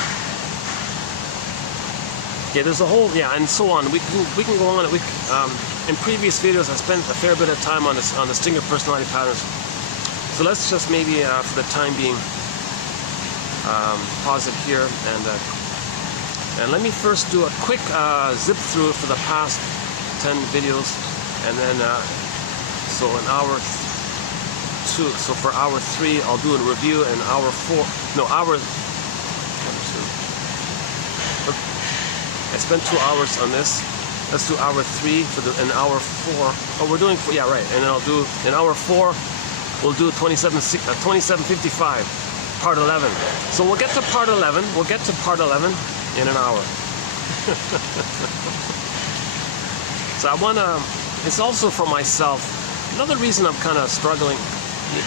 Okay, there's a whole, and so on. We can go on. In previous videos, I spent a fair bit of time on distinctive personality patterns. So let's just maybe, for the time being, pause it here and let me first do a quick zip through for the past 10 videos, and then so in hour 2. So for hour 3, I'll do a review, and hour 4. No, hour. I spent 2 hours on this. Let's do hour 3 in hour 4. Oh, we're doing 4, yeah, right. And then I'll do in hour 4. We'll do 2755, part 11. So we'll get to part 11. We'll get to part 11 in an hour. So I wanna. It's also for myself. Another reason I'm kind of struggling.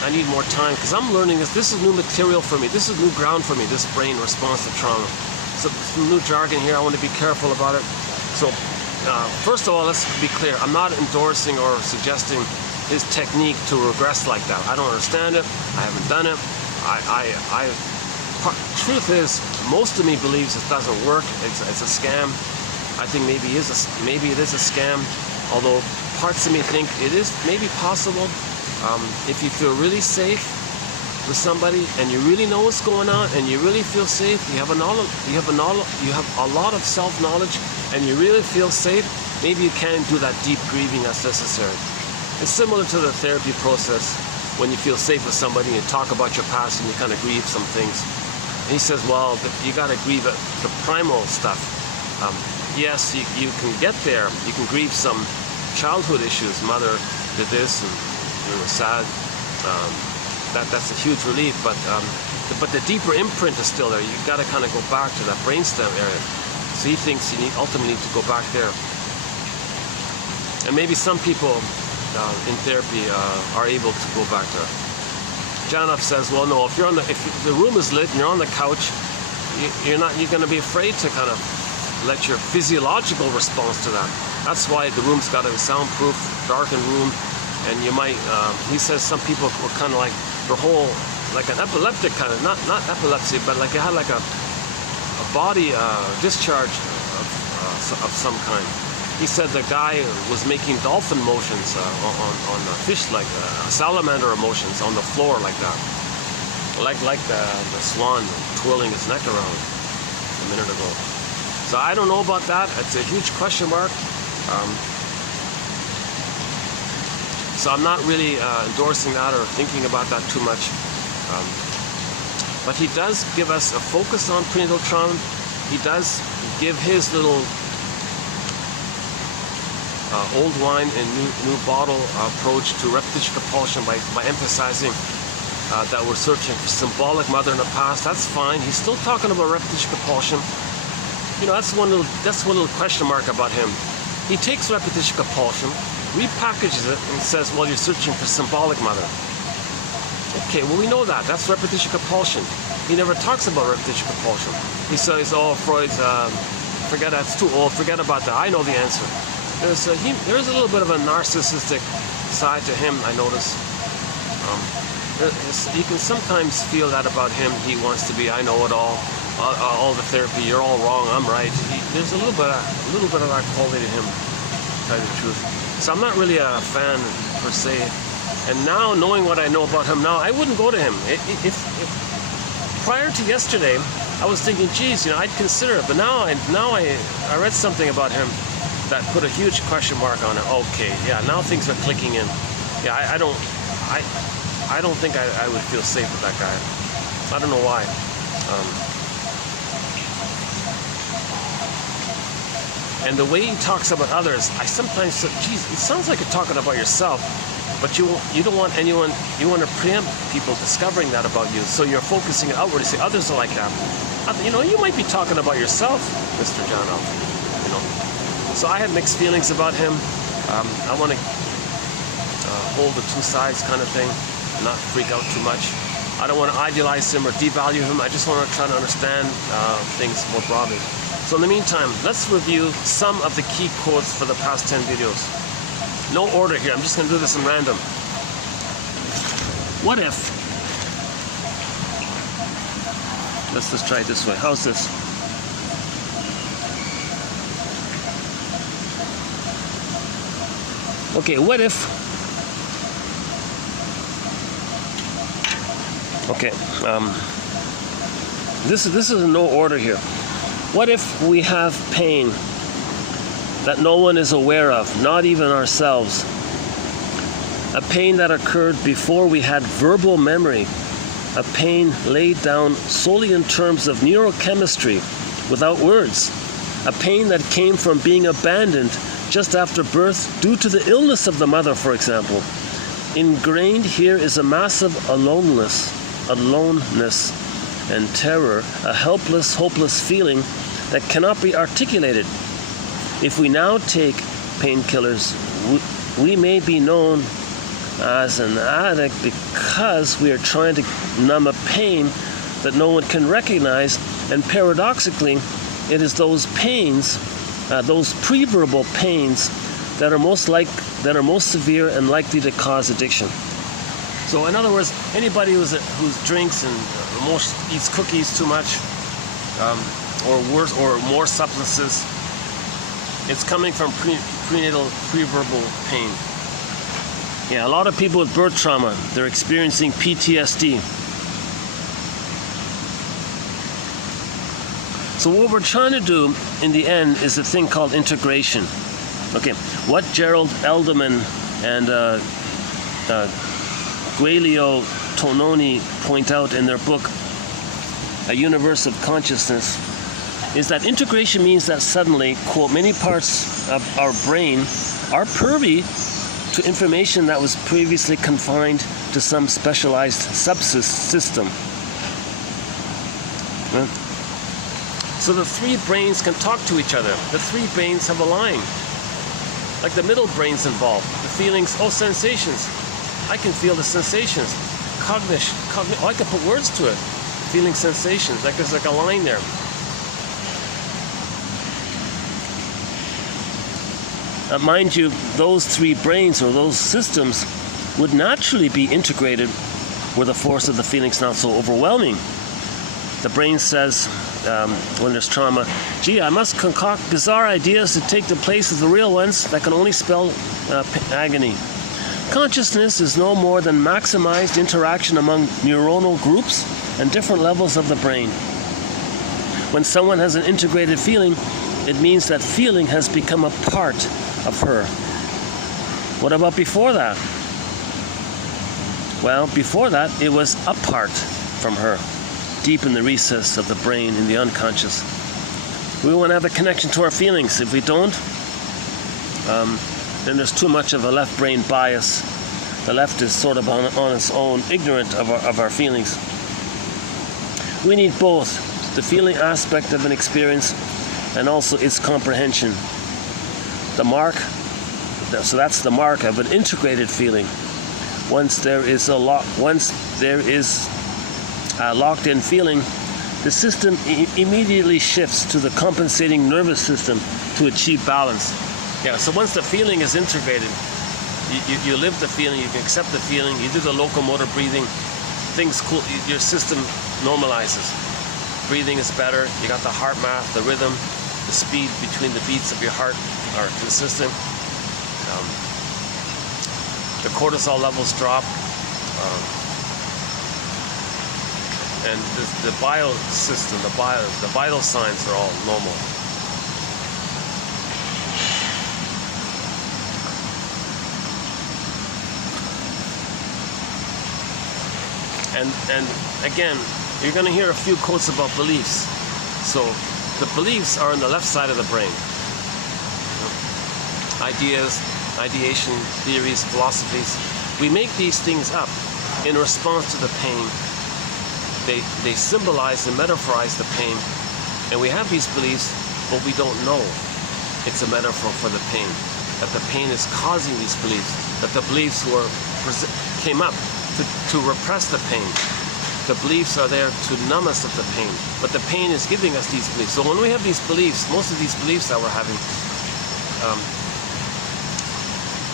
I need more time because I'm learning this. This is new material for me. This is new ground for me. This brain response to trauma. So some new jargon here. I want to be careful about it. So first of all, let's be clear. I'm not endorsing or suggesting his technique to regress like that. I don't understand it. I haven't done it. Truth is, most of me believes it doesn't work. It's a scam. I think maybe it is a scam. Although parts of me think it is maybe possible. If you feel really safe with somebody and you really know what's going on and you really feel safe, you have a lot of self-knowledge and you really feel safe, maybe you can do that deep grieving that's necessary. It's similar to the therapy process when you feel safe with somebody and you talk about your past and you kind of grieve some things. And he says, well, you got to grieve the primal stuff. Yes, you can get there. You can grieve some childhood issues. Mother did this and it was sad. That's a huge relief, but the deeper imprint is still there. You've got to kind of go back to that brainstem area. So he thinks you ultimately need to go back there. And maybe some people in therapy are able to go back there. Janov says, well, no, if the room is lit and you're on the couch, you're going to be afraid to kind of let your physiological response to that. That's why the room's got a soundproof, darkened room, and you might, he says some people were kind of like their whole, like an epileptic kind of, not epilepsy, but like they had like a body discharge of some kind. He said the guy was making dolphin motions on the fish, like salamander motions on the floor like that. Like the swan twirling his neck around a minute ago. So I don't know about that. It's a huge question mark. So I'm not really endorsing that or thinking about that too much. But he does give us a focus on prenatal trauma. He does give his little old wine and new bottle approach to repetition compulsion by emphasizing that we're searching for symbolic mother in the past. That's fine. He's still talking about repetition compulsion. You know, that's one little question mark about him. He takes repetition compulsion, repackages it, and says, well, you're searching for symbolic mother. Okay, well, we know that. That's repetition compulsion. He never talks about repetition compulsion. He says, oh, Freud's, forget that, it's too old, forget about that. I know the answer. There's a little bit of a narcissistic side to him, I notice. You can sometimes feel that about him. He wants to be, I know it all the therapy, you're all wrong, I'm right. There's a little bit of that quality to him, to tell you the truth. So I'm not really a fan per se. And now, knowing what I know about him now, I wouldn't go to him. If prior to yesterday, I was thinking, geez, you know, I'd consider it. But now I read something about him that put a huge question mark on it. Okay, yeah, now things are clicking in. Yeah, I don't think I would feel safe with that guy. I don't know why. And the way he talks about others, I sometimes say, geez, it sounds like you're talking about yourself, but you don't want anyone, you want to preempt people discovering that about you. So you're focusing outward to say others are like that. You know, you might be talking about yourself, Mr. Jono. You know. So I had mixed feelings about him. I want to hold the two sides kind of thing, not freak out too much. I don't want to idealize him or devalue him. I just want to try to understand things more broadly. So in the meantime, let's review some of the key quotes for the past 10 videos. No order here, I'm just going to do this in random. What if? Let's just try it this way. How's this? Okay, what if? Okay, this is in no order here. What if we have pain that no one is aware of, not even ourselves? A pain that occurred before we had verbal memory, a pain laid down solely in terms of neurochemistry, without words, a pain that came from being abandoned just after birth due to the illness of the mother, for example. Ingrained here is a massive aloneness and terror, a helpless, hopeless feeling that cannot be articulated. If we now take painkillers, we may be known as an addict because we are trying to numb a pain that no one can recognize, and paradoxically, it is those pains, those pre-verbal pains, that are most severe and likely to cause addiction. So in other words, anybody who drinks and eats cookies too much, or worse, or more substances, it's coming from prenatal, pre-verbal pain. Yeah, a lot of people with birth trauma, they're experiencing PTSD. So what we're trying to do in the end is a thing called integration. Okay, what Gerald Elderman and Guelio Tononi point out in their book, A Universe of Consciousness, is that integration means that suddenly, quote, many parts of our brain are privy to information that was previously confined to some specialized subsystem. So the three brains can talk to each other. The three brains have a line. Like the middle brain's involved. The feelings, oh, sensations. I can feel the sensations. Cognition, oh, I can put words to it. Feeling sensations, like there's like a line there. Mind you, those three brains or those systems would naturally be integrated where the force of the feeling's not so overwhelming. The brain says, when there's trauma, gee, I must concoct bizarre ideas to take the place of the real ones that can only spell agony. Consciousness is no more than maximized interaction among neuronal groups and different levels of the brain. When someone has an integrated feeling, it means that feeling has become a part of her. What about before that? Well, before that, it was apart from her, deep in the recess of the brain, in the unconscious. We want to have a connection to our feelings. If we don't, then there's too much of a left brain bias. The left is sort of on its own, ignorant of our feelings. We need both, the feeling aspect of an experience and also its comprehension. The mark, so that's the mark of an integrated feeling. Once there is a locked-in feeling, the system immediately shifts to the compensating nervous system to achieve balance. Yeah, so once the feeling is integrated, you live the feeling, you can accept the feeling, you do the locomotor breathing, things cool, your system normalizes. Breathing is better, you got the heart math, the rhythm, the speed between the beats of your heart are consistent. The cortisol levels drop. And the biosystem, the vital signs are all normal. And again, you're going to hear a few quotes about beliefs. So the beliefs are on the left side of the brain. Ideas, ideation, theories, philosophies. We make these things up in response to the pain. They symbolize and metaphorize the pain. And we have these beliefs, but we don't know it's a metaphor for the pain. That the pain is causing these beliefs. That the beliefs came up to repress the pain. The beliefs are there to numb us of the pain. But the pain is giving us these beliefs. So when we have these beliefs, most of these beliefs that we're having,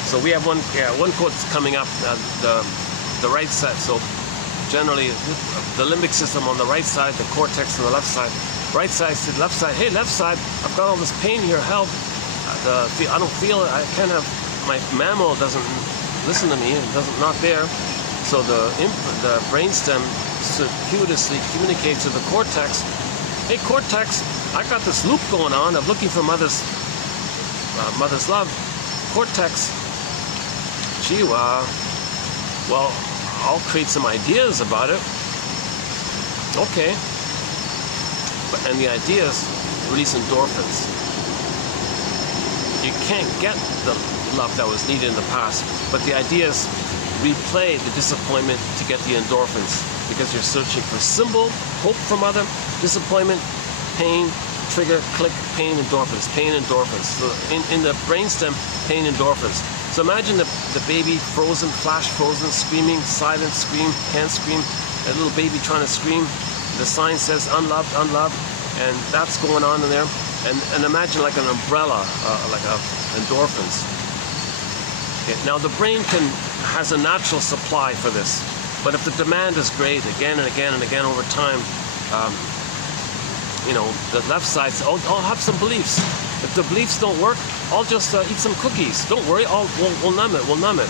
so we have one quote coming up, the right side. So generally, the limbic system on the right side, the cortex on the left side. Right side to the left side. Hey, left side, I've got all this pain here. Help! I don't feel it. I can't have. My mammal doesn't listen to me. It not there. So the brainstem circuitously communicates to the cortex. Hey, cortex, I got this loop going on of looking for mother's love. Cortex, gee, well, I'll create some ideas about it. Okay. And the ideas release endorphins. You can't get the love that was needed in the past, but the ideas replay the disappointment to get the endorphins, because you're searching for symbol, hope from other, disappointment, pain, trigger, click, pain, endorphins, pain, endorphins. So in the brainstem, pain, endorphins. So imagine the baby frozen, flash frozen, screaming, silent scream, can't scream, a little baby trying to scream. The sign says unloved, unloved, and that's going on in there. And imagine like an umbrella, like endorphins. Okay. Now the brain has a natural supply for this, but if the demand is great again and again and again over time, the left side says, I'll have some beliefs. If the beliefs don't work, I'll just eat some cookies. Don't worry, we'll numb it. We'll numb it.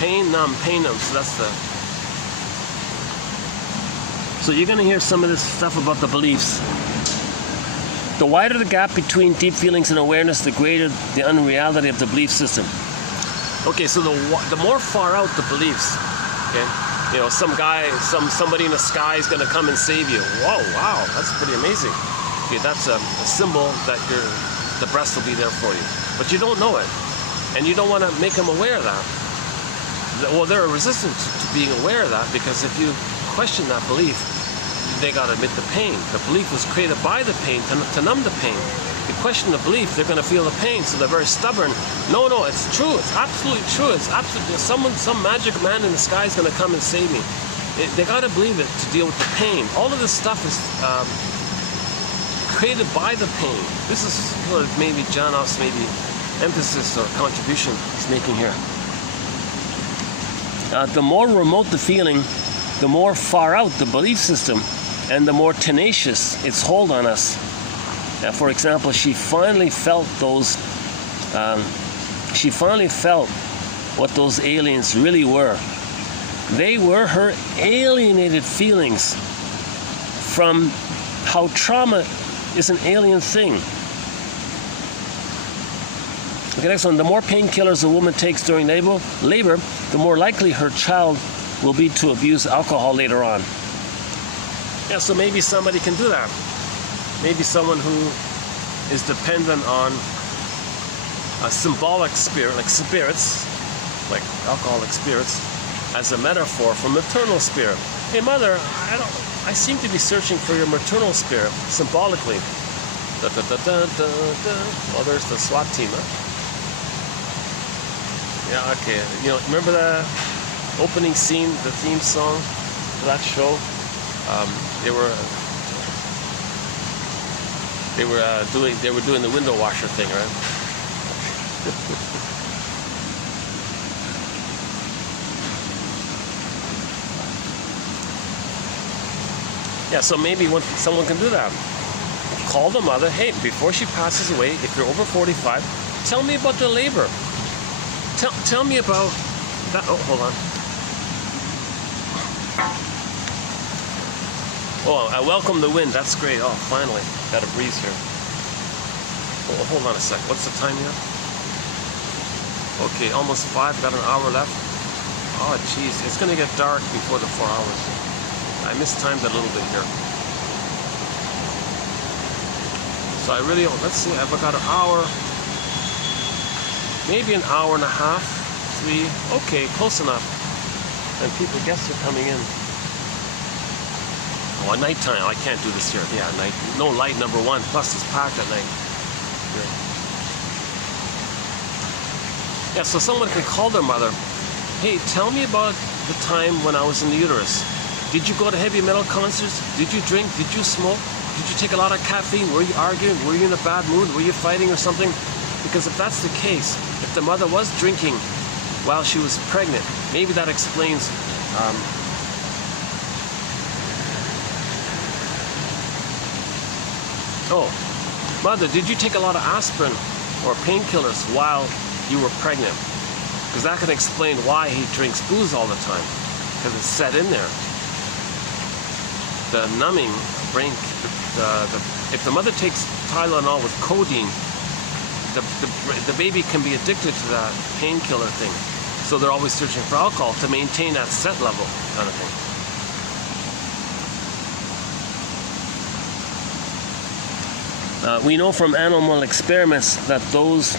Pain, numb, pain, numb. So that's the. So you're going to hear some of this stuff about the beliefs. The wider the gap between deep feelings and awareness, the greater the unreality of the belief system. Okay, so the more far out the beliefs, okay, somebody in the sky is going to come and save you. Whoa, wow, that's pretty amazing. Okay, that's a symbol that the breast will be there for you, but you don't know it, and you don't want to make them aware of that. Well, they're resistant to being aware of that, because if you question that belief, they got to admit the pain. The belief was created by the pain to numb the pain. You question the belief, they're going to feel the pain, so they're very stubborn. No, it's true. It's absolutely true. It's absolutely some magic man in the sky is going to come and save me. They got to believe it to deal with the pain. All of this stuff is created by the pain. This is maybe Janos, maybe emphasis or contribution he's making here. The more remote the feeling, the more far out the belief system, and the more tenacious its hold on us. For example, she finally felt those. She finally felt what those aliens really were. They were her alienated feelings from how trauma is an alien thing. Okay, next one. The more painkillers a woman takes during labor, the more likely her child will be to abuse alcohol later on. Yeah, so maybe somebody can do that. Maybe someone who is dependent on a symbolic spirit, like spirits, like alcoholic spirits, as a metaphor for maternal spirit. Hey, mother, I seem to be searching for your maternal spirit symbolically. Da, da, da, da, da, da. Well, there's the SWAT team, huh? Yeah, okay. You know, remember the opening scene, the theme song for that show? They were doing the window washer thing, right? Yeah, so maybe someone can do that. Call the mother. Hey, before she passes away, if you're over 45, tell me about the labor. Tell me about that. Oh, hold on. Oh, I welcome the wind. That's great. Oh, finally. Got a breeze here. Oh, hold on a sec. What's the time here? Okay, almost 5. Got an hour left. Oh, jeez. It's going to get dark before the 4 hours. I mistimed it a little bit here. So I really, let's see, I've got an hour, maybe an hour and a half, 3, okay, close enough. And people, guests are coming in. Oh, at nighttime, I can't do this here. Yeah, night, no light, number 1, plus it's packed at night. Yeah, so someone can call their mother, hey, tell me about the time when I was in the uterus. Did you go to heavy metal concerts? Did you drink? Did you smoke? Did you take a lot of caffeine? Were you arguing? Were you in a bad mood? Were you fighting or something? Because if that's the case, if the mother was drinking while she was pregnant, maybe that explains oh, mother, did you take a lot of aspirin or painkillers while you were pregnant? Because that can explain why he drinks booze all the time, because it's set in there. The numbing brain, if the mother takes Tylenol with codeine, the baby can be addicted to that painkiller thing. So they're always searching for alcohol to maintain that set level kind of thing. We know from animal experiments that those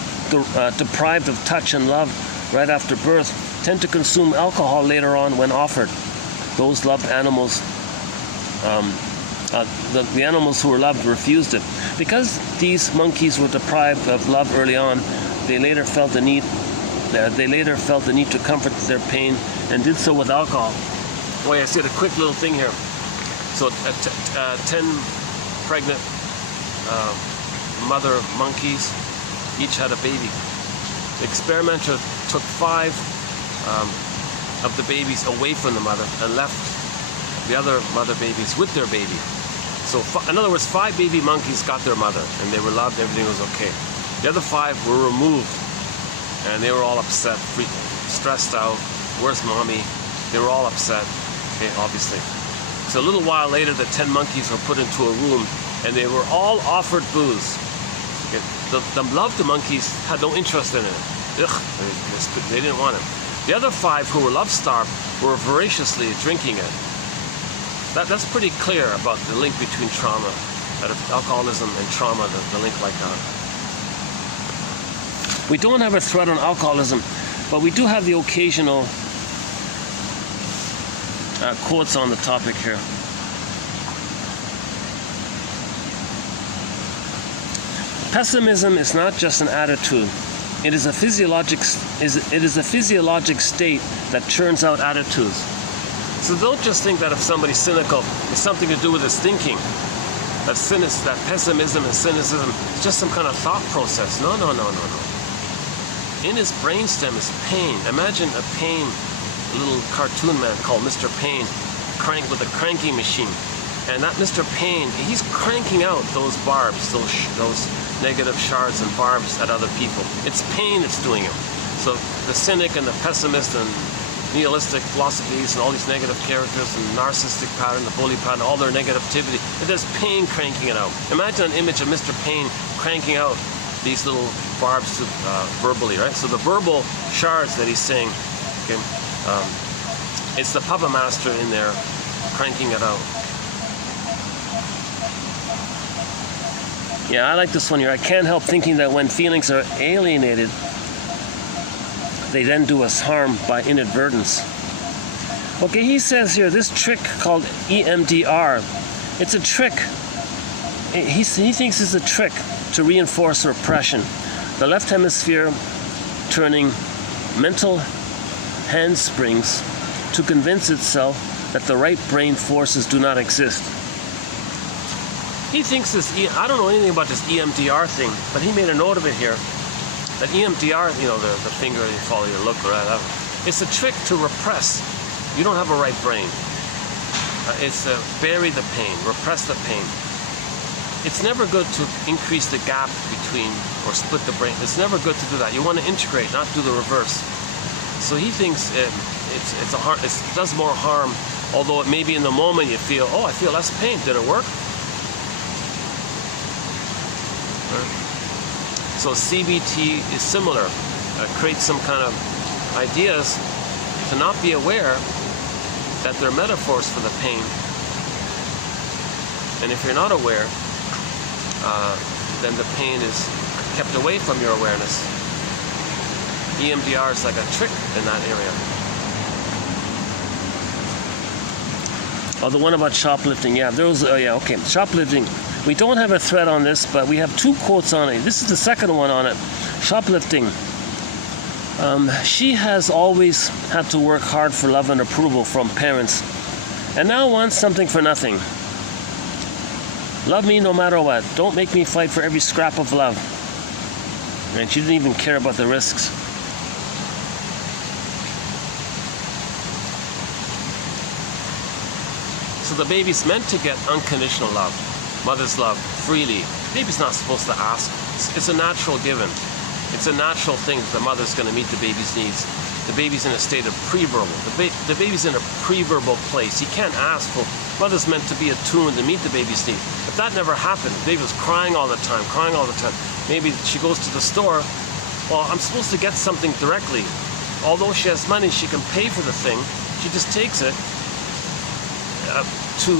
deprived of touch and love right after birth tend to consume alcohol later on when offered. Those loved animals, the animals who were loved refused it. Because these monkeys were deprived of love early on, they later felt the need to comfort their pain and did so with alcohol. Boy, I said a quick little thing here. So 10 pregnant mother monkeys each had a baby. The experimenter took 5 of the babies away from the mother and left the other mother babies with their baby. So in other words, 5 baby monkeys got their mother and they were loved, everything was okay. The other 5 were removed and they were all upset, stressed out. Where's mommy? They were all upset, okay, obviously. So a little while later, the 10 monkeys were put into a room and they were all offered booze. Okay. The loved monkeys had no interest in it. Ugh, they didn't want it. The other 5 who were love-starved were voraciously drinking it. That's pretty clear about the link between trauma, alcoholism and trauma, the link like that. We don't have a thread on alcoholism, but we do have the occasional quotes on the topic here. Pessimism is not just an attitude. It is a physiologic state that churns out attitudes. So don't just think that if somebody's cynical, it's something to do with his thinking. That pessimism and cynicism is just some kind of thought process. No. in his brainstem is pain. Imagine a pain, a little cartoon man called Mr. Pain, with a cranking machine. And that Mr. Pain, he's cranking out those barbs, those negative shards and barbs at other people. It's pain that's doing it. So the cynic and the pessimist and nihilistic philosophies and all these negative characters and narcissistic pattern, the bully pattern, all their negativity, there's pain cranking it out. Imagine an image of Mr. Pain cranking out these little barbs verbally, right? So the verbal shards that he's saying, okay, it's the puppet master in there cranking it out. Yeah, I like this one here. I can't help thinking that when feelings are alienated, they then do us harm by inadvertence. Okay, he says here, this trick called EMDR, it's a trick. He thinks it's a trick to reinforce repression. The left hemisphere turning mental handsprings to convince itself that the right brain forces do not exist. He thinks this, I don't know anything about this EMDR thing, but he made a note of it here. That EMDR, you know, the finger you follow your look or whatever, it's a trick to repress. You don't have a right brain. It's bury the pain, repress the pain. It's never good to increase the gap between or split the brain. It's never good to do that. You want to integrate, not do the reverse. So he thinks it does more harm, although it may be in the moment you feel, oh, I feel less pain. Did it work? So CBT is similar. Create some kind of ideas to not be aware that they're metaphors for the pain. And if you're not aware, then the pain is kept away from your awareness. EMDR is like a trick in that area. Oh, the one about shoplifting, yeah, there was, yeah, okay, shoplifting. We don't have a thread on this, but we have 2 quotes on it. This is the second one on it. Shoplifting. She has always had to work hard for love and approval from parents, and now wants something for nothing. Love me no matter what. Don't make me fight for every scrap of love. And she didn't even care about the risks. So the baby's meant to get unconditional love, mother's love, freely. The baby's not supposed to ask. It's a natural given. It's a natural thing that the mother's going to meet the baby's needs. The baby's in a state of pre-verbal. The baby's in a pre-verbal place. He can't ask for. Mother's meant to be attuned to meet the baby's needs. If that never happened, the baby was crying all the time, crying all the time. Maybe she goes to the store. Well, I'm supposed to get something directly. Although she has money, she can pay for the thing. She just takes it to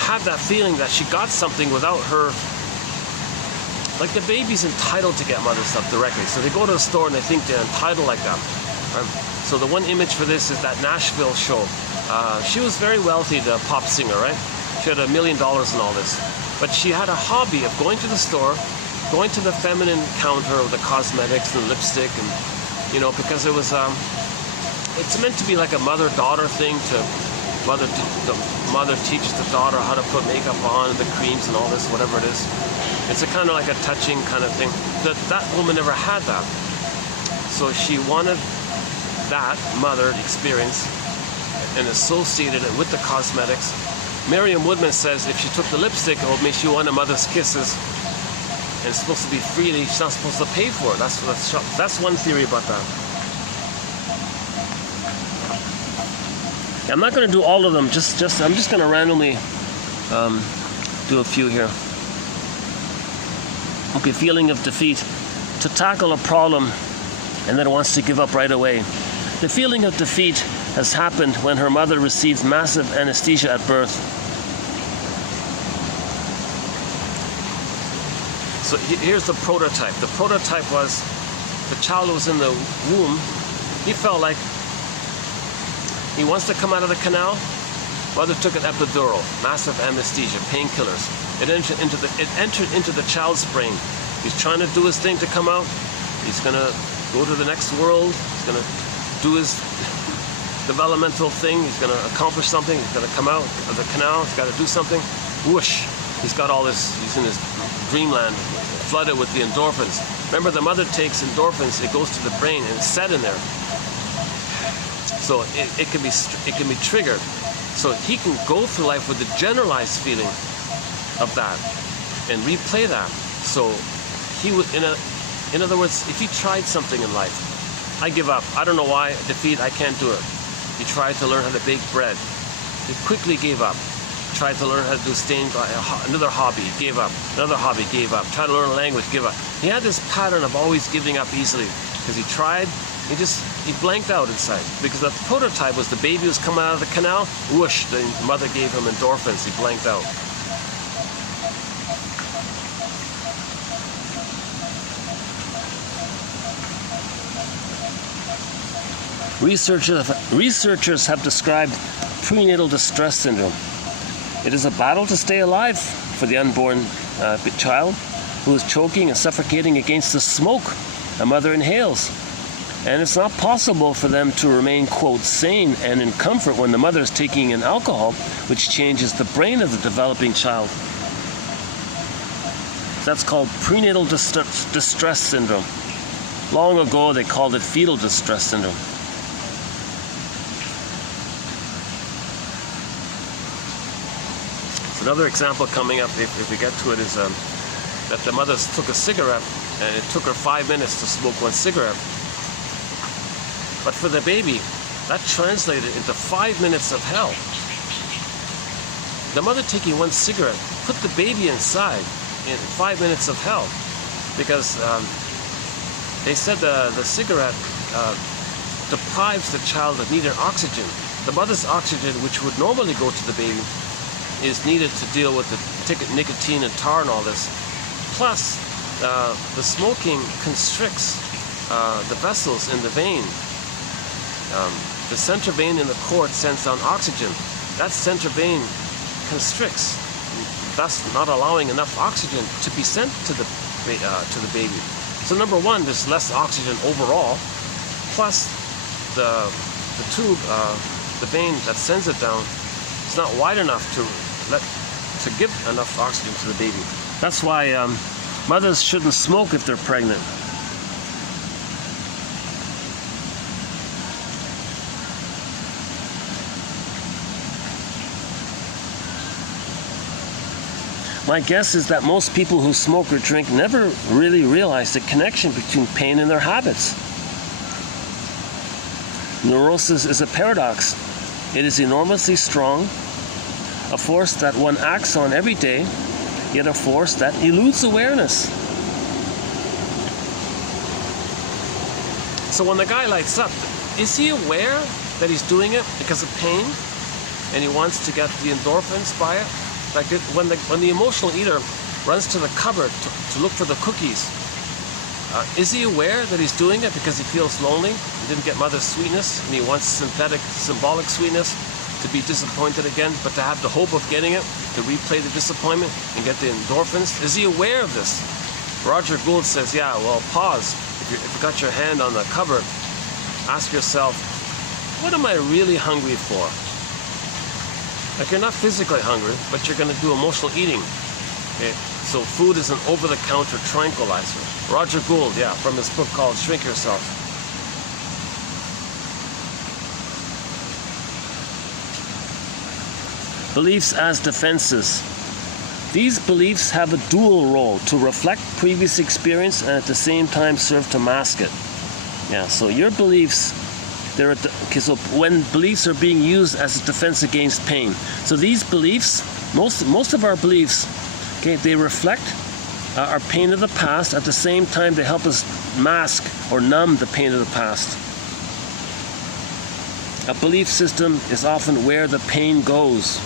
have that feeling that she got something without her. Like the baby's entitled to get mother stuff directly. So they go to the store and they think they're entitled like that. So the one image for this is that Nashville show. She was very wealthy, the pop singer, right? She had $1 million and all this. But she had a hobby of going to the store, going to the feminine counter of the cosmetics and lipstick, and, you know, because it was, it's meant to be like a mother-daughter thing. The mother teaches the daughter how to put makeup on, and the creams and all this, whatever it is. It's a kind of like a touching kind of thing. That woman never had that. So she wanted that mother experience and associated it with the cosmetics. Miriam Woodman says if she took the lipstick, it would make she want a mother's kisses. And it's supposed to be freely. She's not supposed to pay for it. That's one theory about that. I'm not going to do all of them. I'm just going to randomly do a few here. Okay, feeling of defeat. To tackle a problem and then wants to give up right away. The feeling of defeat has happened when her mother received massive anesthesia at birth. So here's the prototype. The prototype was the child was in the womb. He felt like he wants to come out of the canal. Mother took an epidural, massive anesthesia, painkillers. It entered into the child's brain. He's trying to do his thing to come out. He's going to go to the next world. He's going to do his developmental thing. He's going to accomplish something. He's going to come out of the canal. He's got to do something. Whoosh. He's got all this. He's in his dreamland, flooded with the endorphins. Remember, the mother takes endorphins, it goes to the brain and it's set in there. So it can be triggered. So he can go through life with the generalized feeling of that and replay that. So he would, in other words, if he tried something in life, I give up, I don't know why, defeat, I can't do it. He tried to learn how to bake bread. He quickly gave up. Tried to learn how to do stained glass, another hobby, gave up. Another hobby, gave up. Tried to learn a language, gave up. He had this pattern of always giving up easily because he tried, he blanked out inside. Because the prototype was the baby was coming out of the canal, whoosh, the mother gave him endorphins, he blanked out. Researchers have described prenatal distress syndrome. It is a battle to stay alive for the unborn child who is choking and suffocating against the smoke a mother inhales. And it's not possible for them to remain, quote, sane and in comfort when the mother is taking in alcohol, which changes the brain of the developing child. That's called prenatal distress syndrome. Long ago, they called it fetal distress syndrome. Another example coming up, if we get to it, is that the mother took a cigarette and it took her 5 minutes to smoke one cigarette. But for the baby, that translated into 5 minutes of hell. The mother taking one cigarette put the baby inside in 5 minutes of hell because they said the cigarette deprives the child of needed oxygen. The mother's oxygen, which would normally go to the baby, is needed to deal with the nicotine and tar and all this. Plus, the smoking constricts the vessels in the vein. The center vein in the cord sends down oxygen. That center vein constricts, thus not allowing enough oxygen to be sent to the baby. So number one, there's less oxygen overall. Plus, the tube, the vein that sends it down, is not wide enough to give enough oxygen to the baby. That's why mothers shouldn't smoke if they're pregnant. My guess is that most people who smoke or drink never really realize the connection between pain and their habits. Neurosis is a paradox. It is enormously strong, a force that one acts on every day, yet a force that eludes awareness. So when the guy lights up, is he aware that he's doing it because of pain and he wants to get the endorphins by it? Like when the emotional eater runs to the cupboard to look for the cookies, is he aware that he's doing it because he feels lonely, he didn't get mother's sweetness, and he wants synthetic, symbolic sweetness to be disappointed again, but to have the hope of getting it, to replay the disappointment and get the endorphins? Is he aware of this? Roger Gould says, yeah, well, pause. If you got your hand on the cupboard, ask yourself, what am I really hungry for? Like, you're not physically hungry, but you're going to do emotional eating. Okay? So food is an over-the-counter tranquilizer. Roger Gould, yeah, from his book called Shrink Yourself. Beliefs as defenses. These beliefs have a dual role: to reflect previous experience and at the same time serve to mask it. Yeah, so your beliefs, so when beliefs are being used as a defense against pain. So these beliefs, most of our beliefs, okay, they reflect our pain of the past. At the same time, they help us mask or numb the pain of the past. A belief system is often where the pain goes.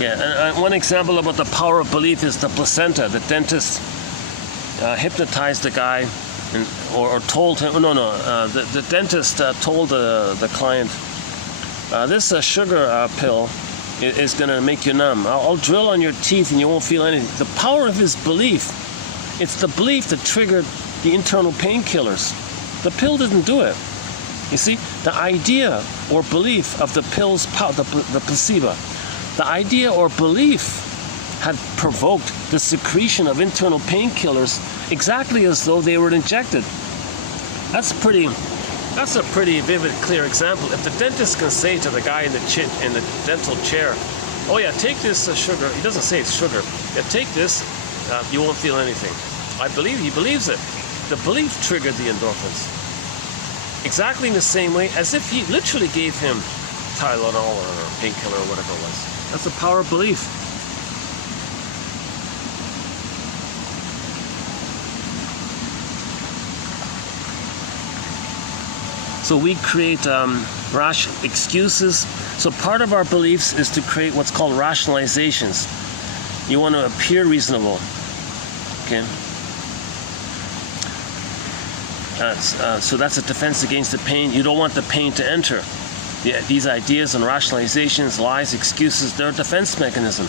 Yeah, and one example about the power of belief is the placenta. The dentist hypnotized the guy, or told him, the dentist told the client, this sugar pill is going to make you numb. I'll drill on your teeth and you won't feel anything. The power of his belief, it's the belief that triggered the internal painkillers. The pill didn't do it. You see, the idea or belief of the pill's power, the placebo, the idea or belief had provoked the secretion of internal painkillers exactly as though they were injected. That's a pretty vivid, clear example. If the dentist can say to the guy in the dental chair, "Oh yeah, take this sugar," he doesn't say it's sugar. "Yeah, take this, you won't feel anything." I believe he believes it. The belief triggered the endorphins. Exactly in the same way as if he literally gave him Tylenol or a painkiller or whatever it was. That's the power of belief. So we create rash excuses. So part of our beliefs is to create what's called rationalizations. You want to appear reasonable. Okay. So that's a defense against the pain. You don't want the pain to enter. These ideas and rationalizations, lies, excuses, they're a defense mechanism.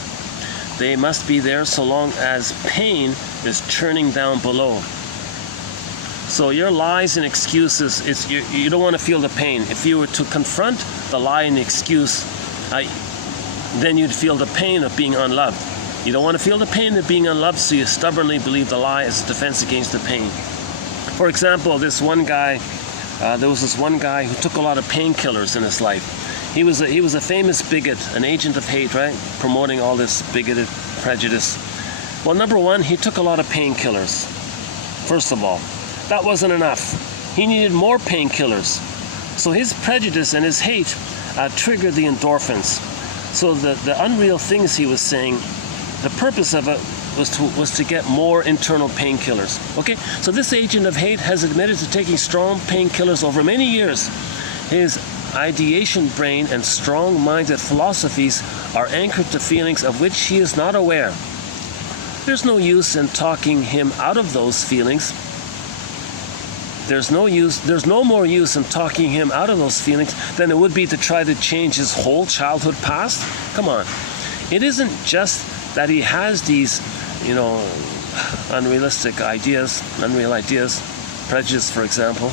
They must be there so long as pain is churning down below. So your lies and excuses, you don't want to feel the pain. If you were to confront the lie and the excuse, then you'd feel the pain of being unloved. You don't want to feel the pain of being unloved, so you stubbornly believe the lie is a defense against the pain. For example, there was this one guy who took a lot of painkillers in his life. He was a famous bigot, an agent of hate, right? Promoting all this bigoted prejudice. Well, number one, he took a lot of painkillers. First of all, that wasn't enough. He needed more painkillers. So his prejudice and his hate triggered the endorphins. So the unreal things he was saying, the purpose of it was to get more internal painkillers. Okay, so this agent of hate has admitted to taking strong painkillers over many years. His ideation brain and strong-minded philosophies are anchored to feelings of which he is not aware. There's no use in talking him out of those feelings. There's no more use in talking him out of those feelings than it would be to try to change his whole childhood past. Come on. It isn't just that he has these, unreal ideas, prejudice, for example.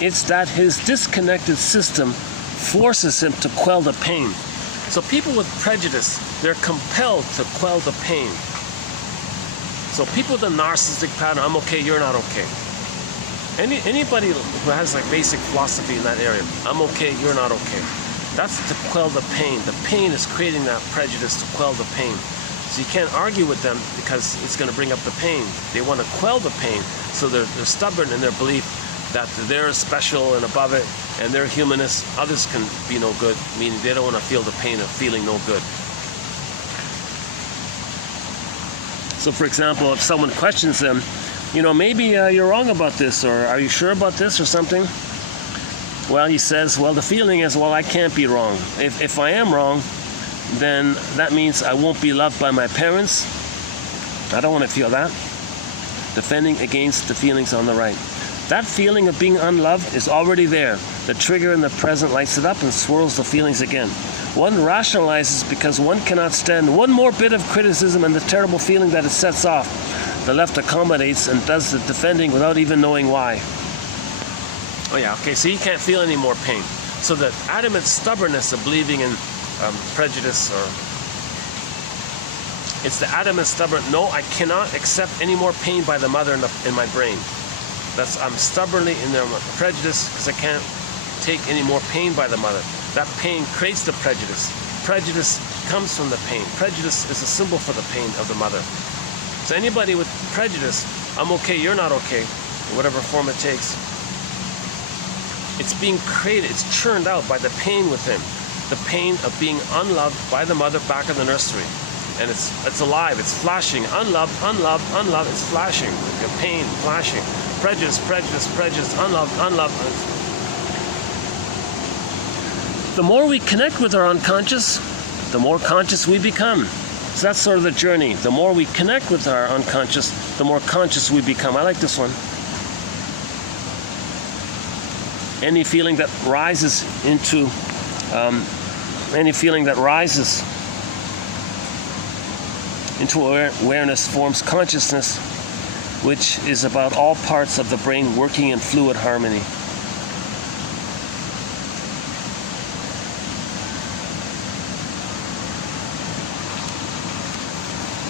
It's that his disconnected system forces him to quell the pain. So people with prejudice, they're compelled to quell the pain. So people with a narcissistic pattern, I'm okay, you're not okay. Anybody who has like basic philosophy in that area, I'm okay, you're not okay. That's to quell the pain. The pain is creating that prejudice to quell the pain. So you can't argue with them because it's going to bring up the pain. They want to quell the pain, so they're stubborn in their belief that they're special and above it, and they're humanists. Others can be no good, meaning they don't want to feel the pain of feeling no good. So for example, if someone questions them, maybe you're wrong about this, or are you sure about this, or something? Well, he says, well, the feeling is, well, I can't be wrong. If I am wrong, then that means I won't be loved by my parents. I don't want to feel that. Defending against the feelings on the right. That feeling of being unloved is already there. The trigger in the present lights it up and swirls the feelings again. One rationalizes because one cannot stand one more bit of criticism and the terrible feeling that it sets off. The left accommodates and does the defending without even knowing why. Oh yeah, okay, so you can't feel any more pain. So the adamant stubbornness of believing in prejudice, or it's the adamant stubborn, no, I cannot accept any more pain by the mother in my brain. I'm stubbornly in their prejudice because I can't take any more pain by the mother. That pain creates the prejudice. Prejudice comes from the pain. Prejudice is a symbol for the pain of the mother. So anybody with prejudice, I'm okay, you're not okay, whatever form it takes, it's being created, it's churned out by the pain within. The pain of being unloved by the mother back in the nursery. And it's alive, it's flashing. Unloved, unloved, unloved, it's flashing. The pain, flashing. Prejudice, prejudice, prejudice, unloved, unloved. The more we connect with our unconscious, the more conscious we become. So that's sort of the journey. The more we connect with our unconscious, the more conscious we become. I like this one. Any feeling that rises into, awareness forms consciousness, which is about all parts of the brain working in fluid harmony.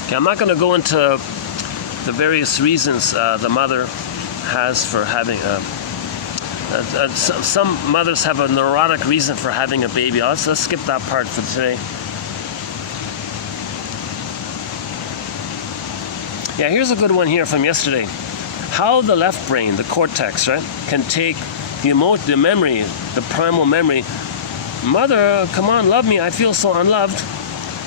Okay, I'm not going to go into the various reasons the mother has for having some mothers have a neurotic reason for having a baby. Let's skip that part for today. Yeah, here's a good one here from yesterday. How the left brain, the cortex, right, can take the memory, the primal memory. Mother, come on, love me. I feel so unloved.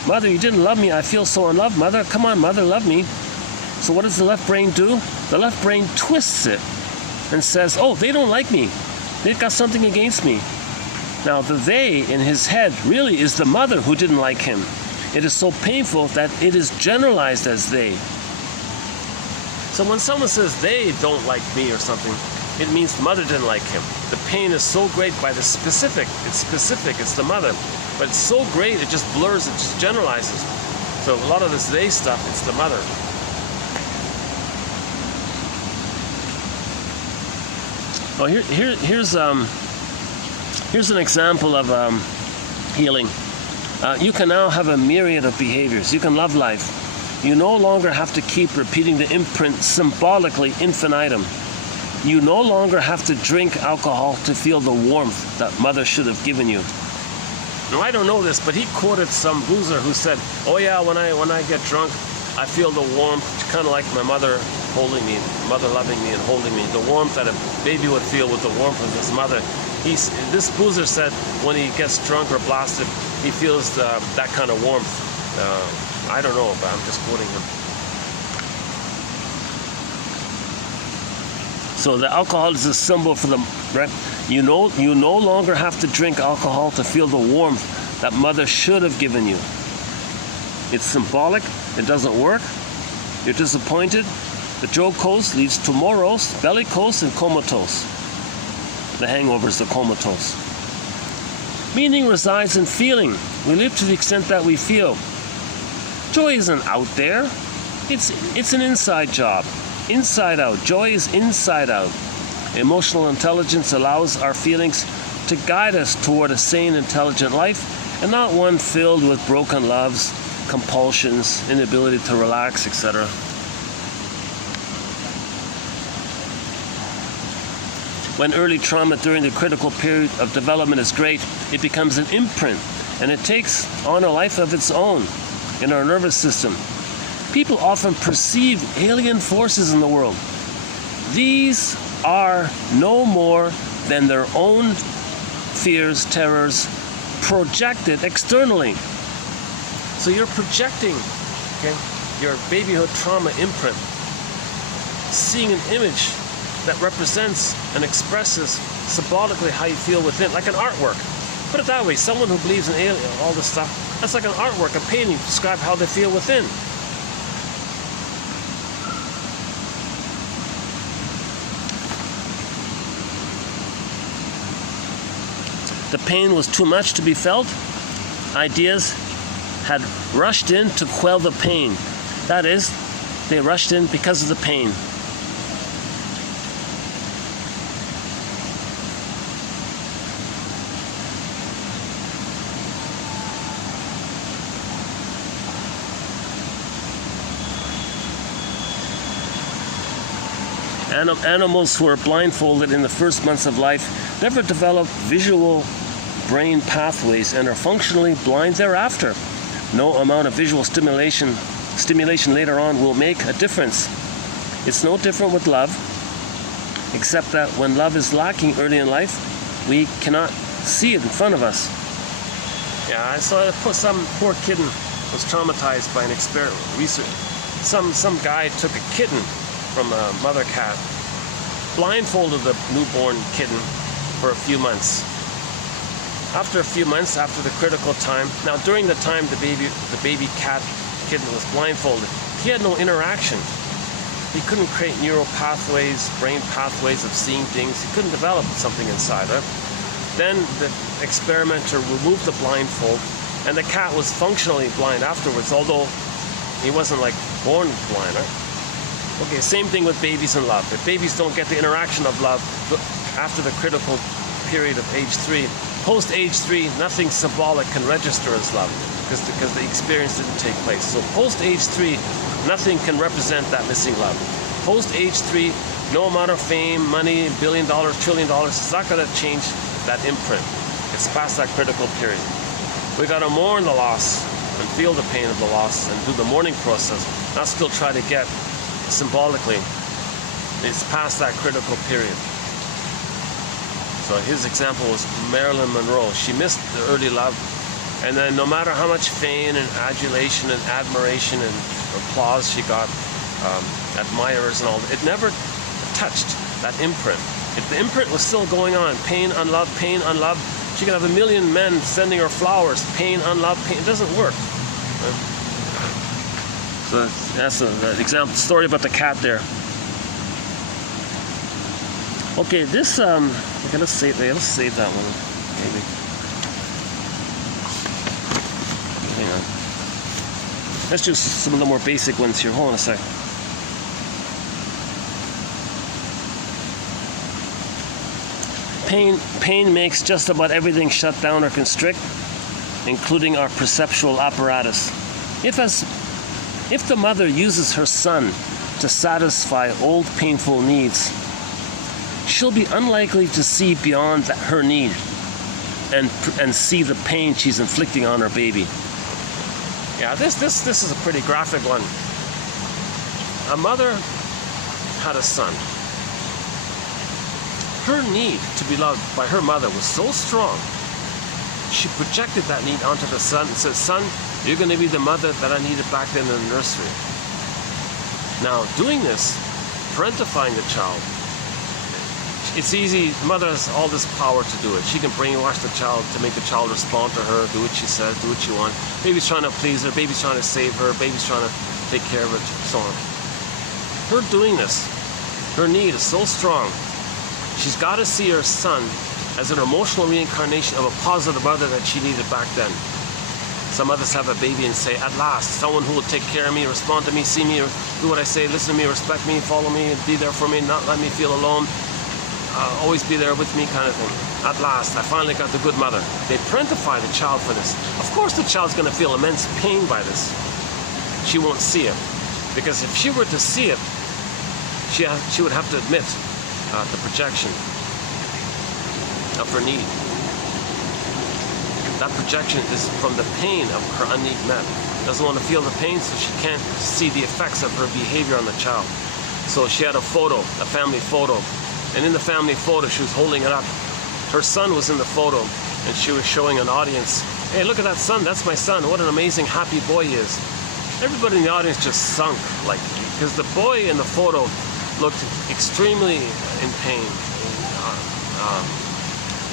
Mother, you didn't love me. I feel so unloved. Mother, come on, mother, love me. So what does the left brain do? The left brain twists it and says, oh, they don't like me. They've got something against me. Now, the they in his head really is the mother who didn't like him. It is so painful that it is generalized as they. So when someone says they don't like me or something, it means mother didn't like him. The pain is so great by the specific. It's specific, it's the mother. But it's so great, it just blurs, it just generalizes. So a lot of this they stuff, it's the mother. Oh, here's an example of healing. You can now have a myriad of behaviors. You can love life. You no longer have to keep repeating the imprint symbolically infinitum. You no longer have to drink alcohol to feel the warmth that mother should have given you. Now, I don't know this, but he quoted some boozer who said, oh yeah, when I get drunk, I feel the warmth, kind of like my mother holding me, mother loving me and holding me, the warmth that a baby would feel with the warmth of his mother. This boozer said when he gets drunk or blasted, he feels that kind of warmth. I don't know, but I'm just quoting him. So the alcohol is a symbol for the, right? You no longer have to drink alcohol to feel the warmth that mother should have given you. It's symbolic. It doesn't work. You're disappointed. The jocose leads to morose, bellicose, and comatose. The hangovers, the comatose. Meaning resides in feeling. We live to the extent that we feel. Joy isn't out there. It's an inside job. Inside out. Joy is inside out. Emotional intelligence allows our feelings to guide us toward a sane, intelligent life, and not one filled with broken loves, compulsions, inability to relax, etc. When early trauma during the critical period of development is great, it becomes an imprint, and it takes on a life of its own in our nervous system. People often perceive alien forces in the world. These are no more than their own fears, terrors, projected externally. So you're projecting, okay, your babyhood trauma imprint, seeing an image that represents and expresses symbolically how you feel within, like an artwork. Put it that way, someone who believes in alien, all this stuff, that's like an artwork, a painting to describe how they feel within. The pain was too much to be felt. Ideas had rushed in to quell the pain. That is, they rushed in because of the pain. Animals who are blindfolded in the first months of life never develop visual brain pathways and are functionally blind thereafter. No amount of visual stimulation later on will make a difference. It's no different with love, except that when love is lacking early in life, we cannot see it in front of us. Yeah, I saw some poor kitten was traumatized by an experiment. Some guy took a kitten from a mother cat, blindfolded the newborn kitten for a few months. After a few months, after the critical time, now during the time the baby cat kitten was blindfolded, he had no interaction. He couldn't create neural pathways, brain pathways of seeing things. He couldn't develop something inside her. Then the experimenter removed the blindfold, and the cat was functionally blind afterwards, although he wasn't like born blind, right? Okay, same thing with babies and love. If babies don't get the interaction of love after the critical period of age 3, Post age 3, nothing symbolic can register as love because the experience didn't take place. So post age 3, nothing can represent that missing love. Post age 3, no amount of fame, money, $1 billion, $1 trillion, it's not going to change that imprint. It's past that critical period. We got to mourn the loss and feel the pain of the loss and do the mourning process, not still try to get symbolically. It's past that critical period. So his example was Marilyn Monroe. She missed the early love, and then no matter how much fame and adulation and admiration and applause she got, admirers and all, it never touched that imprint. If the imprint was still going on, pain, unloved, she could have 1 million men sending her flowers, pain, unloved, pain. It doesn't work. So that's an example, story about the cat there. Okay, this, okay, let's save that one, maybe. Hang on. Let's do some of the more basic ones here. Hold on a sec. Pain makes just about everything shut down or constrict, including our perceptual apparatus. If the mother uses her son to satisfy old painful needs, she'll be unlikely to see beyond her need and see the pain she's inflicting on her baby. Yeah, this is a pretty graphic one. A mother had a son. Her need to be loved by her mother was so strong, she projected that need onto the son and said, son, you're going to be the mother that I needed back then in the nursery. Now, doing this, parentifying the child, it's easy. The mother has all this power to do it. She can brainwash the child to make the child respond to her, do what she says, do what she wants. Baby's trying to please her, baby's trying to save her, baby's trying to take care of it, so on. Her doing this, her need is so strong, she's got to see her son as an emotional reincarnation of a positive mother that she needed back then. Some others have a baby and say, at last, someone who will take care of me, respond to me, see me, do what I say, listen to me, respect me, follow me, be there for me, not let me feel alone, always be there with me, kind of thing. At last, I finally got the good mother. They parentify the child for this. Of course the child's going to feel immense pain by this. She won't see it. Because if she were to see it, she would have to admit the projection of her need. That projection is from the pain of her unneed met. Doesn't want to feel the pain, so she can't see the effects of her behavior on the child. So she had a photo, a family photo, and in the family photo, she was holding it up. Her son was in the photo, and she was showing an audience, hey, look at that son, that's my son, what an amazing, happy boy he is. Everybody in the audience just sunk, like, because the boy in the photo looked extremely in pain.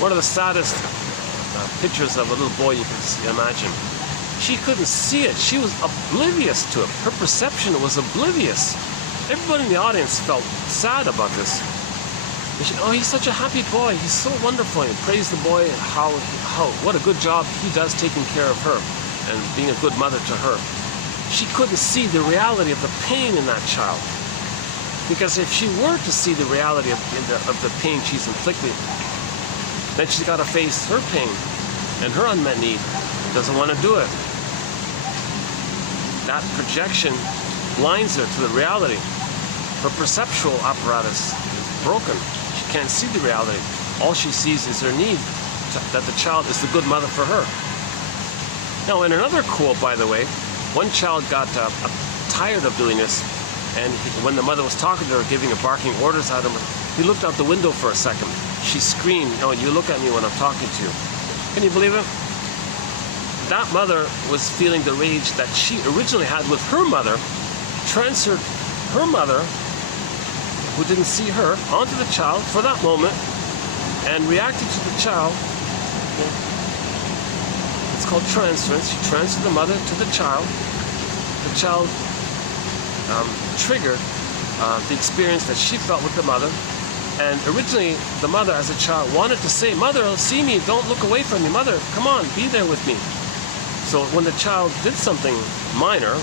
One of the saddest pictures of a little boy you can imagine. She couldn't see it. She was oblivious to it. Her perception was oblivious. Everybody in the audience felt sad about this. Oh, he's such a happy boy. He's so wonderful. And praise the boy, what a good job he does taking care of her and being a good mother to her. She couldn't see the reality of the pain in that child. Because if she were to see the reality of the pain she's inflicting, then she's got to face her pain and her unmet need. Doesn't want to do it. That projection blinds her to the reality. Her perceptual apparatus is broken. She can't see the reality. All she sees is her need, that the child is the good mother for her. Now, in another quote, by the way, one child got tired of doing this, and when the mother was talking to her, giving her barking orders at him, he looked out the window for a second. She screamed, "Oh, you look at me when I'm talking to you." Can you believe it? That mother was feeling the rage that she originally had with her mother, transferred her mother, who didn't see her, onto the child for that moment, and reacted to the child. It's called transference. She transferred the mother to the child. The child triggered the experience that she felt with the mother. And originally, the mother, as a child, wanted to say, "Mother, see me, don't look away from me. Mother, come on, be there with me." So when the child did something minor,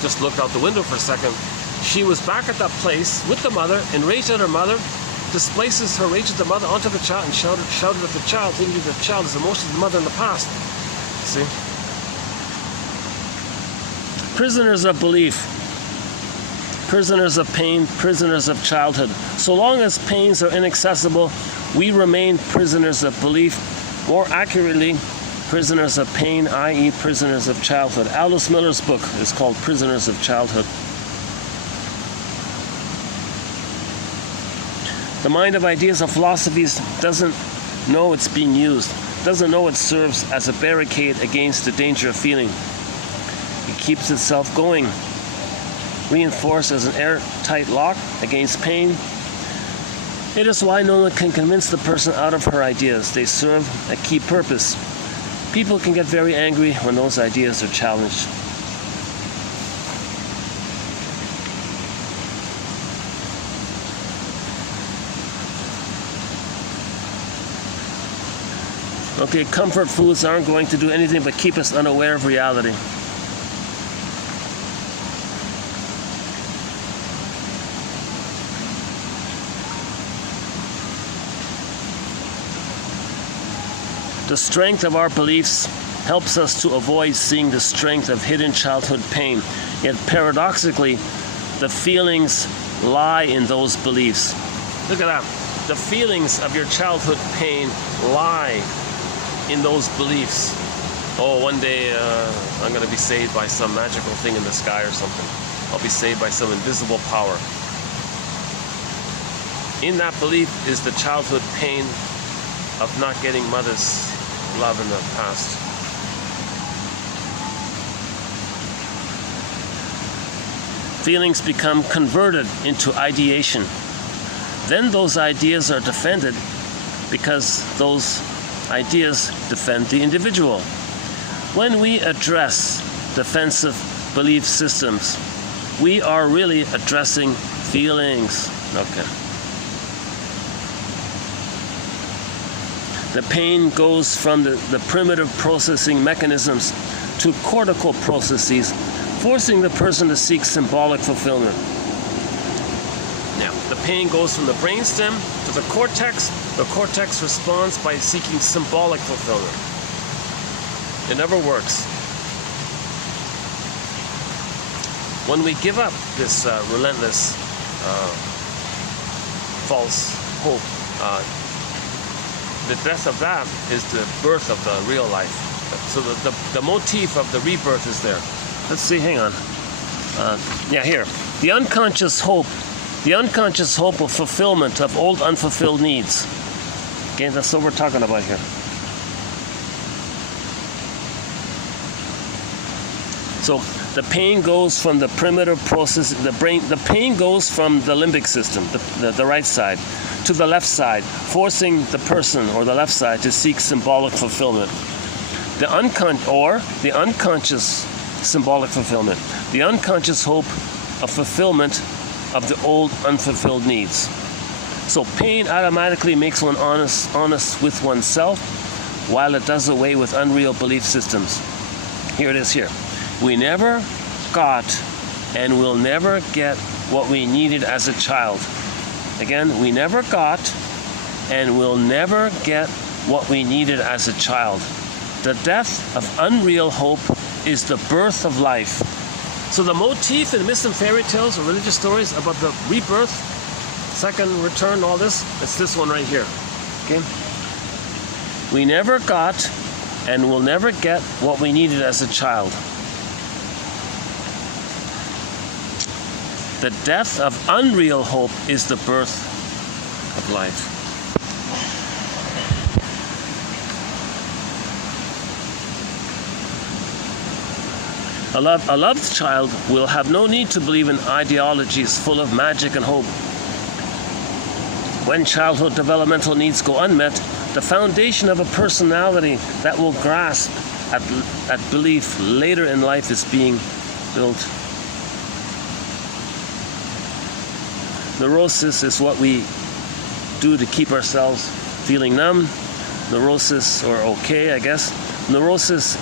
just looked out the window for a second, she was back at that place with the mother, enraged at her mother, displaces her rage at the mother onto the child and shouted at the child, thinking the child is emotions of the mother in the past. See? Prisoners of belief, prisoners of pain, prisoners of childhood. So long as pains are inaccessible, we remain prisoners of belief. More accurately, prisoners of pain, i.e. prisoners of childhood. Aldous Miller's book is called Prisoners of Childhood. The mind of ideas and philosophies doesn't know it's being used, doesn't know it serves as a barricade against the danger of feeling. It keeps itself going, reinforced as an airtight lock against pain. It is why no one can convince the person out of her ideas. They serve a key purpose. People can get very angry when those ideas are challenged. Okay, comfort foods aren't going to do anything but keep us unaware of reality. The strength of our beliefs helps us to avoid seeing the strength of hidden childhood pain. Yet paradoxically, the feelings lie in those beliefs. Look at that. The feelings of your childhood pain lie in those beliefs. Oh, one day I'm going to be saved by some magical thing in the sky or something. I'll be saved by some invisible power. In that belief is the childhood pain of not getting mother's love in the past. Feelings become converted into ideation. Then those ideas are defended because those ideas defend the individual. When we address defensive belief systems, we are really addressing feelings. Okay. The pain goes from the primitive processing mechanisms to cortical processes, forcing the person to seek symbolic fulfillment. Now, the pain goes from the brainstem to the cortex. The cortex responds by seeking symbolic fulfillment. It never works. When we give up this relentless false hope, the death of that is the birth of the real life. So the motif of the rebirth is there. Let's see, hang on. Yeah, here. The unconscious hope of fulfillment of old unfulfilled needs. Okay, that's what we're talking about here. So the pain goes from the primitive process, the pain goes from the limbic system, the right side, to the left side, forcing the person or the left side to seek symbolic fulfillment. The unconscious symbolic fulfillment. The unconscious hope of fulfillment of the old unfulfilled needs. So pain automatically makes one honest with oneself, while it does away with unreal belief systems. Here it is here. We never got and will never get what we needed as a child. Again, we never got and will never get what we needed as a child. The death of unreal hope is the birth of life. So the motif in myths and fairy tales or religious stories about the rebirth, second return, all this, it's this one right here. Okay? We never got and will never get what we needed as a child. The death of unreal hope is the birth of life. A loved child will have no need to believe in ideologies full of magic and hope. When childhood developmental needs go unmet, the foundation of a personality that will grasp at belief later in life is being built. Neurosis is what we do to keep ourselves feeling numb. Neurosis, or okay, I guess. Neurosis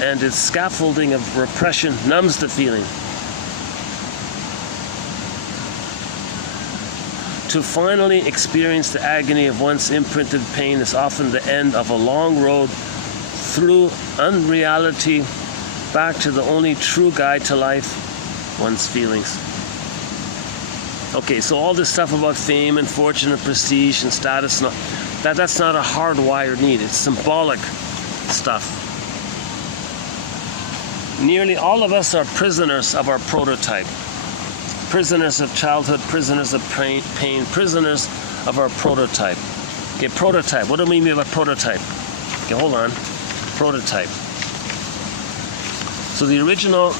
and its scaffolding of repression numbs the feeling. To finally experience the agony of one's imprinted pain is often the end of a long road through unreality back to the only true guide to life, one's feelings. Okay, so all this stuff about fame and fortune and prestige and status, that's not a hardwired need. It's symbolic stuff. Nearly all of us are prisoners of our prototype. Prisoners of childhood, prisoners of pain, prisoners of our prototype. Okay, prototype. What do we mean by prototype? Okay, hold on. Prototype. So the original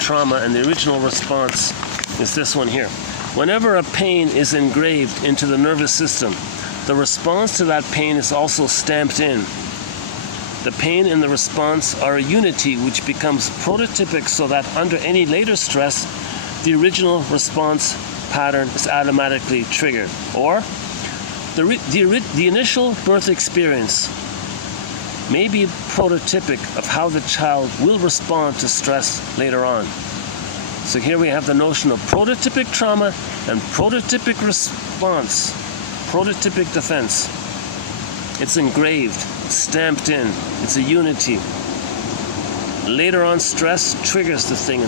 trauma and the original response is this one here. Whenever a pain is engraved into the nervous system, the response to that pain is also stamped in. The pain and the response are a unity which becomes prototypic so that under any later stress, the original response pattern is automatically triggered. Or the initial birth experience may be prototypic of how the child will respond to stress later on. So here we have the notion of prototypic trauma and prototypic response, prototypic defense. It's engraved, it's stamped in, it's a unity. Later on, stress triggers the thing.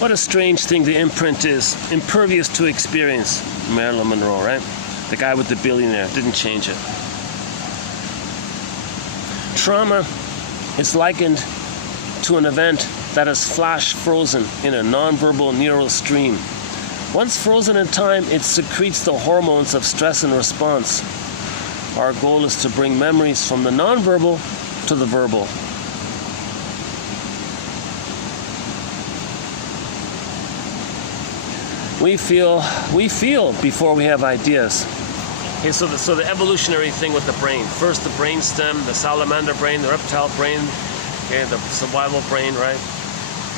What a strange thing the imprint is. Impervious to experience. Marilyn Monroe, right? The guy with the billionaire. Didn't change it. Trauma is likened to an event that is flash frozen in a nonverbal neural stream. Once frozen in time, it secretes the hormones of stress and response. Our goal is to bring memories from the nonverbal to the verbal. We feel before we have ideas. Okay, so the evolutionary thing with the brain. First the brain stem, the salamander brain, the reptile brain, okay, the survival brain, right?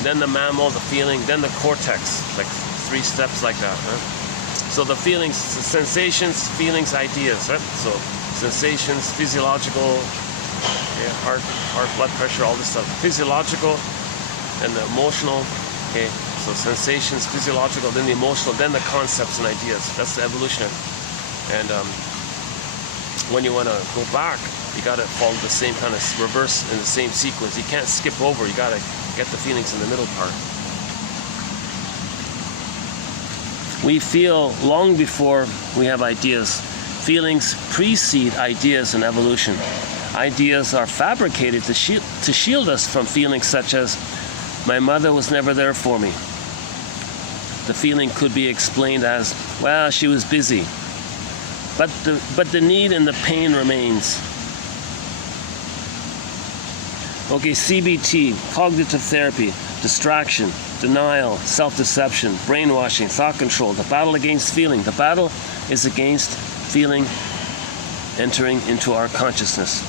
Then the mammal, the feeling, then the cortex, like 3 steps like that, right? So the feelings, the sensations, feelings, ideas, right? So sensations, physiological, okay, heart, blood pressure, all this stuff. Physiological and the emotional, okay. So sensations, physiological, then the emotional, then the concepts and ideas. That's the evolutionary. And when you want to go back, you got to follow the same kind of reverse in the same sequence. You can't skip over. You got to get the feelings in the middle part. We feel long before we have ideas. Feelings precede ideas in evolution. Ideas are fabricated to shield us from feelings such as, my mother was never there for me. The feeling could be explained as, well, she was busy. But the need and the pain remains. Okay, CBT, cognitive therapy, distraction, denial, self-deception, brainwashing, thought control, the battle against feeling. The battle is against feeling entering into our consciousness.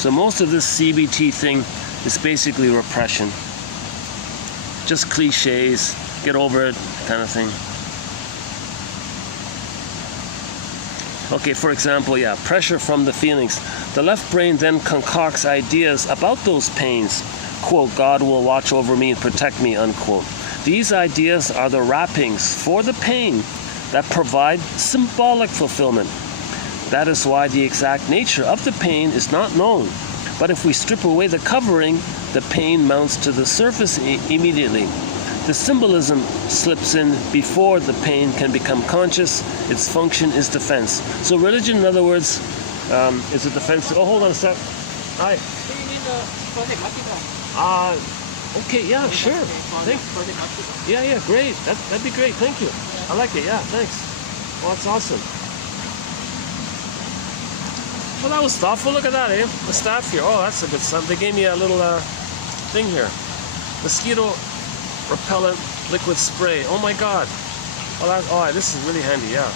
So most of this CBT thing is basically repression. Just cliches, get over it kind of thing. Okay, for example, pressure from the feelings. The left brain then concocts ideas about those pains. Quote, God will watch over me and protect me, unquote. These ideas are the wrappings for the pain that provide symbolic fulfillment. That is why the exact nature of the pain is not known. But if we strip away the covering, the pain mounts to the surface immediately. The symbolism slips in before the pain can become conscious. Its function is defense. So religion, in other words, is a defense. Oh, hold on a sec. Hi. Do you need the project Okay, yeah, sure. Thanks. Yeah, great. That'd be great. Thank you. I like it. Yeah, thanks. Well, that's awesome. Well, that was thoughtful. Look at that, eh? The staff here. Oh, that's a good stuff. They gave me a little thing here. Mosquito repellent liquid spray. Oh my God. Well, this is really handy. Yeah.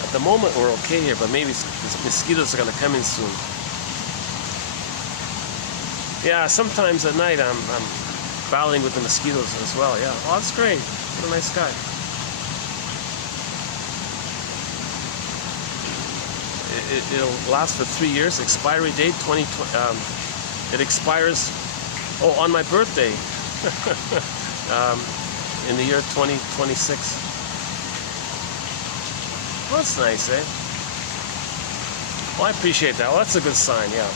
At the moment, we're okay here, but maybe the mosquitoes are gonna come in soon. Yeah. Sometimes at night, I'm battling with the mosquitoes as well. Yeah. Oh, that's great. What a nice guy. It'll last for 3 years. Expiry date 2020. It expires Oh, on my birthday, in the year 2026. Well, that's nice, eh? Well, I appreciate that. Well, that's a good sign, yeah.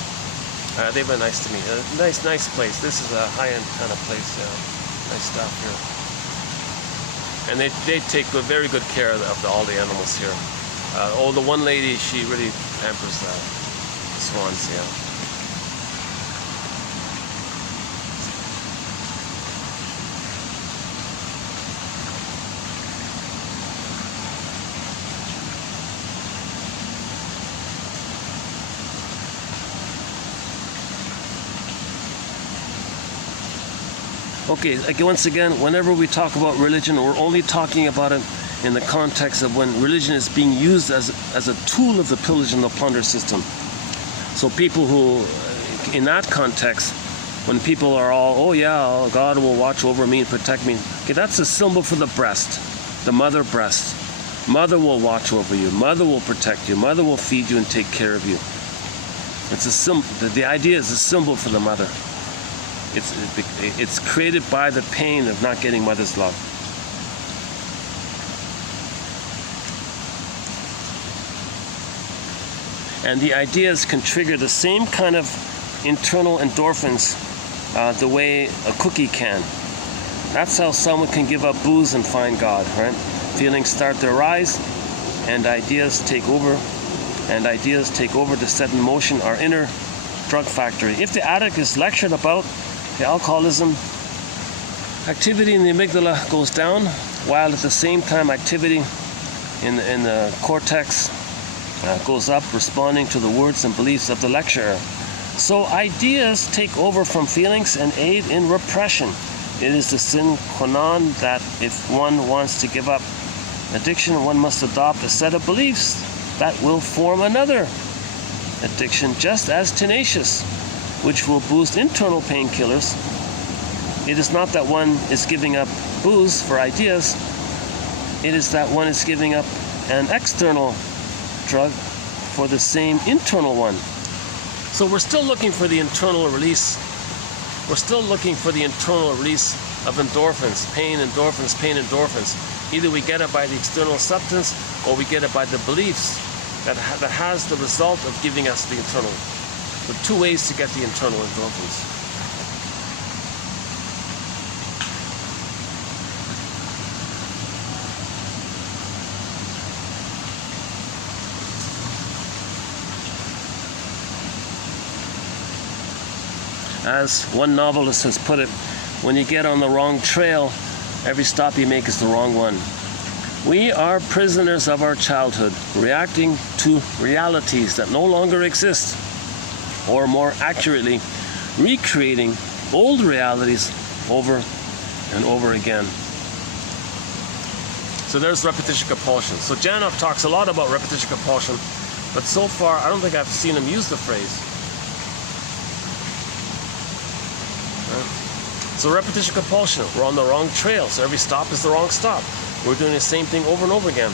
They've been nice to me. Nice place. This is a high-end kind of place. Nice stuff here. And they take very good care of all the animals here. The one lady, she really pampers the swans, yeah. Okay, once again, whenever we talk about religion, we're only talking about it in the context of when religion is being used as a tool of the pillage and the plunder system. So people who, in that context, when people are all, oh yeah, God will watch over me and protect me. Okay, that's a symbol for the breast, the mother breast. Mother will watch over you. Mother will protect you. Mother will feed you and take care of you. It's a symbol. The idea is a symbol for the mother. It's created by the pain of not getting mother's love. And the ideas can trigger the same kind of internal endorphins the way a cookie can. That's how someone can give up booze and find God, right? Feelings start to rise, and ideas take over. And ideas take over to set in motion our inner drug factory. If the addict is lectured about the alcoholism, activity in the amygdala goes down, while at the same time activity in the cortex goes up, responding to the words and beliefs of the lecturer. So ideas take over from feelings and aid in repression. It is the sine qua non that if one wants to give up addiction, one must adopt a set of beliefs that will form another addiction just as tenacious, which will boost internal painkillers. It is not that one is giving up booze for ideas. It is that one is giving up an external drug for the same internal one. So we're still looking for the internal release. We're still looking for the internal release of endorphins, pain endorphins. Either we get it by the external substance, or we get it by the beliefs that has the result of giving us the internal. There are two ways to get the internal endorphins. As one novelist has put it, when you get on the wrong trail, every stop you make is the wrong one. We are prisoners of our childhood, reacting to realities that no longer exist, or more accurately, recreating old realities over and over again. So there's repetition compulsion. So Janov talks a lot about repetition compulsion, but so far I don't think I've seen him use the phrase. So repetition compulsion, we're on the wrong trail, so every stop is the wrong stop. We're doing the same thing over and over again.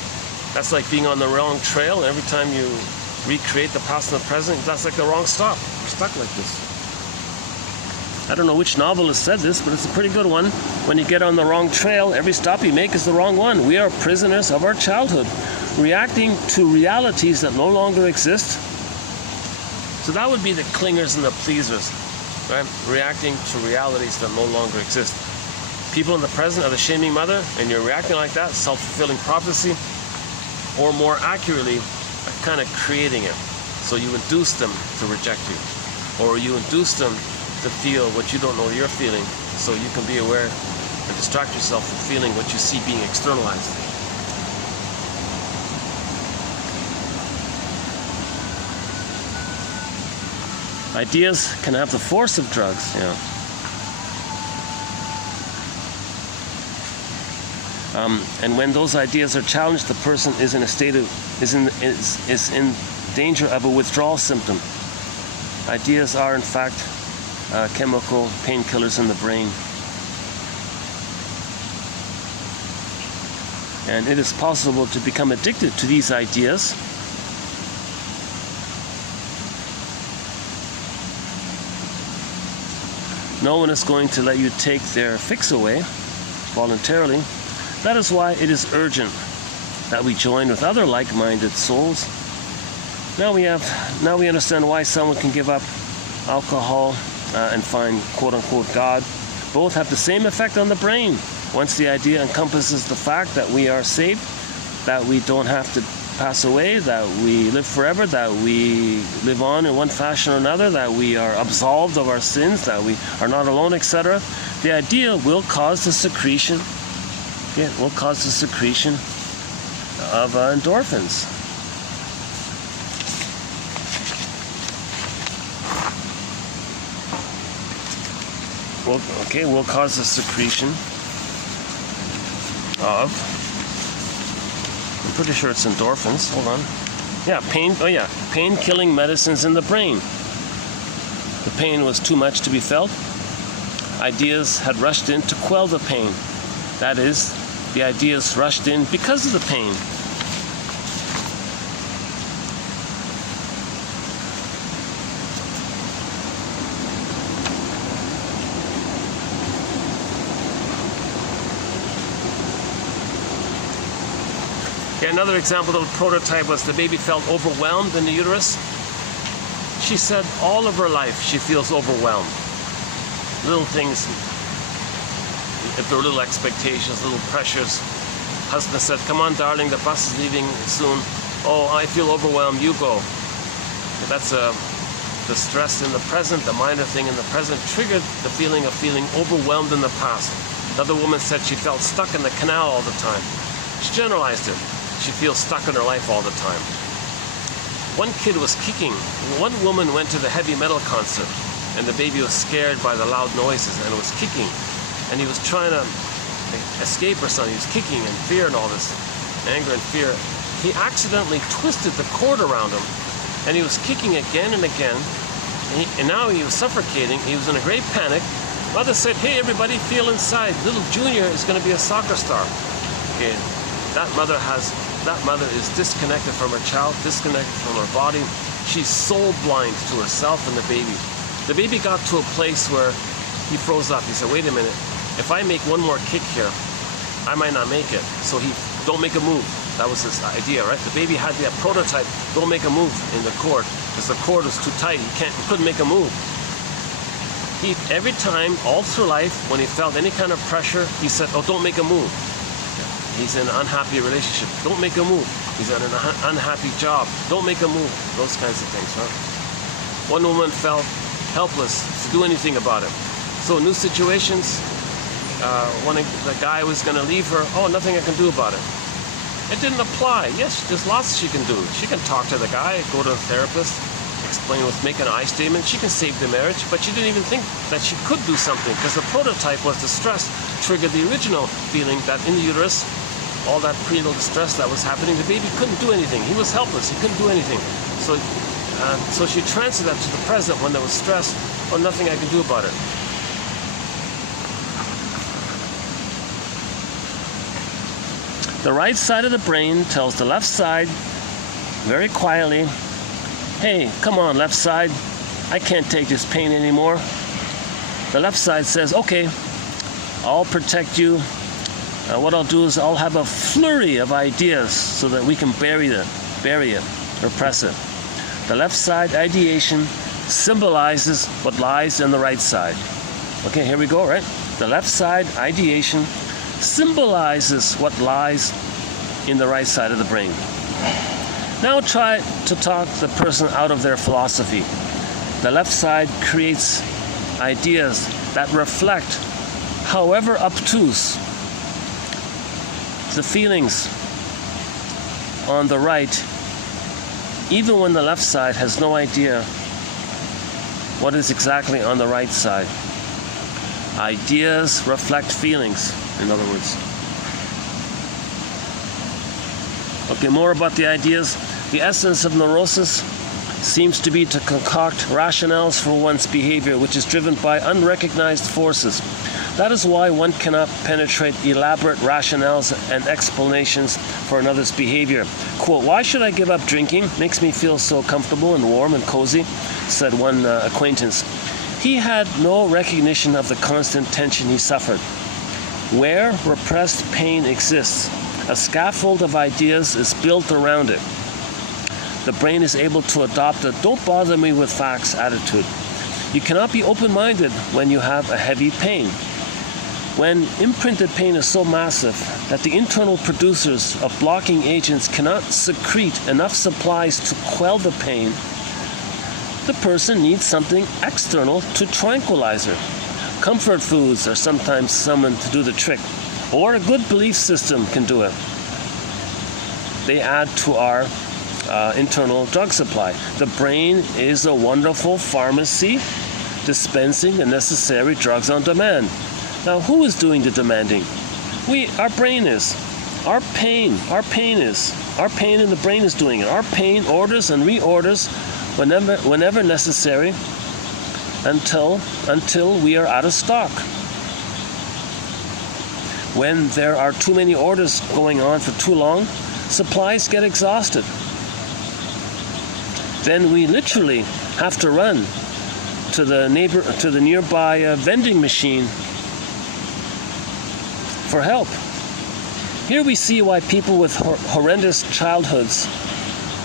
That's like being on the wrong trail, and every time you recreate the past and the present, that's like the wrong stop. We're stuck like this. I don't know which novelist said this, but it's a pretty good one. When you get on the wrong trail, every stop you make is the wrong one. We are prisoners of our childhood, reacting to realities that no longer exist. So that would be the clingers and the pleasers. Right? Reacting to realities that no longer exist. People in the present are the shaming mother, and you're reacting like that, self-fulfilling prophecy, or more accurately, kind of creating it. So you induce them to reject you, or you induce them to feel what you don't know you're feeling, so you can be aware and distract yourself from feeling what you see being externalized. Ideas can have the force of drugs, yeah. And when those ideas are challenged, the person is in a state of is in danger of a withdrawal symptom. Ideas are in fact chemical painkillers in the brain, and it is possible to become addicted to these ideas. No one is going to let you take their fix away voluntarily. That is why it is urgent that we join with other like-minded souls. Now we understand why someone can give up alcohol and find quote-unquote God. Both have the same effect on the brain. Once the idea encompasses the fact that we are saved, that we don't have to pass away, that we live forever, that we live on in one fashion or another, that we are absolved of our sins, that we are not alone, etc., the idea will cause the secretion. It will cause the secretion of endorphins. Will cause the secretion of, I'm pretty sure it's endorphins, hold on. Yeah, pain-killing medicines in the brain. The pain was too much to be felt. Ideas had rushed in to quell the pain. That is, the ideas rushed in because of the pain. Okay, another example of the prototype was the baby felt overwhelmed in the uterus. She said all of her life she feels overwhelmed. Little things, if there were little expectations, little pressures. Husband said, come on darling, the bus is leaving soon. Oh, I feel overwhelmed, you go. That's the stress in the present, the minor thing in the present triggered the feeling of feeling overwhelmed in the past. Another woman said she felt stuck in the canal all the time. She generalized it. She feels stuck in her life all the time. One kid was kicking. One woman went to the heavy metal concert and the baby was scared by the loud noises and was kicking. And he was trying to escape or something. He was kicking in fear and all this anger and fear. He accidentally twisted the cord around him and he was kicking again and again. And now he was suffocating. He was in a great panic. Mother said, hey everybody, feel inside. Little Junior is going to be a soccer star. Okay. That mother is disconnected from her child, disconnected from her body. She's soul blind to herself and the baby. The baby got to a place where he froze up. He said, wait a minute, if I make one more kick here, I might not make it. So don't make a move. That was his idea, right? The baby had that prototype, don't make a move in the cord, because the cord was too tight. He couldn't make a move. Every time, all through life, when he felt any kind of pressure, he said, oh, don't make a move. He's in an unhappy relationship. Don't make a move. He's in an unhappy job. Don't make a move. Those kinds of things, right? One woman felt helpless to do anything about it. So new situations, when the guy was going to leave her, oh, nothing I can do about it. It didn't apply. Yes, there's lots she can do. She can talk to the guy, go to a therapist, explain make an I statement. She can save the marriage, but she didn't even think that she could do something because the prototype was the stress triggered the original feeling that in the uterus, all that prenatal distress that was happening, the baby couldn't do anything. He was helpless. He couldn't do anything. So she transferred that to the present when there was stress. Oh, nothing I can do about it. The right side of the brain tells the left side very quietly, hey, come on, left side. I can't take this pain anymore. The left side says, okay, I'll protect you. What I'll do is I'll have a flurry of ideas so that we can bury it, repress it. The left side ideation symbolizes what lies in the right side. Okay, here we go, right? The left side ideation symbolizes what lies in the right side of the brain. Now try to talk the person out of their philosophy. The left side creates ideas that reflect, however obtuse, the feelings on the right, even when the left side has no idea what is exactly on the right side. Ideas reflect feelings, in other words. Okay, more about the ideas. The essence of neurosis seems to be to concoct rationales for one's behavior, which is driven by unrecognized forces. That is why one cannot penetrate elaborate rationales and explanations for another's behavior. Quote, why should I give up drinking? Makes me feel so comfortable and warm and cozy, said one acquaintance. He had no recognition of the constant tension he suffered. Where repressed pain exists, a scaffold of ideas is built around it. The brain is able to adopt a "don't bother me with facts" attitude. You cannot be open-minded when you have a heavy pain. When imprinted pain is so massive that the internal producers of blocking agents cannot secrete enough supplies to quell the pain, the person needs something external to tranquilize her. Comfort foods are sometimes summoned to do the trick, or a good belief system can do it. They add to our internal drug supply. The brain is a wonderful pharmacy dispensing the necessary drugs on demand. Now, who is doing the demanding? Our brain is. Our pain in the brain is doing it. Our pain orders and reorders whenever necessary until we are out of stock. When there are too many orders going on for too long, supplies get exhausted. Then we literally have to run to the nearby vending machine for help. Here we see why people with horrendous childhoods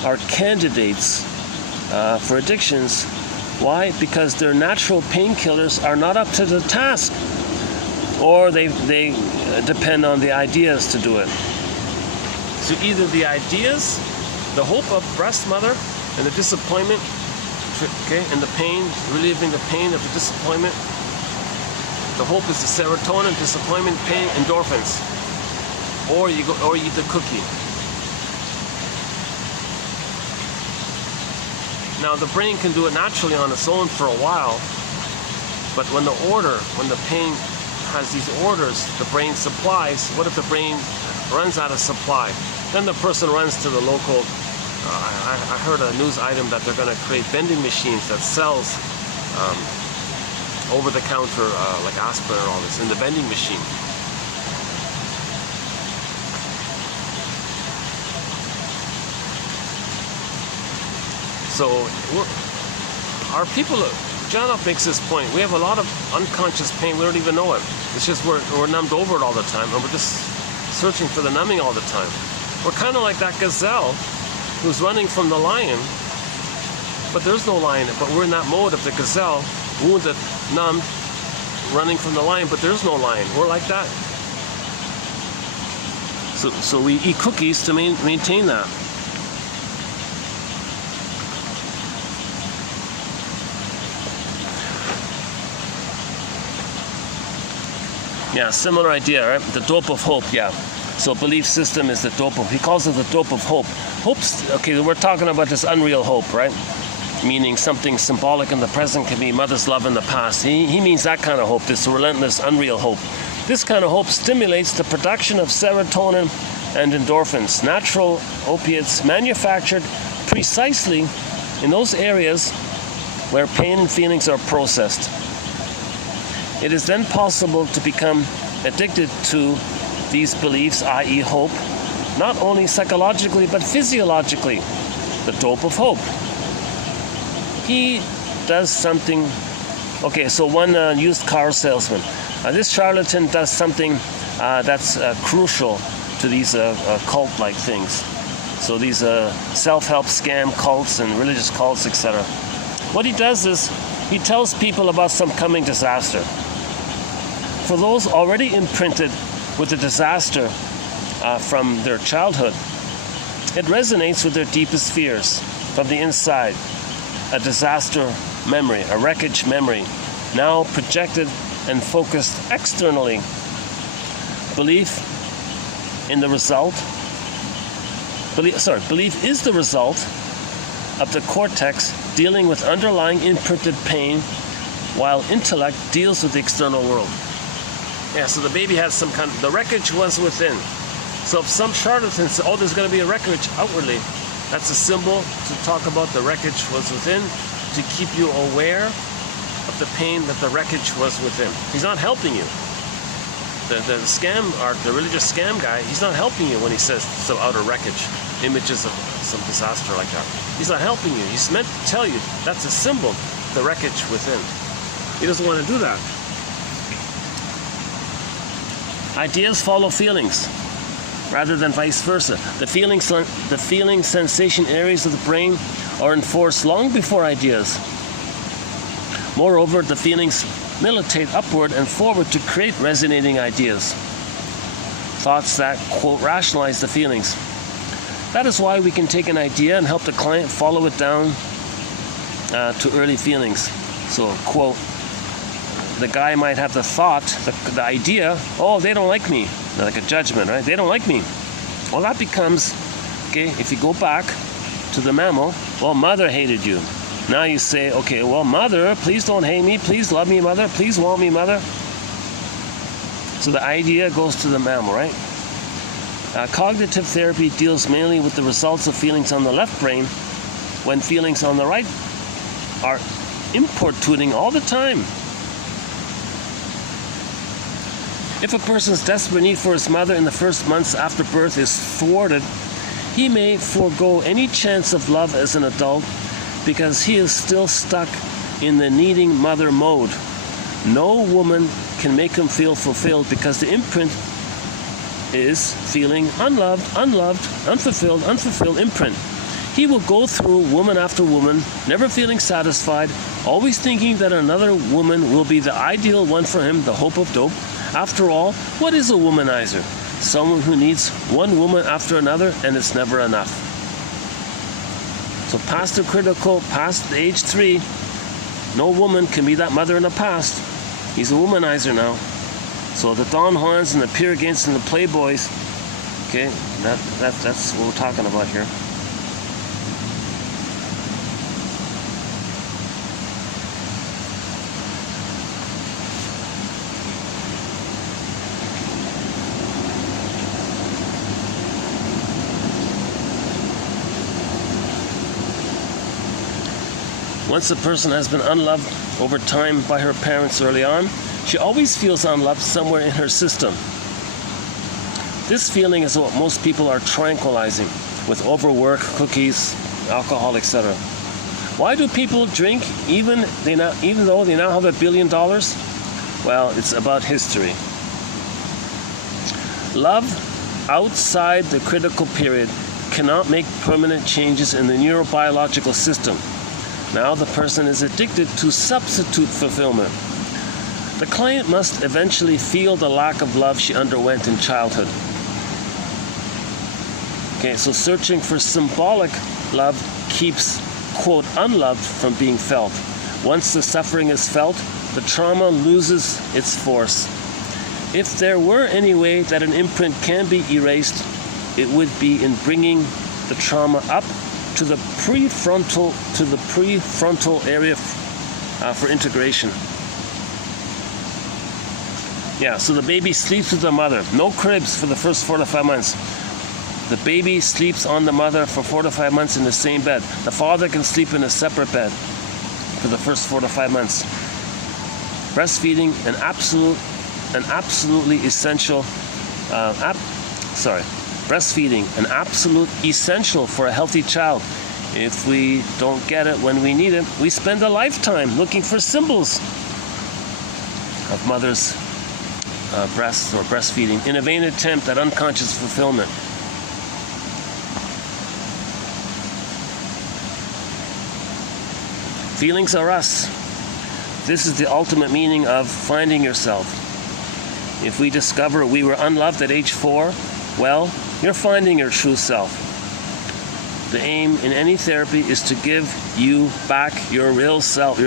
are candidates for addictions. Why? Because their natural painkillers are not up to the task, or they depend on the ideas to do it. So either the ideas, the hope of breast mother, and the disappointment, okay, and the pain, relieving the pain of the disappointment. The hope is the serotonin, disappointment, pain, endorphins. Or you eat the cookie. Now the brain can do it naturally on its own for a while, but when the pain has these orders, the brain supplies. What if the brain runs out of supply? Then the person runs to the local. I heard a news item that they're going to create vending machines that sells over-the-counter like aspirin and all this in the vending machine. So our people, John makes this point, we have a lot of unconscious pain, we don't even know it. It's just we're numbed over it all the time, and we're just searching for the numbing all the time. We're kind of like that gazelle who's running from the lion, but there's no lion, but we're in that mode of the gazelle, wounded, numbed, running from the lion, but there's no lion. We're like that. So we eat cookies to maintain that. Yeah, similar idea, right? The dope of hope, yeah. So belief system is the dope of, he calls it the dope of hope. Hope's, okay, we're talking about this unreal hope, right? Meaning something symbolic in the present can be mother's love in the past. He means that kind of hope, this relentless, unreal hope. This kind of hope stimulates the production of serotonin and endorphins, natural opiates manufactured precisely in those areas where pain and feelings are processed. It is then possible to become addicted to these beliefs, i.e. hope, not only psychologically but physiologically, the dope of hope. He does something, okay, so one used car salesman. This charlatan does something that's crucial to these cult-like things. So these self-help scam cults and religious cults, etc. What he does is he tells people about some coming disaster. For those already imprinted with the disaster from their childhood, it resonates with their deepest fears from the inside. A disaster memory, a wreckage memory, now projected and focused externally. Belief is the result of the cortex dealing with underlying imprinted pain, while intellect deals with the external world. Yeah, so the baby has some kind of, the wreckage was within. So if some charlatan says, oh, there's going to be a wreckage outwardly, that's a symbol to talk about the wreckage was within, to keep you aware of the pain that the wreckage was within. He's not helping you. The scam, or the religious scam guy, he's not helping you when he says some outer wreckage, images of some disaster like that. He's not helping you. He's meant to tell you that's a symbol, the wreckage within. He doesn't want to do that. Ideas follow feelings rather than vice versa. The feeling sensation areas of the brain are enforced long before ideas. Moreover, the feelings militate upward and forward to create resonating ideas. Thoughts that, quote, rationalize the feelings. That is why we can take an idea and help the client follow it down to early feelings. So, quote, the guy might have the thought, the idea, oh, they don't like me. Like a judgment, right? They don't like me. Well, that becomes, okay, if you go back to the mammal, well, mother hated you. Now you say, okay, well, mother, please don't hate me. Please love me, mother. Please want me, mother. So the idea goes to the mammal, right? Cognitive therapy deals mainly with the results of feelings on the left brain when feelings on the right are importuning all the time. If a person's desperate need for his mother in the first months after birth is thwarted, he may forego any chance of love as an adult because he is still stuck in the needing mother mode. No woman can make him feel fulfilled because the imprint is feeling unloved, unfulfilled imprint. He will go through woman after woman, never feeling satisfied, always thinking that another woman will be the ideal one for him, the hope of dope. After all, what is a womanizer? Someone who needs one woman after another and it's never enough. So past the critical, past age 3, no woman can be that mother in the past. He's a womanizer now. So the Don Juans and the Peer Against and the Playboys, okay, that's what we're talking about here. Once a person has been unloved over time by her parents early on, she always feels unloved somewhere in her system. This feeling is what most people are tranquilizing with overwork, cookies, alcohol, etc. Why do people drink even though they now have $1 billion? Well, it's about history. Love outside the critical period cannot make permanent changes in the neurobiological system. Now the person is addicted to substitute fulfillment. The client must eventually feel the lack of love she underwent in childhood. Okay, so searching for symbolic love keeps, quote, unloved from being felt. Once the suffering is felt, the trauma loses its force. If there were any way that an imprint can be erased, it would be in bringing the trauma up to the prefrontal area for integration. Yeah, so the baby sleeps with the mother. No cribs for the first 4 to 5 months. The baby sleeps on the mother for 4 to 5 months in the same bed. The father can sleep in a separate bed for the first 4 to 5 months. Breastfeeding, Breastfeeding, an absolute essential for a healthy child. If we don't get it when we need it, we spend a lifetime looking for symbols of mother's breasts or breastfeeding in a vain attempt at unconscious fulfillment. Feelings are us. This is the ultimate meaning of finding yourself. If we discover we were unloved at age 4, well, you're finding your true self. The aim in any therapy is to give you back your real self.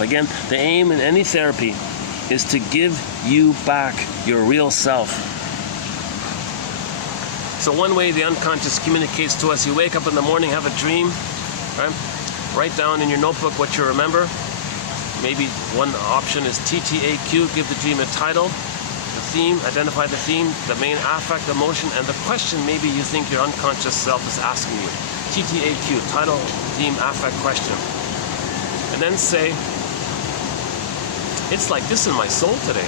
Again, the aim in any therapy is to give you back your real self. So one way the unconscious communicates to us, you wake up in the morning, have a dream, right? Write down in your notebook what you remember. Maybe one option is TTAQ, give the dream a title. The theme, identify the theme, the main affect, emotion, and the question maybe you think your unconscious self is asking you. TTAQ, title, theme, affect, question. And then say, it's like this in my soul today.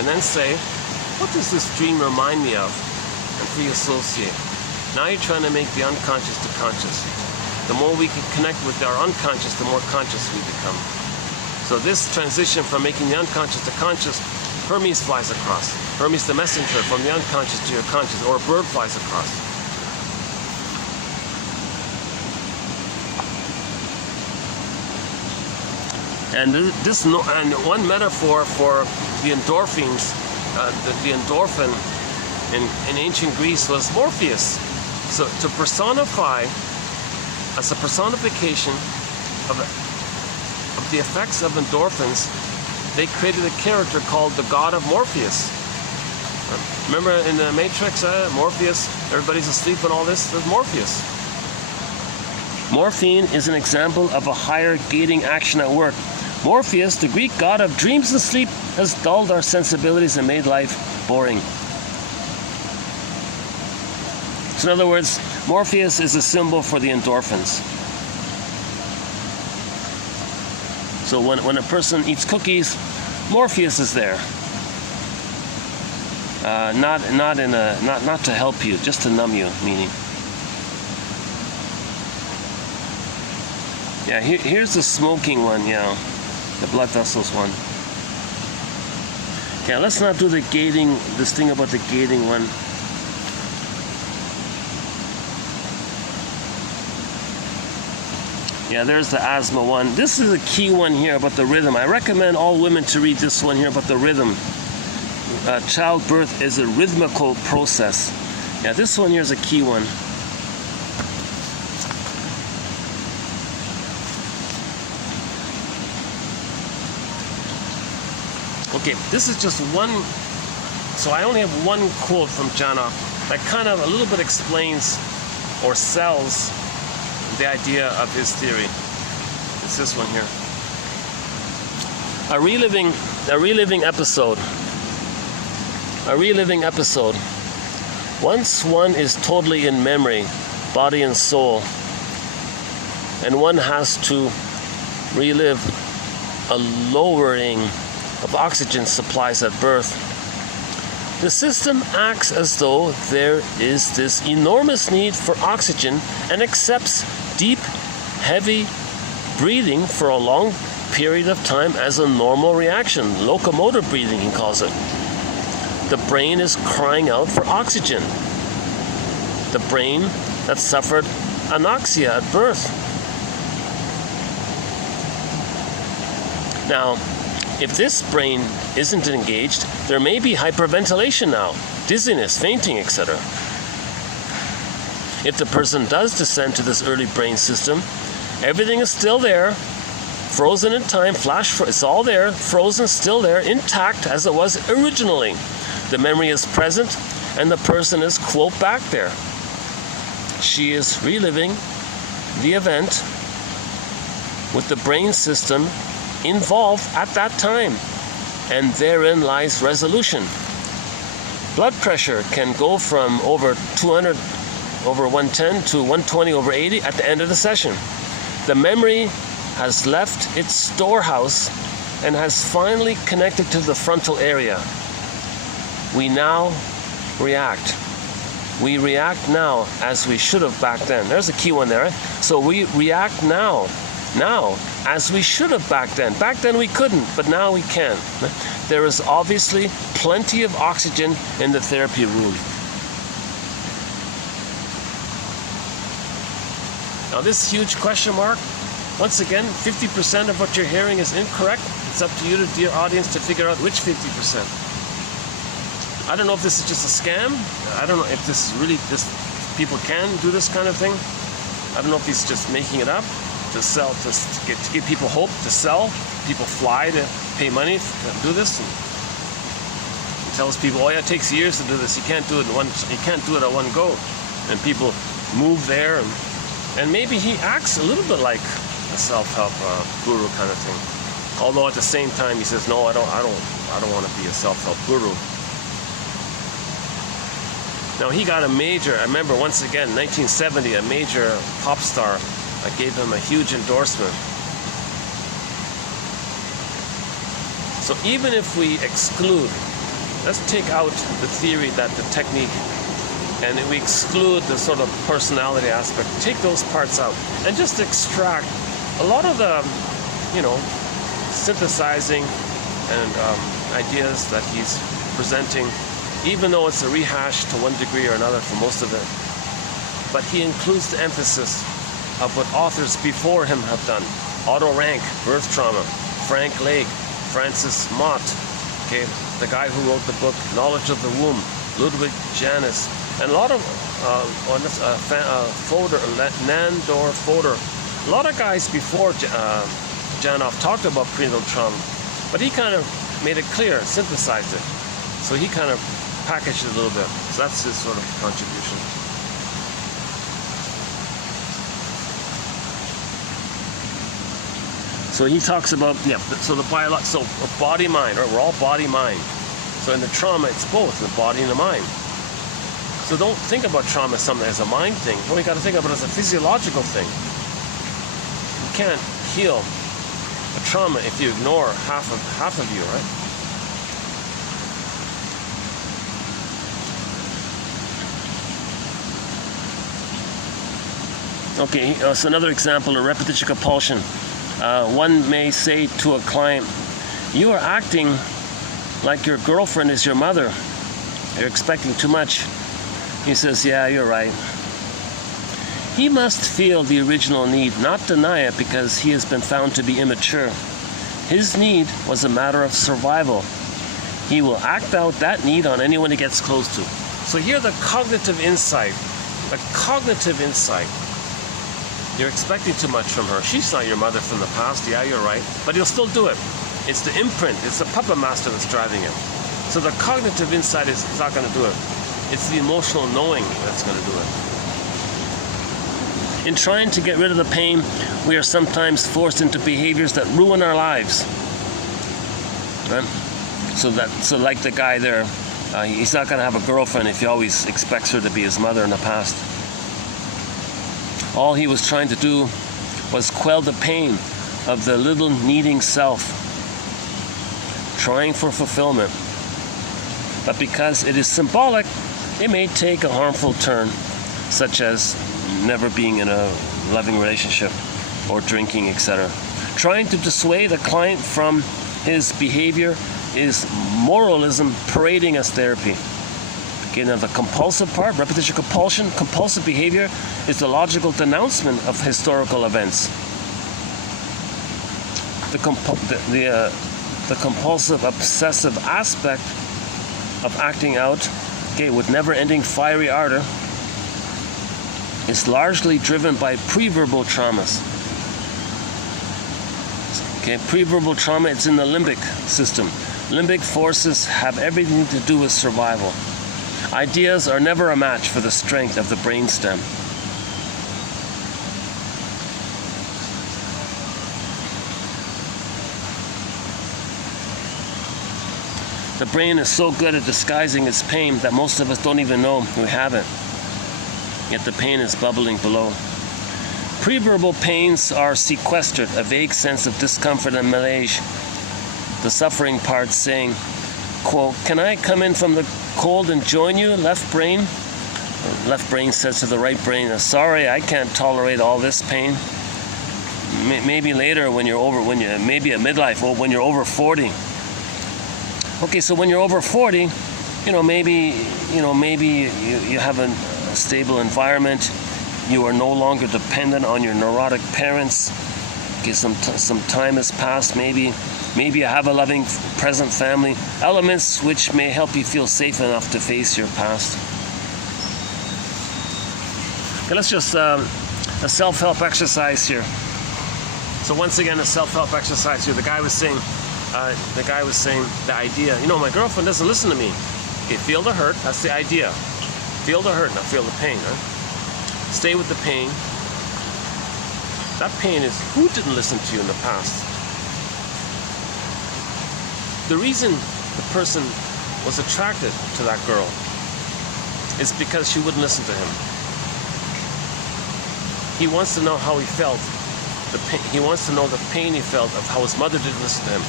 And then say, what does this dream remind me of? And reassociate. Now you're trying to make the unconscious to conscious. The more we can connect with our unconscious, the more conscious we become. So this transition from making the unconscious to conscious, Hermes flies across. Hermes the messenger from the unconscious to your conscious, or a bird flies across. And one metaphor for the endorphins, the endorphin in ancient Greece was Morpheus. So to personify, as a personification of the effects of endorphins, they created a character called the God of Morpheus. Remember in the Matrix, Morpheus, everybody's asleep and all this? There's Morpheus. Morphine is an example of a higher gating action at work. Morpheus, the Greek god of dreams and sleep, has dulled our sensibilities and made life boring. So in other words, Morpheus is a symbol for the endorphins. So when a person eats cookies, Morpheus is there. Not to help you, just to numb you, meaning. Yeah, here's the smoking one, yeah. The blood vessels one. Okay, let's not do the gating, this thing about the gating one. Yeah, there's the asthma one. This is a key one here about the rhythm. I recommend all women to read this one here about the rhythm. Childbirth is a rhythmical process. Yeah, this one here is a key one. Okay, this is just one, so I only have one quote from Jana that kind of a little bit explains or sells the idea of his theory. It's this one here. A reliving episode. A reliving episode. Once one is totally in memory, body and soul, and one has to relive a lowering of oxygen supplies at birth, the system acts as though there is this enormous need for oxygen and accepts deep, heavy breathing for a long period of time as a normal reaction. Locomotive breathing, he calls it. The brain is crying out for oxygen. The brain that suffered anoxia at birth. Now, if this brain isn't engaged, there may be hyperventilation now, dizziness, fainting, etc. If the person does descend to this early brain system, everything is still there, frozen in time, it's all there, frozen, still there, intact as it was originally. The memory is present, and the person is, quote, back there. She is reliving the event with the brain system involved at that time, and therein lies resolution. Blood pressure can go from over 200 over 110 to 120 over 80 at the end of the session. The memory has left its storehouse and has finally connected to the frontal area. We now react. We react now as we should have back then. There's a key one there. So we react now as we should have back then. Back then we couldn't, but now we can. There is obviously plenty of oxygen in the therapy room. Now this huge question mark, once again, 50% of what you're hearing is incorrect. It's up to you, dear audience, to figure out which 50%. I don't know if this is just a scam. I don't know if this is really, people can do this kind of thing. I don't know if he's just making it up to sell, to give people hope, to sell. People fly to pay money to do this. And he tells people, oh yeah, it takes years to do this. You can't do it at one go. And people move there, and maybe he acts a little bit like a self-help guru kind of thing. Although at the same time he says, no, I don't want to be a self-help guru. Now he got a major, I remember once again, 1970, a major pop star gave him a huge endorsement. So even if we exclude, let's take out the theory that the technique, and we exclude the sort of personality aspect, take those parts out, and just extract a lot of the, synthesizing and ideas that he's presenting, even though it's a rehash to one degree or another for most of it. But he includes the emphasis of what authors before him have done. Otto Rank, birth trauma. Frank Lake, Francis Mott, okay, the guy who wrote the book Knowledge of the Womb, Ludwig Janus, and a lot of Nandor Fodor. A lot of guys before Janoff talked about prenatal trauma, but he kind of made it clear, synthesized it. So he kind of packaged it a little bit. So that's his sort of contribution. So he talks about, so the so body mind, right? We're all body mind. So in the trauma, it's both the body and the mind. So don't think about trauma as something as a mind thing. Well, you got to think about it as a physiological thing. You can't heal a trauma if you ignore half of you, right? Okay, so another example of repetition compulsion. One may say to a client, "You are acting like your girlfriend is your mother. You're expecting too much." He says, "Yeah, you're right." He must feel the original need, not deny it because he has been found to be immature. His need was a matter of survival. He will act out that need on anyone he gets close to. So here the cognitive insight. The cognitive insight. You're expecting too much from her. She's not your mother from the past. Yeah, you're right. But he'll still do it. It's the imprint. It's the puppet master that's driving him. So the cognitive insight is not going to do it. It's the emotional knowing that's going to do it. In trying to get rid of the pain, we are sometimes forced into behaviors that ruin our lives. Right? So like the guy there, he's not going to have a girlfriend if he always expects her to be his mother in the past. All he was trying to do was quell the pain of the little needing self, trying for fulfillment. But because it is symbolic, it may take a harmful turn, such as never being in a loving relationship or drinking, etc. Trying to dissuade a client from his behavior is moralism parading as therapy. Okay, now the compulsive part, repetition compulsion, compulsive behavior is the logical denouncement of historical events. The compulsive obsessive aspect of acting out, okay, with never-ending fiery ardor, is largely driven by pre-verbal traumas. Okay, pre-verbal trauma, it's in the limbic system. Limbic forces have everything to do with survival. Ideas are never a match for the strength of the brainstem. The brain is so good at disguising its pain that most of us don't even know we have it. Yet the pain is bubbling below. Pre-verbal pains are sequestered, a vague sense of discomfort and malaise. The suffering part saying, quote, "Can I come in from the cold and join you, left brain?" Left brain says to the right brain, "Sorry, I can't tolerate all this pain. Maybe later maybe at midlife, or when you're over 40. Okay, so when you're over 40, maybe you have a stable environment. You are no longer dependent on your neurotic parents. Okay, some time has passed. Maybe you have a loving present family. Elements which may help you feel safe enough to face your past. Okay, let's just a self-help exercise here. So once again, a self-help exercise here. The guy was saying the idea. My girlfriend doesn't listen to me. Okay, feel the hurt. That's the idea. Feel the hurt, now feel the pain, right? Stay with the pain. That pain is who didn't listen to you in the past. The reason the person was attracted to that girl is because she wouldn't listen to him. He wants to know how he felt. He wants to know the pain he felt of how his mother didn't listen to him.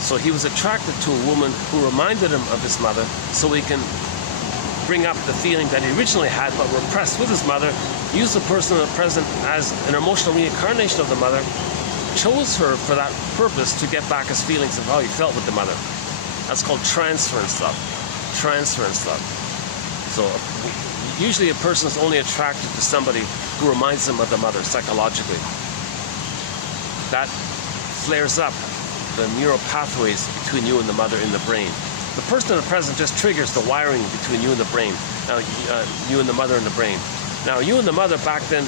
So he was attracted to a woman who reminded him of his mother, so he can bring up the feeling that he originally had but repressed with his mother, use the person in the present as an emotional reincarnation of the mother, chose her for that purpose to get back his feelings of how he felt with the mother. That's called transference love. Transference love. So usually a person is only attracted to somebody who reminds them of the mother psychologically. That flares up the neural pathways between you and the mother in the brain. The person in the present just triggers the wiring between you and the brain. Now, you and the mother in the brain. Now, you and the mother back then,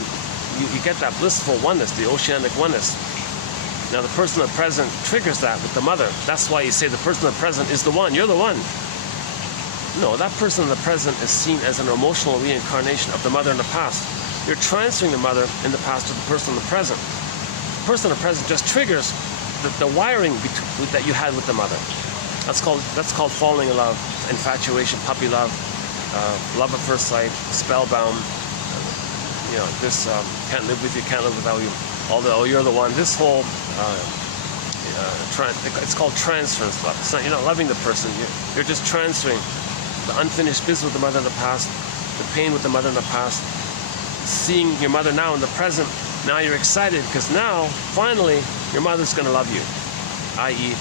you get that blissful oneness, the oceanic oneness. Now, the person in the present triggers that with the mother. That's why you say the person in the present is the one. You're the one. No, that person in the present is seen as an emotional reincarnation of the mother in the past. You're transferring the mother in the past to the person in the present. The person in the present just triggers the wiring that you had with the mother. That's called falling in love, infatuation, puppy love, love at first sight, spellbound. This can't live with you, can't live without you. Although you're the one. This whole it's called transference love. It's not, you're not loving the person. You're just transferring the unfinished business with the mother in the past, the pain with the mother in the past, seeing your mother now in the present. Now you're excited because now, finally, your mother's going to love you. I.e.,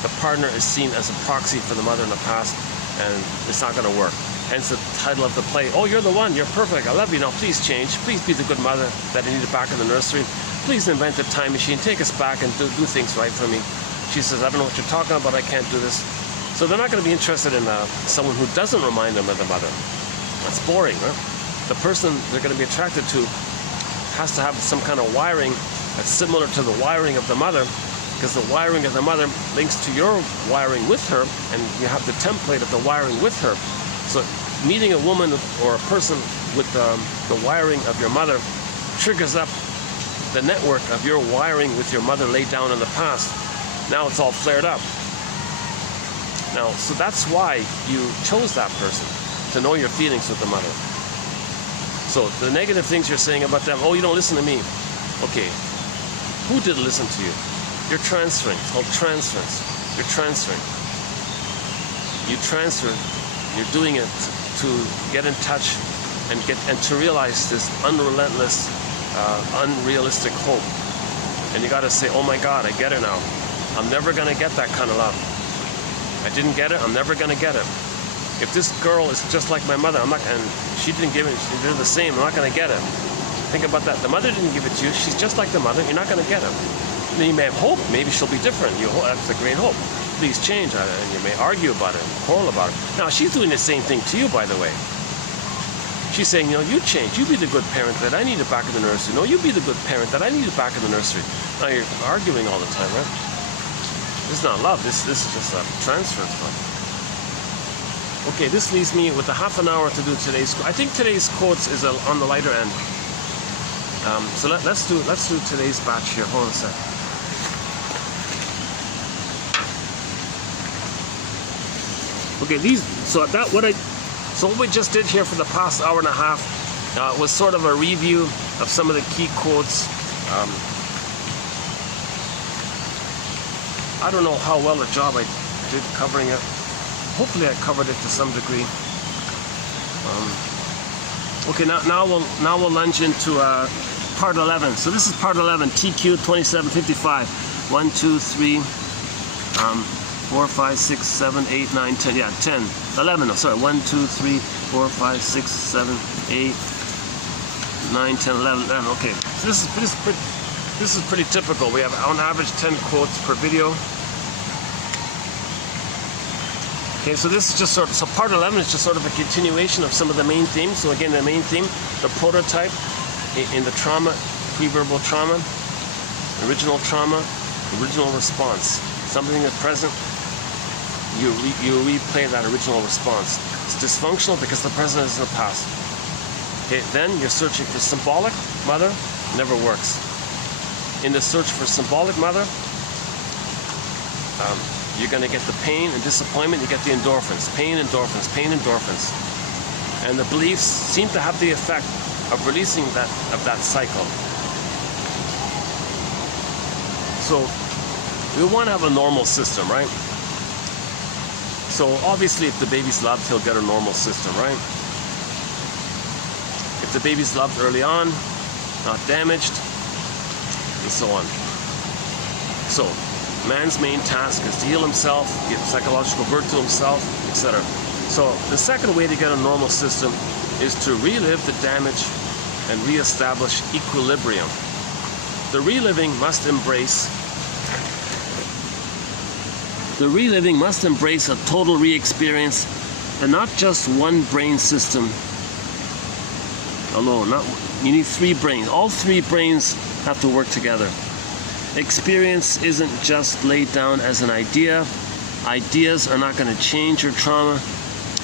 the partner is seen as a proxy for the mother in the past, and it's not going to work. Hence the title of the play. Oh, you're the one. You're perfect. I love you. Now, please change. Please be the good mother that I needed back in the nursery. Please invent a time machine. Take us back and do things right for me. She says, I don't know what you're talking about. I can't do this. So they're not going to be interested in someone who doesn't remind them of the mother. That's boring, huh? The person they're going to be attracted to has to have some kind of wiring that's similar to the wiring of the mother, because the wiring of the mother links to your wiring with her, and you have the template of the wiring with her. So meeting a woman or a person with the wiring of your mother triggers up the network of your wiring with your mother laid down in the past. Now it's all flared up. Now, so that's why you chose that person, to know your feelings with the mother. So the negative things you're saying about them, oh, you don't listen to me. Okay, who did listen to you? You're transferring. It's called transference. You're transferring. You transfer. You're doing it to get in touch and to realize this unrelentless, unrealistic hope. And you got to say, oh my God, I get it now. I'm never going to get that kind of love. I didn't get it. I'm never going to get it. If this girl is just like my mother, and she didn't give it, they're the same, I'm not going to get it. Think about that. The mother didn't give it to you. She's just like the mother. You're not going to get it. And you may have hope. Maybe she'll be different. That's a great hope. Please change. And you may argue about it and quarrel about it. Now, she's doing the same thing to you, by the way. She's saying, you change. You be the good parent that I needed back in the nursery. No, you be the good parent that I needed back in the nursery. Now you're arguing all the time, right? This is not love. This is just a transfer of love. Okay, this leaves me with a half an hour to do today's. I think today's quotes is on the lighter end. So let's do today's batch here. Hold on a sec. Okay, so what we just did here for the past hour and a half was sort of a review of some of the key quotes. I don't know how well a job I did covering it. Hopefully I covered it to some degree. Okay, now we'll lunge into part 11. So this is part 11, TQ 2755. 1, 2, 3, 4, 5, 6, 7, 8, 9, 10. Yeah, 10. 11. No, sorry. 1, 2, 3, 4, 5, 6, 7, 8, 9, 10, 11. Okay. So this is pretty typical. We have on average 10 quotes per video. Okay, so this is just so part 11 is just sort of a continuation of some of the main themes. So again, the main theme, the prototype in the trauma, pre-verbal trauma, original trauma, original response. Something that's present, you replay that original response. It's dysfunctional because the present is in the past. Okay, then you're searching for symbolic mother, never works. In the search for symbolic mother, you're going to get the pain and disappointment, you get the endorphins. Pain, endorphins, pain, endorphins. And the beliefs seem to have the effect of releasing that cycle. So we want to have a normal system, right? So obviously if the baby's loved, he'll get a normal system, right? If the baby's loved early on, not damaged, and so on. So, man's main task is to heal himself, give psychological birth to himself, etc. So, the second way to get a normal system is to relive the damage and reestablish equilibrium. The reliving must embrace a total re-experience, and not just one brain system alone. You need 3 brains. All 3 brains have to work together. Experience isn't just laid down as an idea. Ideas are not going to change your trauma.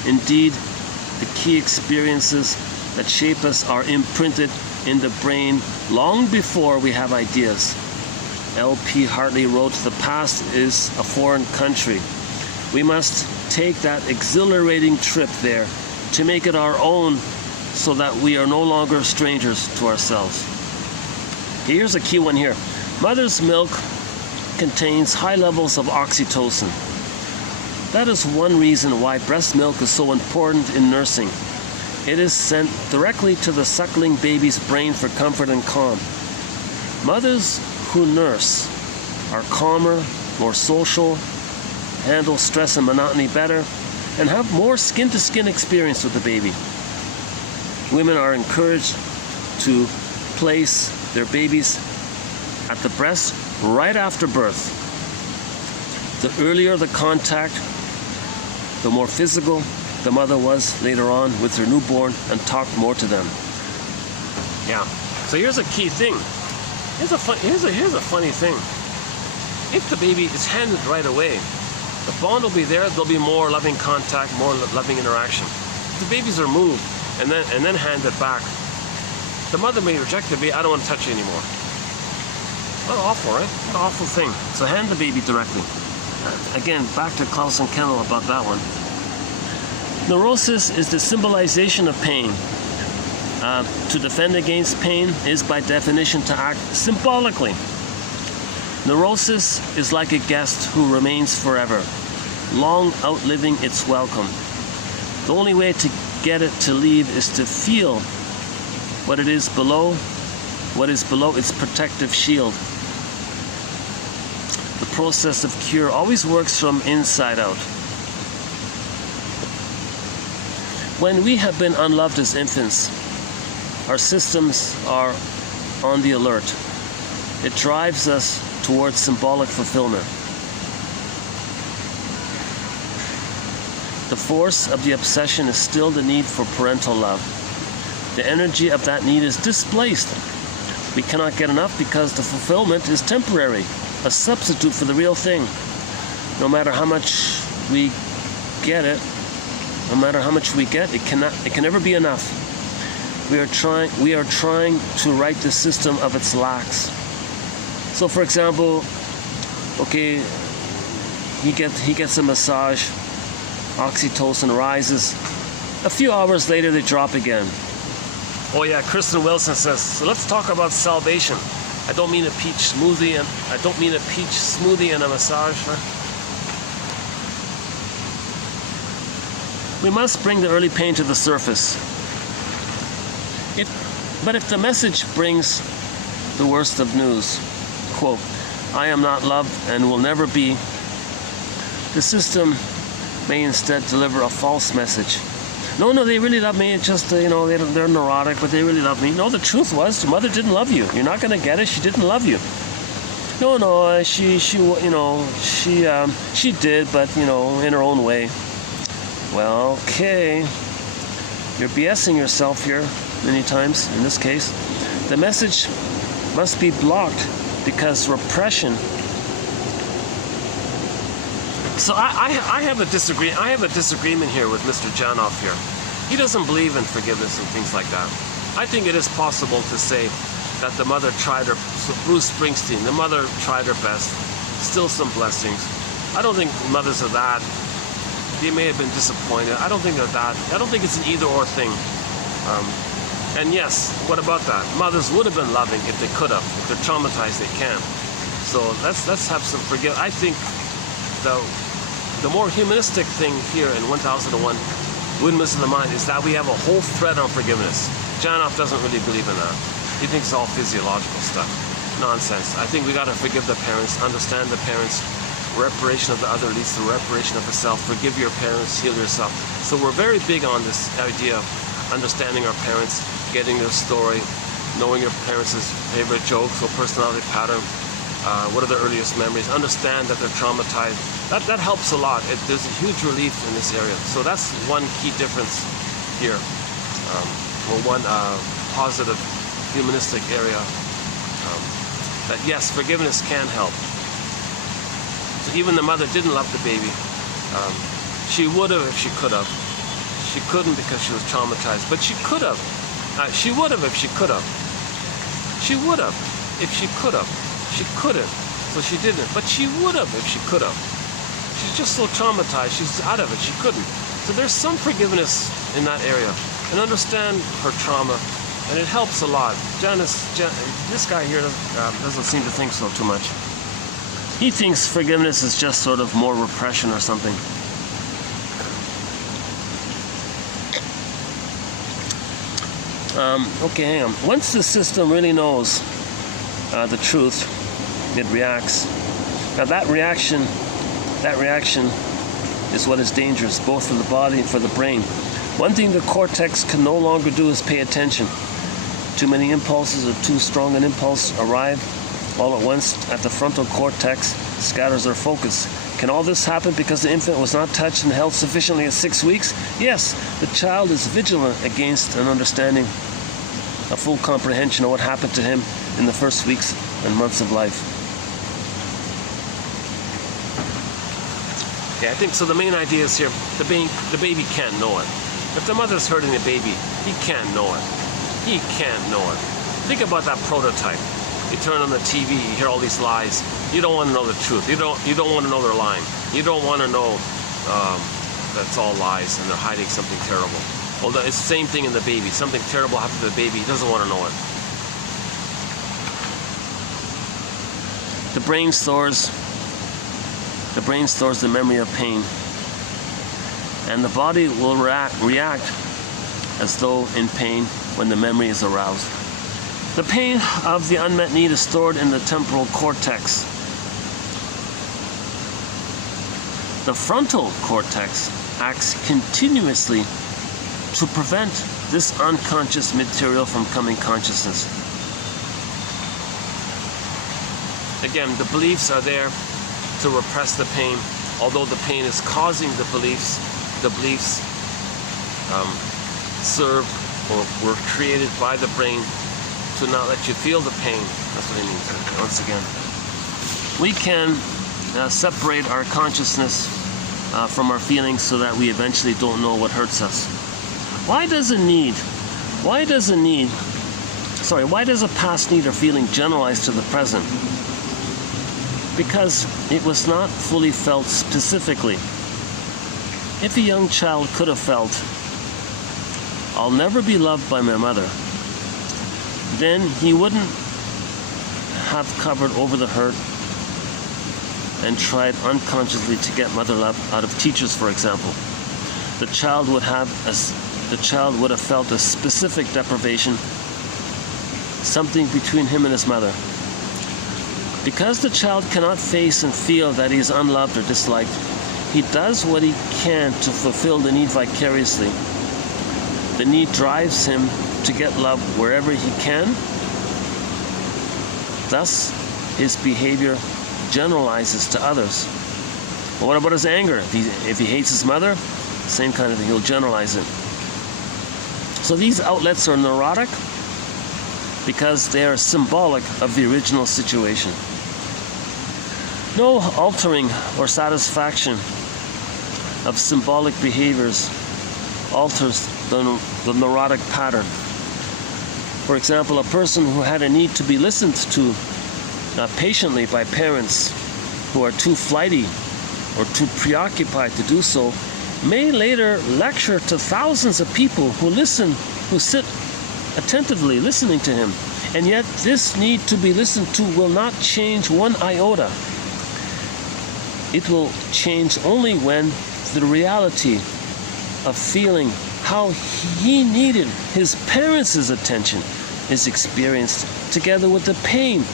Indeed, the key experiences that shape us are imprinted in the brain long before we have ideas. L.P. Hartley wrote, "The past is a foreign country. We must take that exhilarating trip there to make it our own so that we are no longer strangers to ourselves." Here's a key one here. Mother's milk contains high levels of oxytocin. That is one reason why breast milk is so important in nursing. It is sent directly to the suckling baby's brain for comfort and calm. Mothers who nurse are calmer, more social, handle stress and monotony better, and have more skin-to-skin experience with the baby. Women are encouraged to place their babies at the breast right after birth. The earlier the contact, the more physical the mother was later on with her newborn and talked more to them. Yeah. So here's a key thing. Here's a funny thing. If the baby is handed right away, the bond will be there. There'll be more loving contact, more loving interaction. If the babies are moved and then handed back, the mother may reject the baby. "I don't want to touch you anymore." What awful, right? What an awful thing. So hand the baby directly. Again, back to Klaus and Kennel about that one. Neurosis is the symbolization of pain. To defend against pain is by definition to act symbolically. Neurosis is like a guest who remains forever, long outliving its welcome. The only way to get it to leave is to feel what is below its protective shield. The process of cure always works from inside out. When we have been unloved as infants, our systems are on the alert. It drives us towards symbolic fulfillment. The force of the obsession is still the need for parental love. The energy of that need is displaced. We cannot get enough because the fulfillment is temporary, a substitute for the real thing. No matter how much we get, it can never be enough. We are trying to right the system of its lacks. So, for example, okay, he gets a massage, oxytocin rises. A few hours later, they drop again. Oh yeah, Kristen Wilson says, so let's talk about salvation. I don't mean a peach smoothie and a massage. Huh? We must bring the early pain to the surface. But if the message brings the worst of news, quote, "I am not loved and will never be," the system may instead deliver a false message. No, they really love me. It's just, they're neurotic, but they really love me. No, the truth was, your mother didn't love you. You're not going to get it. She didn't love you. No, she did, but, in her own way. Well, okay. You're BSing yourself here many times, in this case. The message must be blocked because repression. So I have a disagreement here with Mr. Janoff here. He doesn't believe in forgiveness and things like that. I think it is possible to say that the mother tried her, so Bruce Springsteen, the mother tried her best. Still some blessings. I don't think mothers are that. They may have been disappointed. I don't think they're that. I don't think it's an either-or thing. And yes, what about that? Mothers would have been loving if they could have. If they're traumatized, they can't. So let's have some forgiveness. I think the more humanistic thing here in 1001 Windmills of the Mind is that we have a whole thread on forgiveness. Janoff doesn't really believe in that. He thinks it's all physiological stuff. nonsense. I think we got to forgive the parents, understand the parents. Reparation of the other leads to reparation of the self. Forgive your parents, heal yourself. So we're very big on this idea of understanding our parents, getting their story, knowing your parents' favorite jokes or personality pattern. What are the earliest memories? Understand that they're traumatized. That helps a lot. There's a huge relief in this area. So that's one key difference here, or one positive humanistic area. That yes, forgiveness can help. So even the mother didn't love the baby. She would have if she could have. She couldn't because she was traumatized, but she could have. She would have if she could have. She would have if she could have. She couldn't, so she didn't. But she would have if she could have. She's just so traumatized, she's out of it, she couldn't. So there's some forgiveness in that area. And understand her trauma, and it helps a lot. This guy here doesn't seem to think so too much. He thinks forgiveness is just sort of more repression or something. Okay, hang on. Once the system really knows the truth, it reacts. Now that reaction is what is dangerous, both for the body and for the brain. One thing the cortex can no longer do is pay attention. Too many impulses or too strong an impulse arrive all at once at the frontal cortex, scatters their focus. Can all this happen because the infant was not touched and held sufficiently at 6 weeks? Yes, the child is vigilant against an understanding, a full comprehension of what happened to him in the first weeks and months of life. Yeah, I think so. The main idea is here, the baby can't know it. If the mother's hurting the baby, he can't know it. He can't know it. Think about that prototype. You turn on the TV, you hear all these lies. You don't want to know the truth. You don't want to know they're lying. You don't want to know that's all lies and they're hiding something terrible. Well, it's the same thing in the baby. Something terrible happened to the baby. He doesn't want to know it. The brain stores the memory of pain, and the body will react as though in pain when the memory is aroused. The pain of the unmet need is stored in the temporal cortex. The frontal cortex acts continuously to prevent this unconscious material from coming consciousness. Again, the beliefs are there to repress the pain. Although the pain is causing the beliefs serve or were created by the brain to not let you feel the pain. That's what it means. Once again, we can separate our consciousness from our feelings so that we eventually don't know what hurts us. Why does a past need or feeling generalize to the present? Because it was not fully felt specifically. If a young child could have felt, "I'll never be loved by my mother," then he wouldn't have covered over the hurt and tried unconsciously to get mother love out of teachers, for example. The child would have felt a specific deprivation, something between him and his mother. Because the child cannot face and feel that he is unloved or disliked, he does what he can to fulfill the need vicariously. The need drives him to get love wherever he can. Thus, his behavior generalizes to others. But what about his anger? If he hates his mother, same kind of thing, he'll generalize it. So these outlets are neurotic because they are symbolic of the original situation. No altering or satisfaction of symbolic behaviors alters the neurotic pattern. For example, a person who had a need to be listened to patiently by parents who are too flighty or too preoccupied to do so may later lecture to thousands of people who sit attentively listening to him. And yet this need to be listened to will not change one iota. It will change only when the reality of feeling how he needed his parents' attention is experienced, together with the pain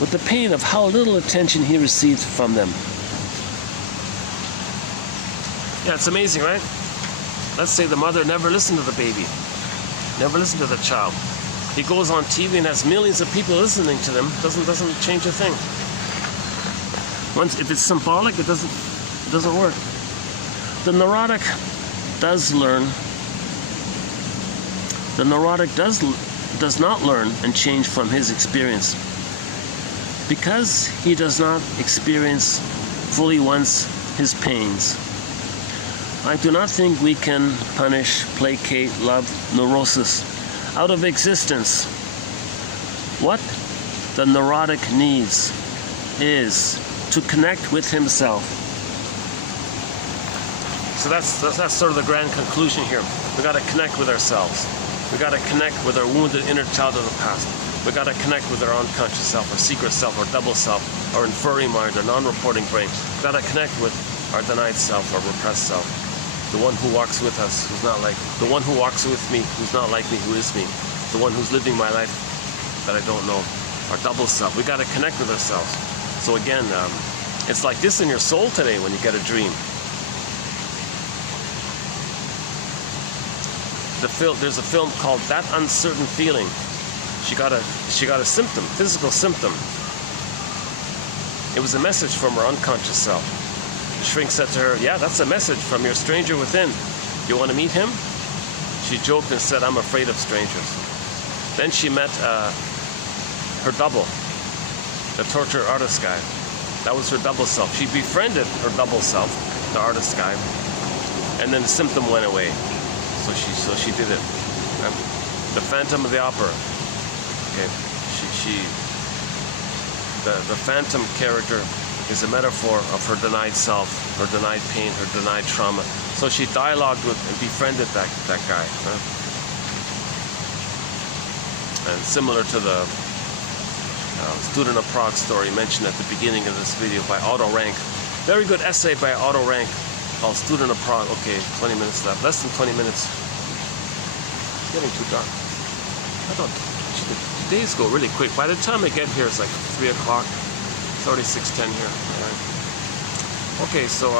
with the pain of how little attention he received from them. Yeah, it's amazing, right? Let's say the mother never listened to the baby, never listened to the child. He goes on TV and has millions of people listening to them. Doesn't change a thing. Once, if it's symbolic, it doesn't work. The neurotic does learn. The neurotic does not learn and change from his experience, because he does not experience fully once his pains. I do not think we can punish, placate, love neurosis out of existence. What the neurotic needs is to connect with himself. So that's sort of the grand conclusion here. We got to connect with ourselves. We got to connect with our wounded inner child of the past. We got to connect with our unconscious self, our secret self, our double self, our inferring mind, our non-reporting brain. We got to connect with our denied self, our repressed self. The one who walks with us, who's not like, the one who walks with me, who's not like me, who is me. The one who's living my life that I don't know. Our double self. We got to connect with ourselves. So again, it's like this in your soul today when you get a dream. There's a film called That Uncertain Feeling. She got a symptom, physical symptom. It was a message from her unconscious self. The shrink said to her, "Yeah, that's a message from your stranger within. You want to meet him?" She joked and said, "I'm afraid of strangers." Then she met her double, the torture artist guy. That was her double self. She befriended her double self, the artist guy, and then the symptom went away. So she did it. Okay? The Phantom of the Opera. Okay, the Phantom character is a metaphor of her denied self, her denied pain, her denied trauma. So she dialogued with and befriended that guy. Right? And similar to the Student of Prague story mentioned at the beginning of this video by Otto Rank. Very good essay by Otto Rank called Student of Prague. Okay, 20 minutes left. Less than 20 minutes. It's getting too dark. I thought the days go really quick. By the time I get here, it's like 3 o'clock. It's already 6:10 here. All right. Okay, so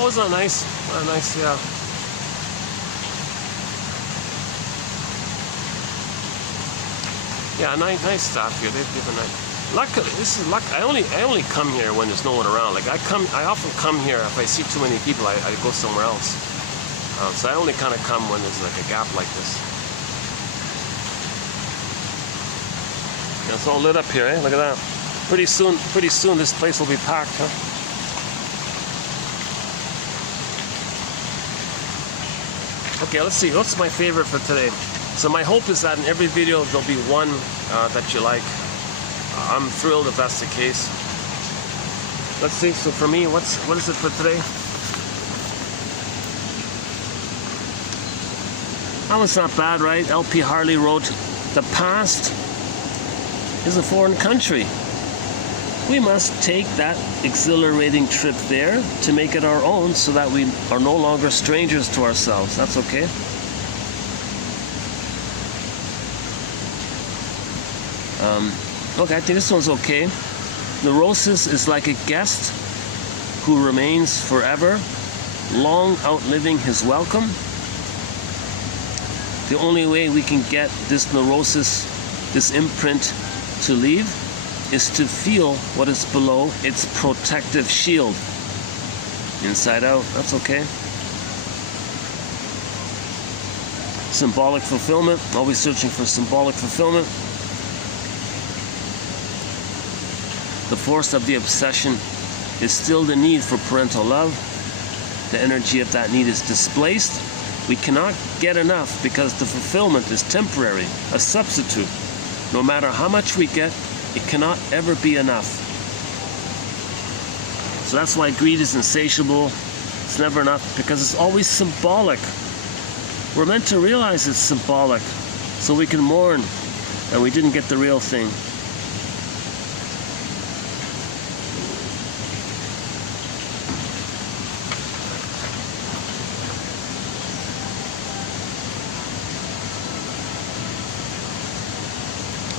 oh, isn't that nice? Nice, yeah. Yeah, nice staff here. They've given a luckily. This is luck. I only come here when there's no one around. Like I often come here if I see too many people. I go somewhere else. So I only kind of come when there's like a gap like this. Yeah, it's all lit up here, eh? Look at that. Pretty soon this place will be packed, huh? Okay, let's see. What's my favorite for today? So my hope is that in every video there'll be one that you like. I'm thrilled if that's the case. Let's see. So for me, what is it for today? That was not bad, right? LP Hartley wrote, "The past is a foreign country. We must take that exhilarating trip there to make it our own so that we are no longer strangers to ourselves." That's okay. Okay, I think this one's okay. Neurosis is like a guest who remains forever, long outliving his welcome. The only way we can get this neurosis, this imprint, to leave is to feel what is below its protective shield. Inside out, that's okay. Symbolic fulfillment, always searching for symbolic fulfillment. The force of the obsession is still the need for parental love. The energy of that need is displaced. We cannot get enough because the fulfillment is temporary, a substitute. No matter how much we get, it cannot ever be enough. So that's why greed is insatiable. It's never enough because it's always symbolic. We're meant to realize it's symbolic so we can mourn that we didn't get the real thing.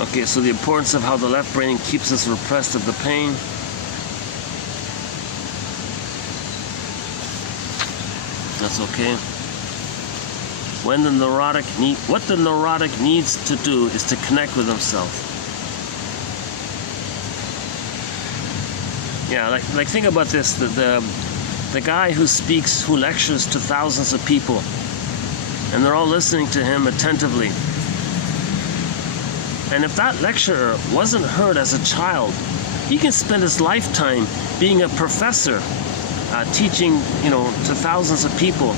Okay, so the importance of how the left brain keeps us repressed of the pain. That's okay. What the neurotic needs to do is to connect with himself. Yeah, like think about this. The guy who speaks, who lectures to thousands of people, and they're all listening to him attentively. And if that lecturer wasn't heard as a child, he can spend his lifetime being a professor, teaching, to thousands of people.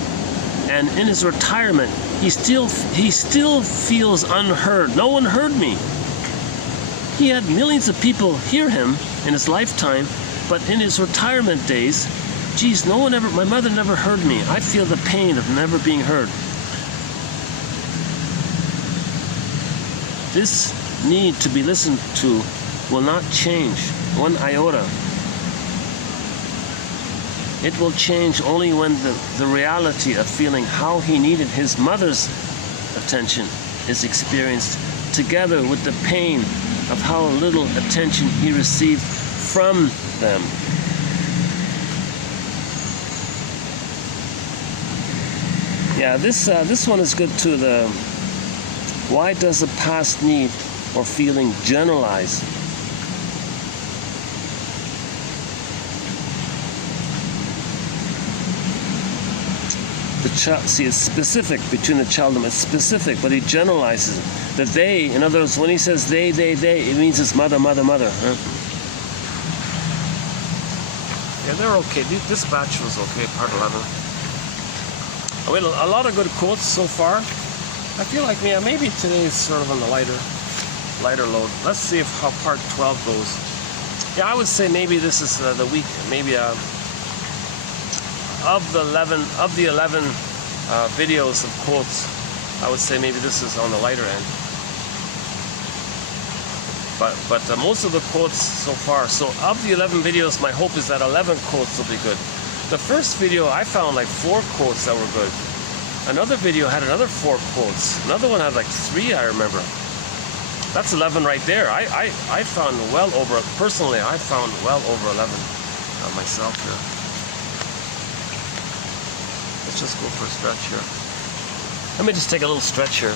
And in his retirement, he still feels unheard. No one heard me. He had millions of people hear him in his lifetime, but in his retirement days, geez, my mother never heard me. I feel the pain of never being heard. This need to be listened to will not change one iota. It will change only when the reality of feeling how he needed his mother's attention is experienced, together with the pain of how little attention he received from them. Yeah, this one is good too. Why does the past need or feeling generalize? See, it's specific between the child and him. It's specific, but he generalizes it. The they, in other words, when he says they, it means it's mother. Huh? Yeah, they're okay. This batch was okay, part 11. I mean, a lot of good quotes so far. I feel like, maybe today is sort of on the lighter load. Let's see how part 12 goes. Yeah, I would say maybe this is the week, maybe of the 11 videos of quotes, I would say maybe this is on the lighter end. But most of the quotes so far. So of the 11 videos, my hope is that 11 quotes will be good. The first video, I found like 4 quotes that were good. Another video had another 4 quotes. Another one had like 3, I remember. That's 11 right there. I found well over, personally, I found well over 11 myself here. Let's just go for a stretch here. Let me just take a little stretch here.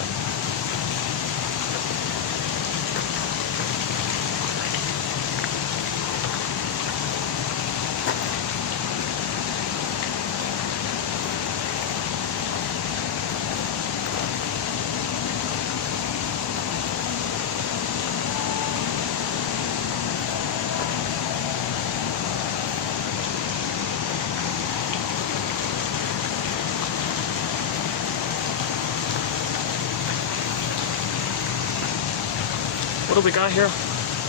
What do we got here?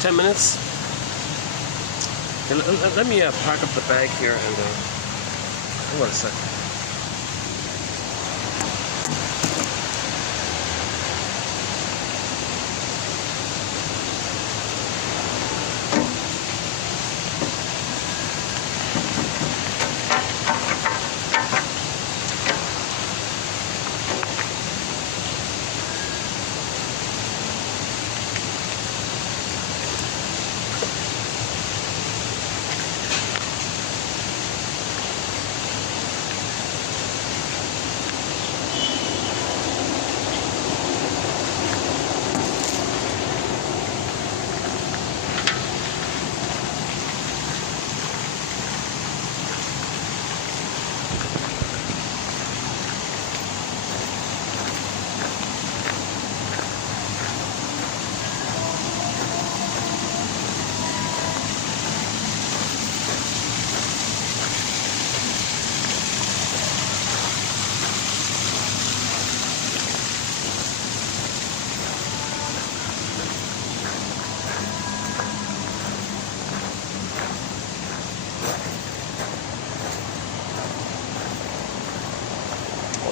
10 minutes? Okay, let me pack up the bag here and hold on a second.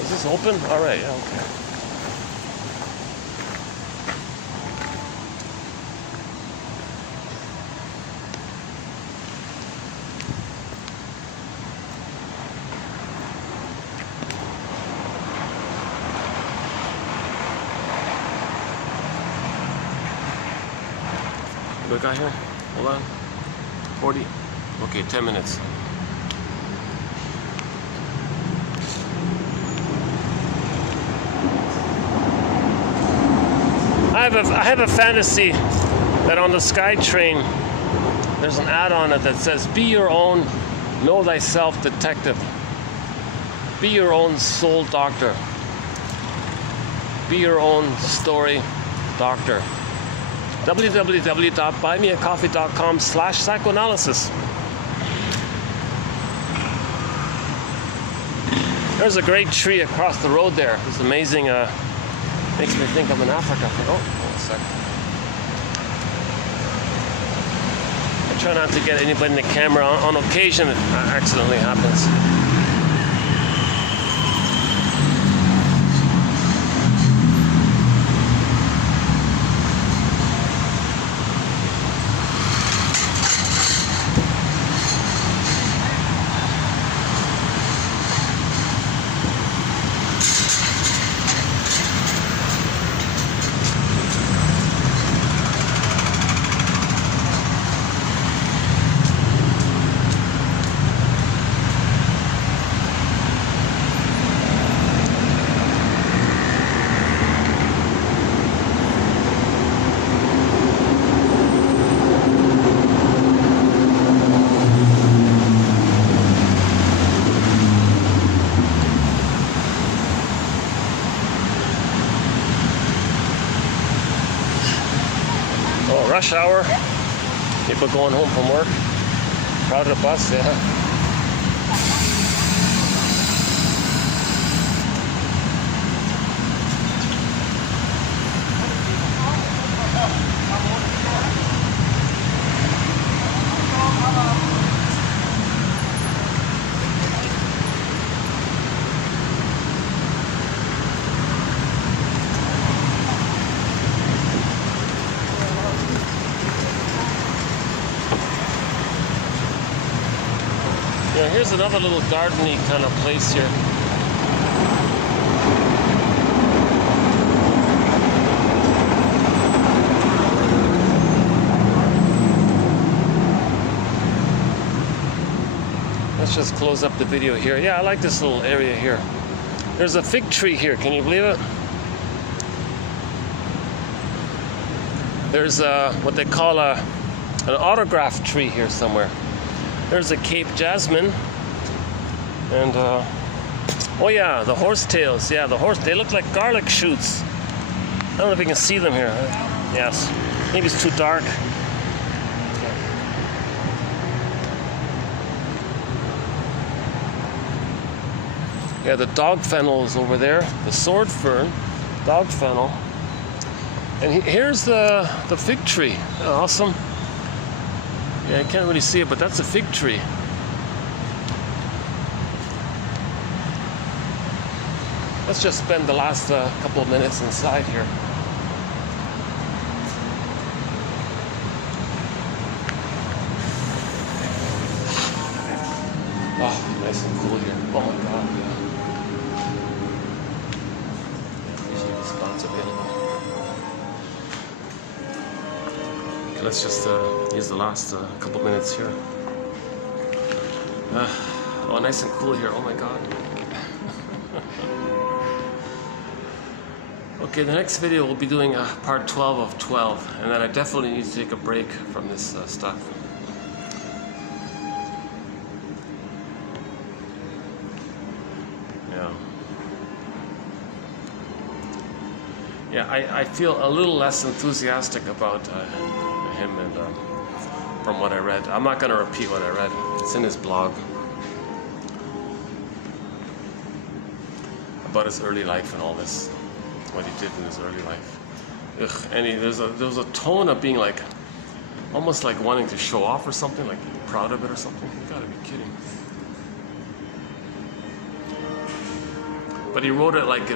Is this open? All right, yeah, okay. What we got here? Hold on. 40. Okay, 10 minutes. I have a fantasy that on the SkyTrain there's an ad on it that says, "Be your own, know thyself detective. Be your own soul doctor. Be your own story doctor." www.buymeacoffee.com/psychoanalysis. There's a great tree across the road there. It's amazing. Makes me think I'm in Africa. Oh, hold a sec. I try not to get anybody in the camera. On occasion, it accidentally happens. Rush hour, people going home from work, crowded bus, yeah. Yeah, here's another little gardeny kind of place here. Let's just close up the video here. Yeah, I like this little area here. There's a fig tree here, can you believe it? There's what they call an autograph tree here somewhere. There's a Cape Jasmine, and oh yeah, the horsetails. Yeah, they look like garlic shoots. I don't know if you can see them here. Yes, maybe it's too dark. Yeah, the dog fennel is over there. The sword fern, dog fennel, and here's the fig tree. Awesome. Yeah, I can't really see it, but that's a fig tree. Let's just spend the last couple of minutes inside here. Oh, nice and cool here. Oh my God, yeah. Usually the spots available. Okay, let's just use the last couple minutes here. Oh, nice and cool here. Oh my God. Okay, the next video we'll be doing part 12 of 12, and then I definitely need to take a break from this stuff. Yeah, I feel a little less enthusiastic about him, and from what I read. I'm not going to repeat what I read. It's in his blog about his early life and all this, what he did in his early life. Ugh, and there was a tone of being like, almost like wanting to show off or something, like proud of it or something. You gotta be kidding. But he wrote it like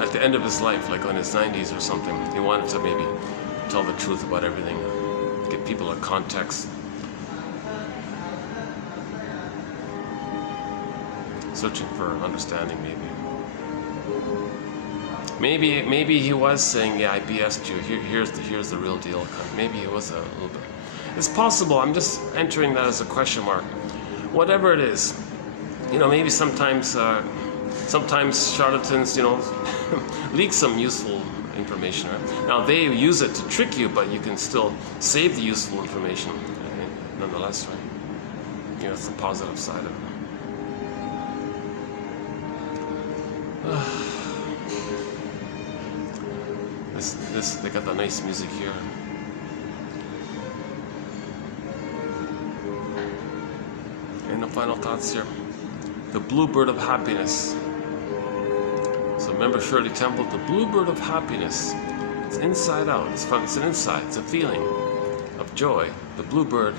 at the end of his life, like on his 90s or something. He wanted to maybe tell the truth about everything, give people a context. Searching for understanding, maybe. Maybe he was saying, yeah, I BS'd you. Here's the real deal. Maybe it was a little bit. It's possible. I'm just entering that as a question mark. Whatever it is, you know, maybe sometimes charlatans, you know, leak some useful information. Right? Now they use it to trick you, but you can still save the useful information nonetheless, right? You know, it's the positive side of it. They got the nice music here. And the final thoughts here. The bluebird of happiness. So remember Shirley Temple, the bluebird of happiness. It's inside out. It's an inside. It's a feeling of joy. The bluebird.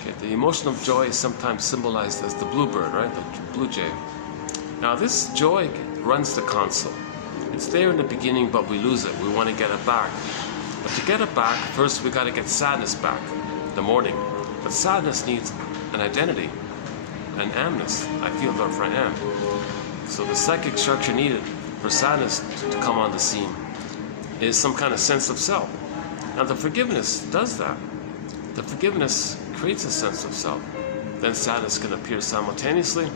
Okay, the emotion of joy is sometimes symbolized as the bluebird, right? The blue jay. Now this joy runs the console. It's there in the beginning, but we lose it. We want to get it back. But to get it back, first we got to get sadness back, the mourning. But sadness needs an identity, an amness. I feel therefore I am. So the psychic structure needed for sadness to come on the scene is some kind of sense of self. Now the forgiveness does that. The forgiveness creates a sense of self. Then sadness can appear simultaneously.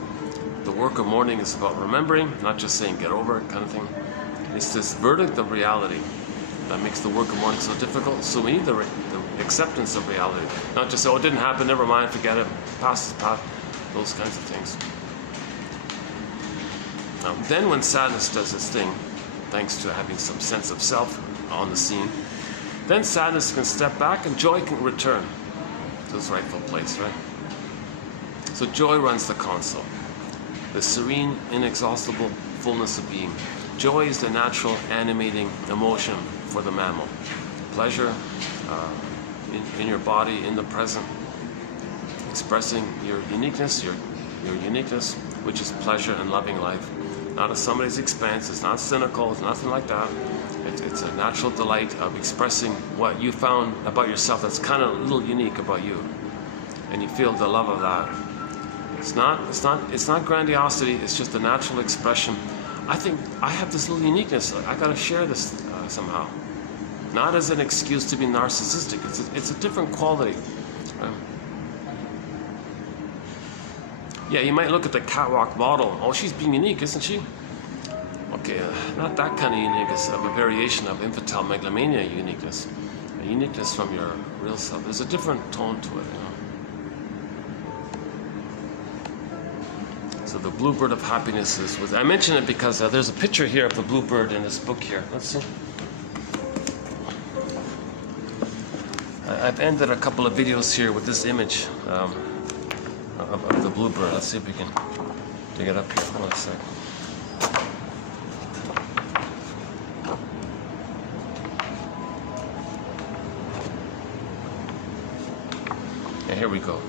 The work of mourning is about remembering, not just saying get over it kind of thing. It's this verdict of reality that makes the work of mourning so difficult. So we need the acceptance of reality. Not just say, oh, it didn't happen, never mind, forget it, past is past, those kinds of things. Now, then when sadness does its thing, thanks to having some sense of self on the scene, then sadness can step back and joy can return to its rightful place, right? So joy runs the console. The serene, inexhaustible fullness of being. Joy is the natural animating emotion for the mammal. Pleasure in your body, in the present, expressing your uniqueness, your uniqueness, which is pleasure and loving life. Not at somebody's expense. It's not cynical. It's nothing like that. It's a natural delight of expressing what you found about yourself that's kind of a little unique about you, and you feel the love of that. It's not grandiosity. It's just a natural expression. I think I have this little uniqueness. I got to share this somehow. Not as an excuse to be narcissistic. It's a different quality. Yeah, you might look at the catwalk model. Oh, she's being unique, isn't she? Okay, not that kind of uniqueness, of a variation of infantile megalomania uniqueness. A uniqueness from your real self. There's a different tone to it, you know. So the bluebird of happiness is with. I mention it because there's a picture here of the bluebird in this book here. Let's see. I've ended a couple of videos here with this image of the bluebird. Let's see if we can dig it up here. Hold on a second. Yeah, here we go.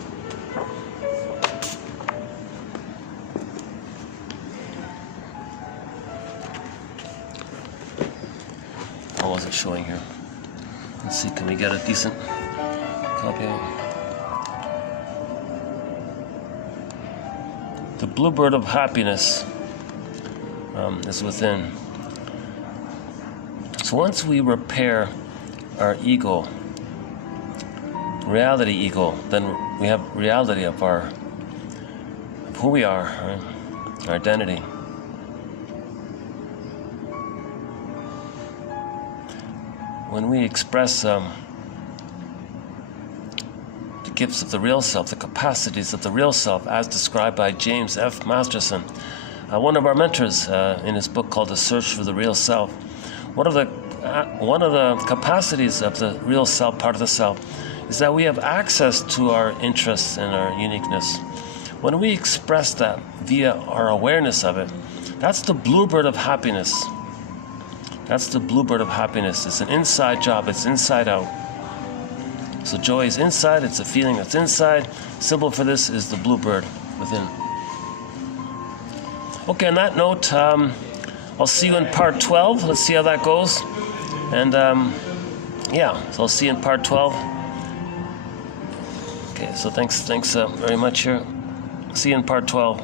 How was it showing here? Let's see, can we get a decent copy out? The bluebird of happiness is within. So once we repair our ego, reality ego, then we have reality of who we are, right? Our identity. When we express the gifts of the real self, the capacities of the real self, as described by James F. Masterson, one of our mentors in his book called The Search for the Real Self, one of the capacities of the real self, part of the self, is that we have access to our interests and our uniqueness. When we express that via our awareness of it, that's the bluebird of happiness. That's the bluebird of happiness. It's an inside job. It's inside out. So joy is inside. It's a feeling that's inside. Symbol for this is the bluebird within. Okay, on that note, I'll see you in part 12. Let's see how that goes. And yeah, so I'll see you in part 12. Okay, so thanks very much here. See you in part 12.